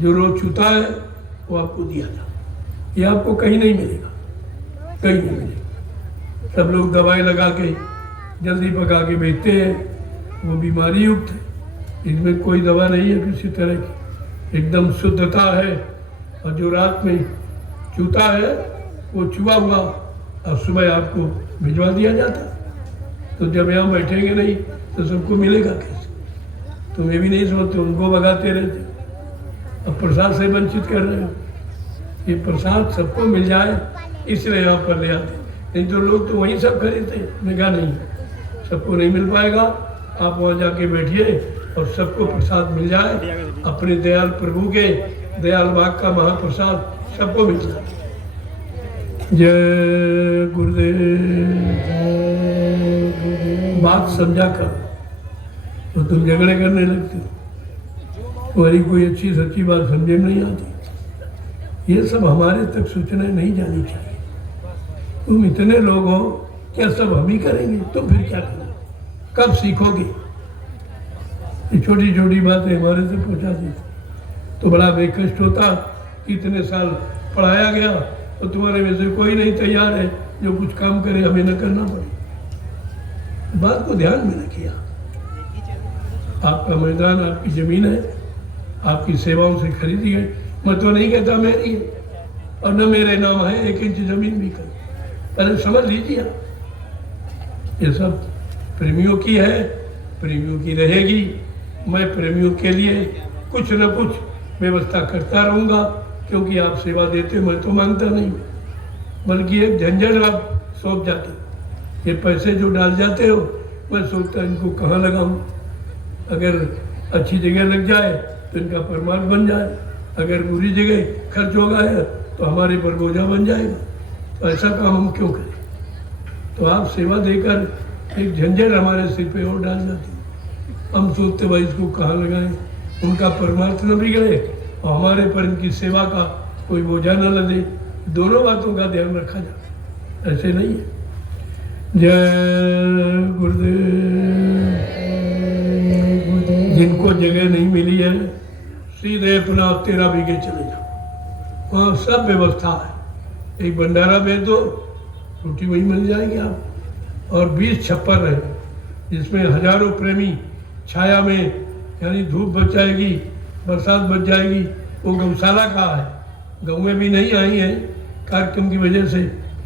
जो रोज छूता है वो आपको दिया जाए, ये आपको कहीं नहीं मिलेगा, कहीं नहीं मिलेगा। सब लोग दवाई लगा के जल्दी पका के बेचते हैं, वो बीमारी युक्त है। इसमें कोई दवा नहीं है किसी तरह की, एकदम शुद्धता है। और जो रात में चूता है वो चुआ हुआ और सुबह आपको भिजवा दिया जाता। तो जब यहाँ बैठेंगे नहीं तो सबको मिलेगा कैसे? तुम ये भी नहीं समझते, उनको भगाते रहते, अब प्रसाद से वंचित कर रहे हो। ये प्रसाद सबको मिल जाए इसलिए यहाँ पर ले आते, नहीं तो लोग तो वहीं सब खरीदते। मैं कहा नहीं, सबको नहीं मिल पाएगा, आप वहाँ जाके बैठिए और सबको प्रसाद मिल जाए। अपने दयाल प्रभु के दयाल बाग का महाप्रसाद सबको मिल जाए। जय गुरुदेव। बात समझा कर तो तुम झगड़े करने लगते हो, तुम्हारी कोई अच्छी सच्ची बात समझे में नहीं आती। ये सब हमारे तक सूचना नहीं जानी चाहिए। तुम इतने लोग हो, क्या सब हम ही करेंगे? तुम फिर क्या करोगे? कब सीखोगे? ये छोटी छोटी बातें हमारे से पहुंचा दी तो बड़ा बेकष्ट होता कि इतने साल पढ़ाया गया और तुम्हारे में से कोई नहीं तैयार है जो कुछ काम करे, हमें न करना पड़े। बात को ध्यान में रखिए। आपका मैदान, आपकी जमीन है, आपकी सेवाओं से खरीदी है। मैं तो नहीं कहता मेरी है और न मेरे नाम है 1 इंच जमीन भी कर, पहले समझ लीजिए। ये सब प्रेमियों की है, प्रेमियों की रहेगी। मैं प्रेमियों के लिए कुछ न कुछ व्यवस्था करता रहूँगा, क्योंकि आप सेवा देते हो, मैं तो मांगता नहीं, बल्कि एक झंझट आप सौंप जाते। ये पैसे जो डाल जाते हो, मैं सोचता इनको कहाँ लगाऊँ। अगर अच्छी जगह लग जाए तो इनका परमार्थ बन जाए, अगर बुरी जगह खर्च हो गया तो हमारे पर बोझा बन जाएगा। तो ऐसा काम हम क्यों करें? तो आप सेवा देकर एक झंझट हमारे सिर पे और डाल जाती। हम सोचते भाई इसको कहाँ लगाएं, उनका परमार्थ न बिगड़े और हमारे पर इनकी सेवा का कोई बोझा न लगे। दोनों बातों का ध्यान रखा जाए, ऐसे नहीं है। जय गुरुदेव। जिनको जगह नहीं मिली है सीधे अपना 13 बीघे चले जाओ, वहाँ सब व्यवस्था है। एक भंडारा भेज दो, रोटी वहीं मिल जाएगी आप। और 20 छप्पर है जिसमें हजारों प्रेमी छाया में, यानी धूप बच जाएगी, बरसात बच जाएगी। वो गौशाला का है, गौएं भी नहीं आई हैं कार्यक्रम की वजह से,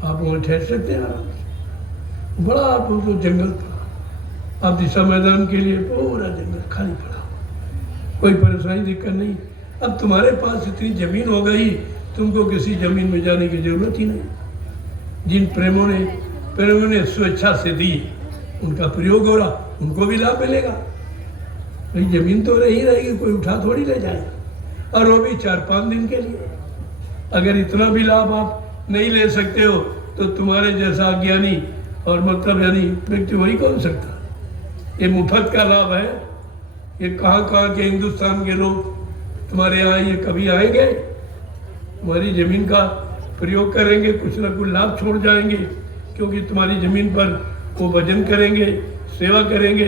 आप वहाँ ठहर सकते हैं आराम से। बड़ा आप तो जंगल पड़ा, आप दिशा मैदान के लिए पूरा जंगल खाली पड़ा, कोई परेशानी दिक्कत नहीं। अब तुम्हारे पास इतनी जमीन हो गई, तुमको किसी जमीन में जाने की जरूरत ही नहीं। जिन प्रेमियों ने स्वेच्छा से दी, उनका प्रयोग हो रहा, उनको भी लाभ मिलेगा। भाई जमीन तो रही रहेगी, कोई उठा थोड़ी ले जाएगा, और वो भी 4-5 दिन के लिए। अगर इतना भी लाभ आप नहीं ले सकते हो तो तुम्हारे जैसा अज्ञानी और मतलब यानी व्यक्ति वही कौन सकता। ये मुफ्त का लाभ है। ये कहाँ के हिंदुस्तान के लोग तुम्हारे यहाँ ये कभी आएंगे, तुम्हारी जमीन का प्रयोग करेंगे, कुछ ना कुछ लाभ छोड़ जाएंगे, क्योंकि तुम्हारी जमीन पर वो भजन करेंगे, सेवा करेंगे,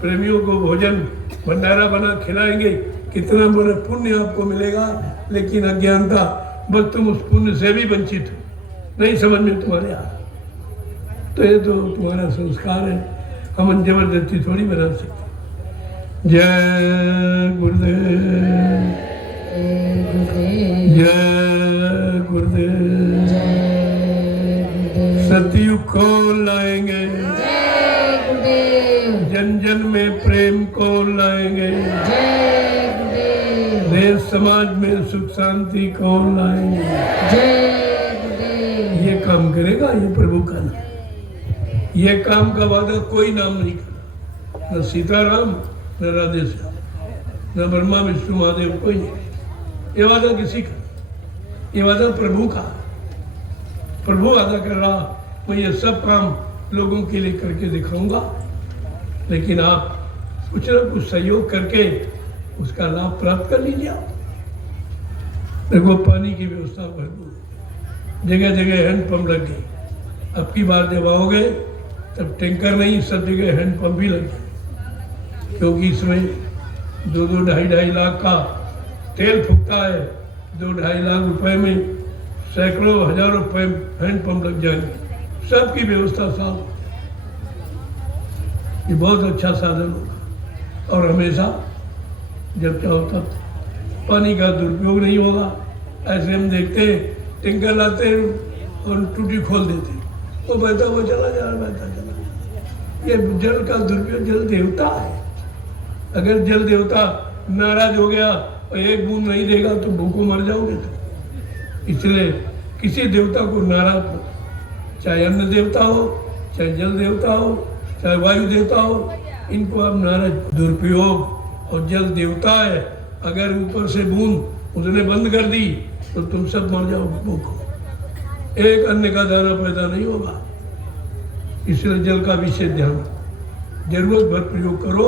प्रेमियों को भोजन भंडारा बना खिलाएंगे। कितना बड़ा पुण्य आपको मिलेगा, लेकिन अज्ञानता बस तुम उस पुण्य से भी वंचित हो, नहीं समझ में तुम्हारे आ। तो ये तो तुम्हारा संस्कार है, हम जबरदस्ती थोड़ी बना सकते। जय गुरुदेव, जय गुरुदेव। सतयुग को लाएंगे, जन जन में प्रेम को लाएंगे, देश समाज में सुख शांति को लाएंगे। ये काम करेगा ये प्रभु का नाम। ये काम का वादा कोई नाम नहीं करता, न सीताराम, न राधे श्याम, न ब्रह्मा विष्णु महादेव, कोई नहीं। ये वादा किसी का, ये वादा प्रभु का। प्रभु वादा कर रहा, मैं ये सब काम लोगों के लिए करके दिखाऊंगा, लेकिन आप कुछ न कुछ सहयोग करके उसका लाभ प्राप्त कर लीजिए। आप देखो पानी की व्यवस्था भरपूर, जगह जगह हैंडपंप लग गई। अब की बार जब आओगे तब टैंकर नहीं, सब जगह हैंडपंप भी लग गए, क्योंकि इसमें 2-2, 2.5 लाख का तेल फूकता है। 2-2.5 लाख रुपए में सैकड़ों हजारों हैंडपंप लग जाएंगे। सबकी व्यवस्था साफ, ये बहुत अच्छा साधन होगा। और हमेशा जब चाहो तब पानी का दुरुपयोग नहीं होगा। ऐसे हम देखते हैं टैंकर लाते हैं और टूटी खोल देते, वो बहता हुआ चला जा रहा, बहता चला जा। ये जल का दुरुपयोग, जल देवता है। अगर जल देवता नाराज हो गया और एक बूंद नहीं देगा तो भूखों मर जाओगे। तो इसलिए किसी देवता को नाराज हो, चाहे अन्न देवता हो, चाहे जल देवता हो, चाहे वायु देवता हो, इनको आप नाराज। दुरुपयोग और जल देवता है, अगर ऊपर से बूंद उसने बंद कर दी तो तुम सब मर जाओगे भूखों। एक अन्न का दाना पैदा नहीं होगा। इसलिए जल का विशेष ध्यान, जरूरत भर प्रयोग करो,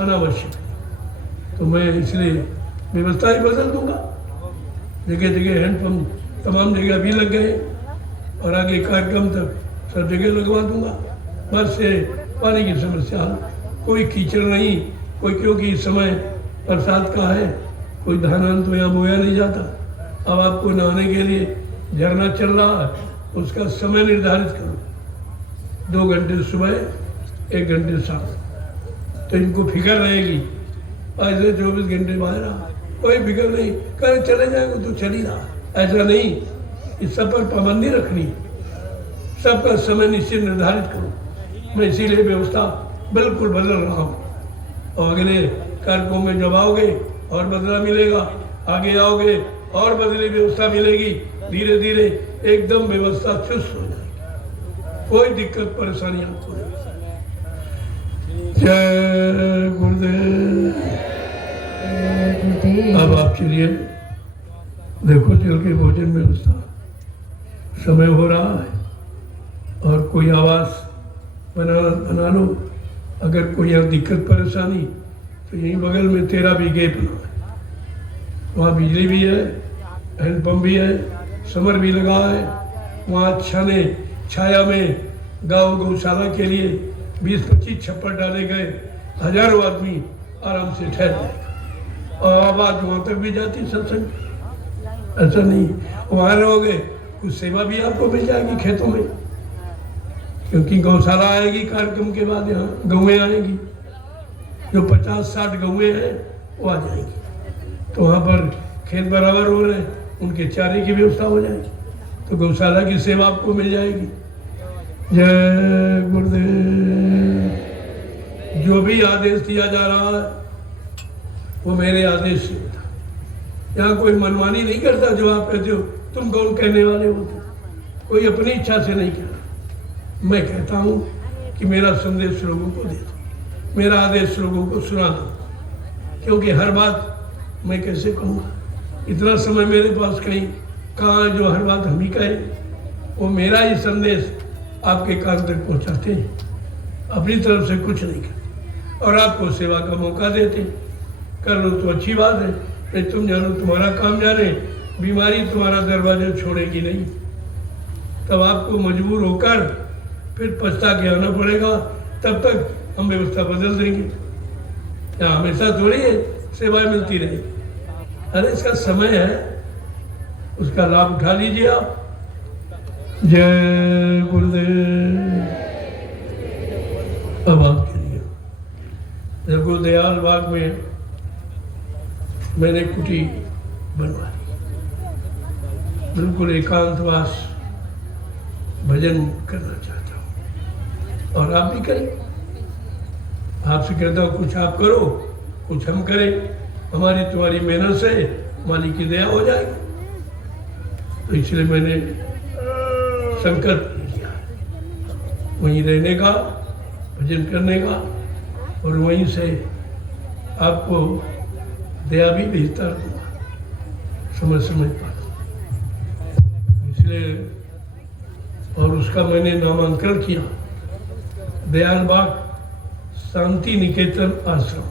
अनावश्यक। तो मैं इसलिए व्यवस्था ही बदल दूंगा। जगह जगह हैंडपंप तमाम जगह भी लग गए, और आगे कार्यक्रम तक सब जगह लगवा दूंगा। बस से पानी की समस्या, कोई कीचड़ नहीं, कोई, क्योंकि इस समय बरसात का है, कोई धान तो यहाँ बोया नहीं जाता। अब आपको नहाने के लिए झरना चल रहा है, उसका समय निर्धारित करो, 2 घंटे सुबह, 1 घंटे शाम, तो इनको फिक्र रहेगी। ऐसे 24 घंटे बाहर आ, कोई फिक्र नहीं, कल चले जाएंगे तो चल ही रहा, ऐसा नहीं। इस सब पर पाबंदी रखनी, सबका समय निश्चित निर्धारित करो। मैं इसीलिए व्यवस्था बिल्कुल बदल रहा हूँ, और अगले कार्यक्रमों में जब आओगे और बदला मिलेगा, आगे आओगे और बदली व्यवस्था मिलेगी। धीरे धीरे एकदम व्यवस्था चुस्त हो जाएगी, कोई दिक्कत परेशानी आपको नहीं। जय गुरुदेव। अब आप चलिए, देखो चल के भोजन व्यवस्था, समय हो रहा है, और कोई आवास बना लो। अगर कोई यहाँ दिक्कत परेशानी तो यहीं बगल में 13 बीघे बना है, वहाँ बिजली भी है, हैंडपम्प भी है, समर भी लगा है। वहाँ छाने छाया में गौशाला के लिए 20-25 छप्पर डाले गए, हजारों आदमी आराम से ठहर जाएगा, और आवाज वहाँ तक भी जाती सत्संग। ऐसा नहीं, वहाँ रहोगे कुछ सेवा भी आपको मिल जाएगी खेतों में, क्योंकि गौशाला आएगी कार्यक्रम के बाद, यहाँ गौएं आएगी, जो 50-60 गौएं हैं वो आ जाएंगी। तो वहाँ पर खेत बराबर हो रहे, उनके चारे की व्यवस्था हो जाएगी, तो गौशाला की सेवा आपको मिल जाएगी। जय गुरुदेव। जो भी आदेश दिया जा रहा है वो मेरे आदेश से होता, यहाँ कोई मनमानी नहीं करता जो आप कहते हो तुम कौन कहने वाले हो, कोई अपनी इच्छा से नहीं कहता। मैं कहता हूँ कि मेरा संदेश लोगों को दे दो, मेरा आदेश लोगों को सुना दो, क्योंकि हर बात मैं कैसे कहूँगा, इतना समय मेरे पास कहीं कहाँ है जो हर बात हम ही कहें। वो मेरा ही संदेश आपके कान तक पहुँचाते हैं, अपनी तरफ से कुछ नहीं करते और आपको सेवा का मौका देते। कर लो तो अच्छी बात है, नहीं तुम जानो तुम्हारा काम जाने, बीमारी तुम्हारा दरवाजा छोड़ेगी नहीं, तब आपको मजबूर होकर फिर पछता के आना पड़ेगा। तब तक हम व्यवस्था बदल देंगे। यहाँ हमेशा थोड़ी है सेवाएं मिलती रहे, अरे इसका समय है, उसका लाभ उठा लीजिए आप। जय गुरुदेव। अब आपके लिए रघु दयाल बाग में मैंने कुटी बनवाई, बिल्कुल एकांतवास भजन करना चाहता हूँ और आप भी करें। आपसे कहता हूँ कुछ आप करो, कुछ हम करें, हमारी तुम्हारी मेहनत से मालिक की दया हो जाएगी। तो इसलिए मैंने संकल्प लिया वहीं रहने का, भजन करने का और वहीं से आपको दया भी भेजता रहूँगा समय समय पर। इसलिए और उसका मैंने नामांकन किया दयाल बाग शांति निकेतन आश्रम।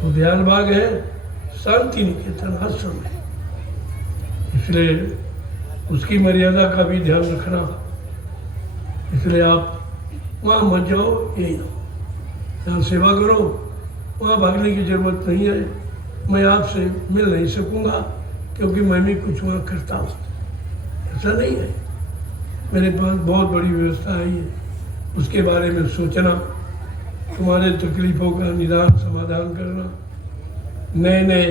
वो दयाल बाग है शांति निकेतन आश्रम है, इसलिए उसकी मर्यादा का भी ध्यान रखना। इसलिए आप वहाँ मत जाओ, यही यहाँ सेवा करो, वहाँ भागने की जरूरत नहीं है। मैं आपसे मिल नहीं सकूँगा क्योंकि मैं भी कुछ वहाँ करता हूँ, ऐसा नहीं है। मेरे पास बहुत बड़ी व्यवस्था है, ये उसके बारे में सोचना, तुम्हारे तकलीफ़ों का निदान समाधान करना, नए नए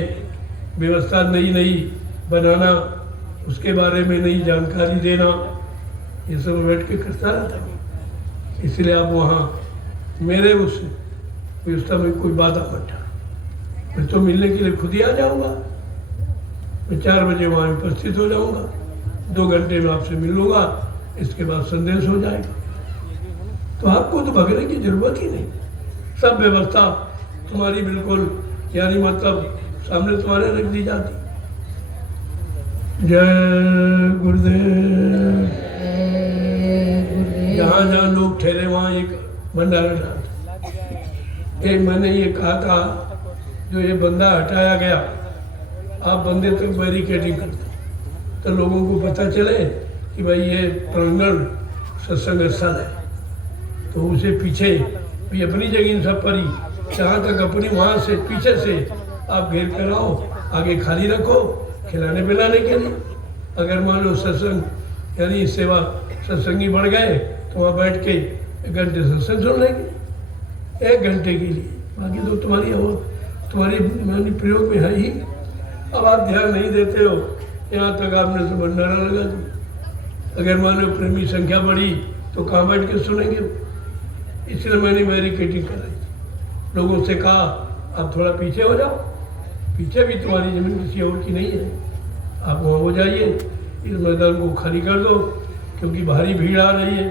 व्यवस्था नई नई बनाना, उसके बारे में नई जानकारी देना, ये सब बैठ के करता रहता हूँ। इसलिए आप वहाँ मेरे उस व्यवस्था में कोई बाधा मत डालो। मैं तो मिलने के लिए खुद ही आ जाऊँगा, मैं 4 बजे वहाँ उपस्थित हो जाऊँगा, 2 घंटे में आपसे मिल लूँगा, इसके बाद संदेश हो जाएगा। तो आपको तो भगने की जरूरत ही नहीं, सब व्यवस्था तुम्हारी बिल्कुल यानी मतलब सामने तुम्हारे रख दी जाती। जय गुरुदेव। जहाँ जहाँ लोग ठहरे वहाँ एक भंडारा डालते। एक मैंने ये कहा था जो ये बंदा हटाया गया, आप बंदे तक बैरिकेडिंग करते तो लोगों को पता चले कि भाई ये प्रांगण सत्संग स्थल है, तो उसे पीछे भी अपनी जगह सब पर ही जहाँ तक अपनी वहाँ से पीछे से आप घेर कर आओ, आगे खाली रखो खिलाने पिलाने के लिए। अगर मान लो सत्संग यानी सेवा सत्संगी बढ़ गए तो वहाँ बैठ के 1 घंटे सत्संग सुन लेंगे, 1 घंटे के लिए, बाकी तो तुम्हारी प्रयोग में है ही। अब आप ध्यान नहीं देते हो, यहाँ तक आपने तो भंडारा लगा दिया। अगर मान लो प्रेमी संख्या बढ़ी तो कहाँ बैठ के सुनेंगे। इसलिए मैंने बैरिकेडिंग कराई, लोगों से कहा आप थोड़ा पीछे हो जाओ, पीछे भी तुम्हारी जमीन किसी और की नहीं है, आप वहाँ हो जाइए, इस मैदान को खाली कर दो क्योंकि भारी भीड़ आ रही है,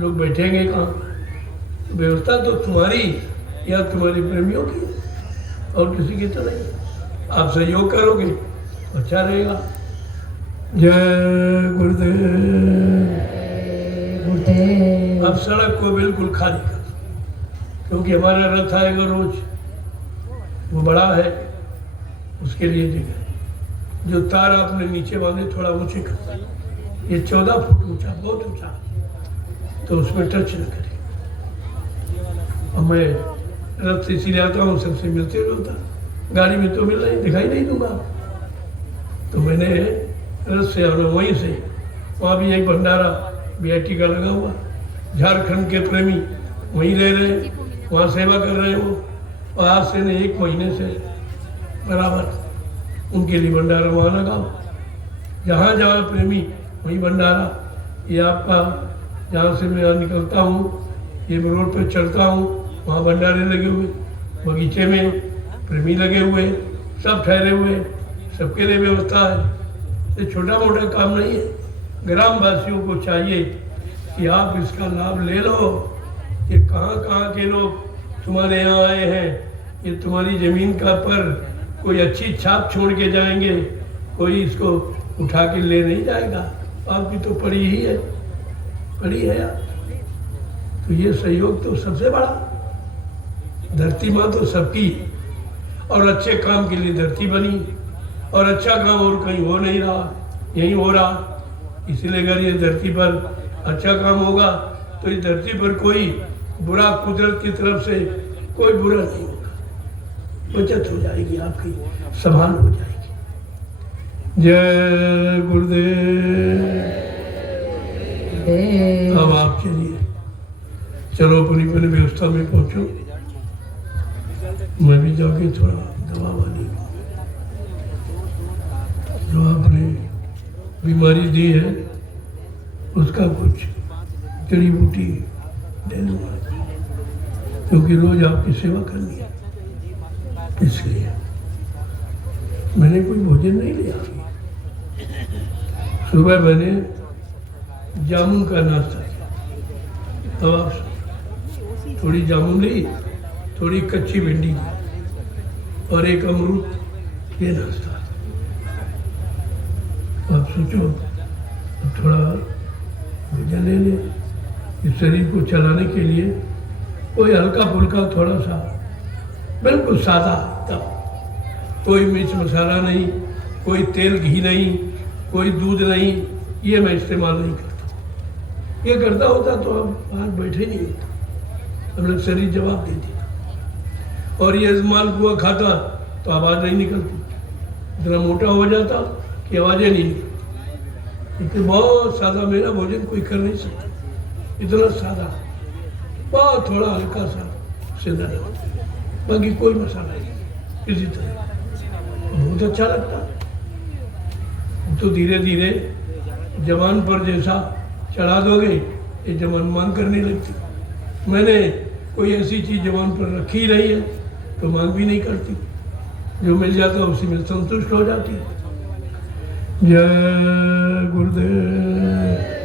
लोग बैठेंगे कहाँ। व्यवस्था तो तुम्हारी या तुम्हारे प्रेमियों की और किसी की तो नहीं। आप सहयोग करोगे अच्छा रहेगा। जय गुरुदेव। अब सड़क को बिल्कुल खाली कर, क्योंकि हमारा रथ आएगा रोज, वो बड़ा है, उसके लिए जगह। जो तार आपने नीचे बांधे थोड़ा ऊंचे कर, ये 14 फुट ऊंचा, बहुत ऊंचा, तो उसमें टच न करें। और मैं रथ से इसीलिए आता हूँ, सबसे मिलते रहता, गाड़ी में तो मिल नहीं, दिखाई नहीं दूंगा। तो मैंने रथ से आना, वहीं से वहाँ भी एक भंडारा बीआईटी का लगा हुआ, झारखंड के प्रेमी वहीं रह रहे हैं, वहाँ सेवा कर रहे हो, और आज से नहीं 1 महीने से बराबर उनके लिए भंडारा वहाँ लगाओ। जहाँ जहाँ प्रेमी वहीं भंडारा। ये आपका जहाँ से मैं निकलता हूँ, ये रोड पे चलता हूँ, वहाँ भंडारे लगे हुए, बगीचे में प्रेमी लगे हुए, सब ठहरे हुए हैं, सबके लिए व्यवस्था है। ये छोटा मोटा काम नहीं है। ग्रामवासियों को चाहिए कि आप इसका लाभ ले लो। ये कहाँ कहाँ के लोग तुम्हारे यहाँ आए हैं, ये तुम्हारी ज़मीन का पर कोई अच्छी छाप छोड़ के जाएंगे, कोई इसको उठा के ले नहीं जाएगा। आपकी तो पड़ी ही है, पड़ी है यार। तो ये सहयोग तो सबसे बड़ा, धरती माँ तो सबकी, और अच्छे काम के लिए धरती बनी, और अच्छा काम और कहीं हो नहीं रहा, यहीं हो रहा। इसलिए अगर ये धरती पर अच्छा काम होगा तो इस धरती पर कोई बुरा कुदरत की तरफ से कोई बुरा नहीं होगा, बचत हो जाएगी, आपकी संभाल हो जाएगी। जय गुरुदेव। अब आप चलिए, चलो अपनी अपनी व्यवस्था में पहुंचो। मैं भी जाके थोड़ा दवा वाली जो आपने बीमारी दी है उसका कुछ जड़ी बूटी दे दूँगा, क्योंकि रोज आपकी सेवा करनी है, इसलिए मैंने कोई भोजन नहीं लिया। सुबह मैंने जामुन का नाश्ता किया, अब आप थोड़ी जामुन ली, थोड़ी कच्ची भिंडी और एक अमरूद, ये नाश्ता। आप सोचो अब थोड़ा भोजन ले ले, इस शरीर को चलाने के लिए कोई हल्का फुल्का थोड़ा सा, बिल्कुल सादा, तब कोई मिर्च मसाला नहीं, कोई तेल घी नहीं, कोई दूध नहीं, ये मैं इस्तेमाल नहीं करता। ये करता होता तो अब बाहर बैठे नहीं होता, हम लोग शरीर जवाब दे देता। और ये माल पुआ खाता तो आवाज़ नहीं निकलती, इतना मोटा हो जाता कि आवाज़ें नहीं निकलती। क्योंकि बहुत सादा मेरा भोजन कोई कर नहीं सकता, इतना सादा, बहुत थोड़ा हल्का सा सीधा, बाकी कोई मसाला नहीं, इसी तरह बहुत अच्छा लगता। तो धीरे धीरे जवान पर जैसा चढ़ा दोगे ये जवान मांग करने लगती। मैंने कोई ऐसी चीज़ जवान पर रखी ही नहीं है तो मांग भी नहीं करती, जो मिल जाता उसी में संतुष्ट हो जाती है। जय गुरुदेव।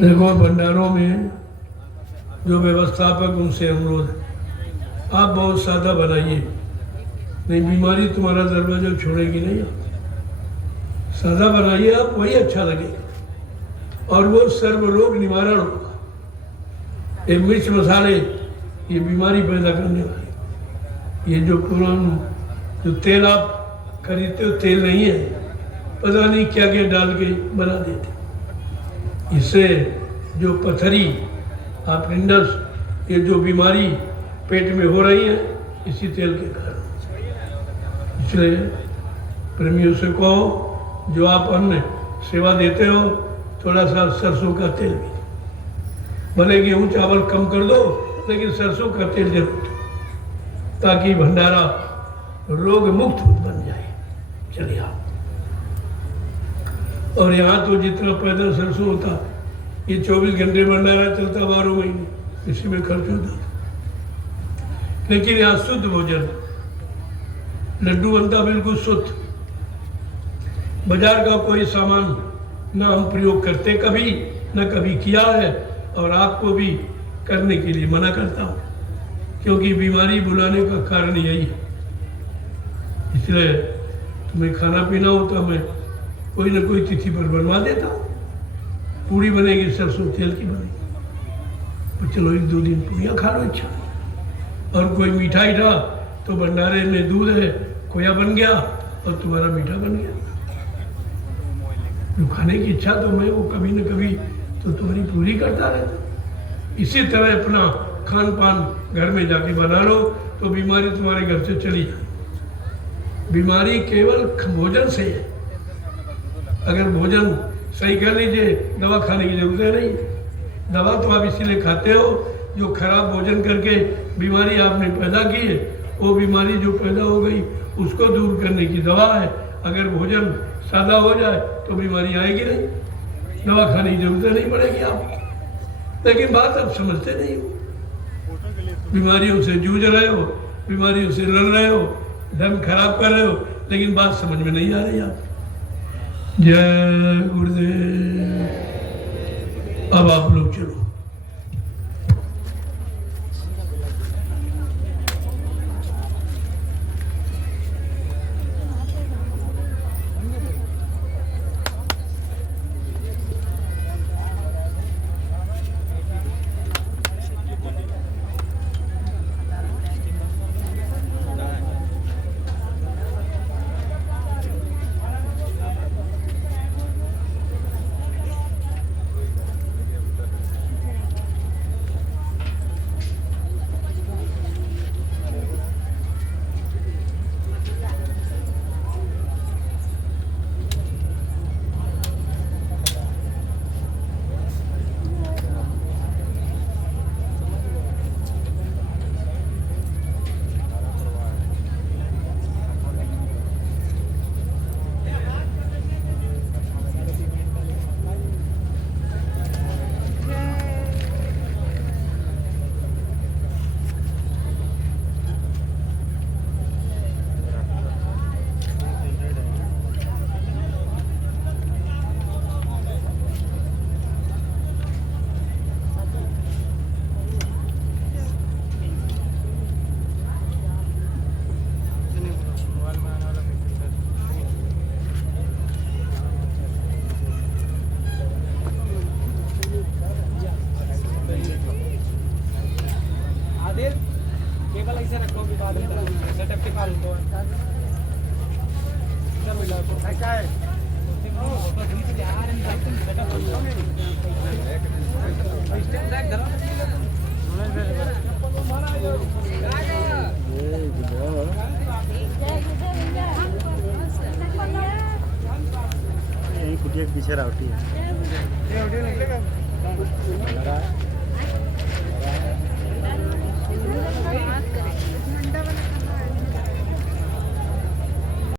देखो भंडारों में जो व्यवस्थापक उनसे अनुरोध है, आप बहुत सादा बनाइए, नहीं बीमारी तुम्हारा दरवाजा छोड़ेगी नहीं। आप सादा बनाइए, आप वही अच्छा लगेगा और वो सर्व रोग निवारण होगा। ये मिर्च मसाले ये बीमारी पैदा करने वाले, ये जो पुराना जो तेल आप खरीदते हो तेल नहीं है, पता नहीं क्या क्या डाल के बना देते। इससे जो पथरी अपेंडिक्स, ये जो बीमारी पेट में हो रही है इसी तेल के कारण। इसलिए प्रेमियों से कहो, जो आप अन्न सेवा देते हो थोड़ा सा सरसों का तेल भी, भले गेहूँ चावल कम कर दो लेकिन सरसों का तेल जरूर, ताकि भंडारा रोग मुक्त बन जाए। चलिए आप, और यहाँ तो जितना पैदा सरसों होता, ये 24 घंटे भंडारा चलता 12 महीने, इसी में खर्च होता। लेकिन यहाँ शुद्ध भोजन, लड्डू बनता बिल्कुल शुद्ध, बाजार का कोई सामान ना हम प्रयोग करते कभी, न कभी किया है, और आपको भी करने के लिए मना करता हूँ, क्योंकि बीमारी बुलाने का कारण यही है। इसलिए तुम्हें खाना पीना होता मैं कोई ना कोई तिथि पर बनवा देता हूँ। पूड़ी बनेगी सरसों तेल की बनेगी, तो चलो 1-2 दिन पूड़ियाँ खा लो इच्छा, और कोई मिठाई था तो भंडारे में दूध है खोया बन गया और तुम्हारा मीठा बन गया। जो खाने की इच्छा तो मैं वो कभी न कभी तो तुम्हारी पूरी करता रहता। इसी तरह अपना खान पान घर में जाके बना लो तो बीमारी तुम्हारे घर से चली जाए। बीमारी केवल भोजन से है। अगर भोजन सही कर लीजिए, दवा खाने की जरूरत है नहीं। दवा तो आप इसीलिए खाते हो जो खराब भोजन करके बीमारी आपने पैदा की है, वो बीमारी जो पैदा हो गई उसको दूर करने की दवा है। अगर भोजन सादा हो जाए तो बीमारी आएगी नहीं, दवा खाने की जरूरत नहीं पड़ेगी आपको। लेकिन बात आप समझते नहीं हो, बीमारियों से जूझ रहे हो, बीमारियों से लड़ रहे हो, ढंग खराब कर रहे हो, लेकिन बात समझ में नहीं आ रही आप। जय गुरुदेव। अब आप लोग चलो। केबल ऐसे रखो कि बाद में सेटअप के पास उनको इधर मिला तो क्या है तो नीचे जा रहे हैं सेटअप स्टेप ट्रैक धरो यही कुटिया के पीछे राउटी है। ये ऑडियो निकलेगा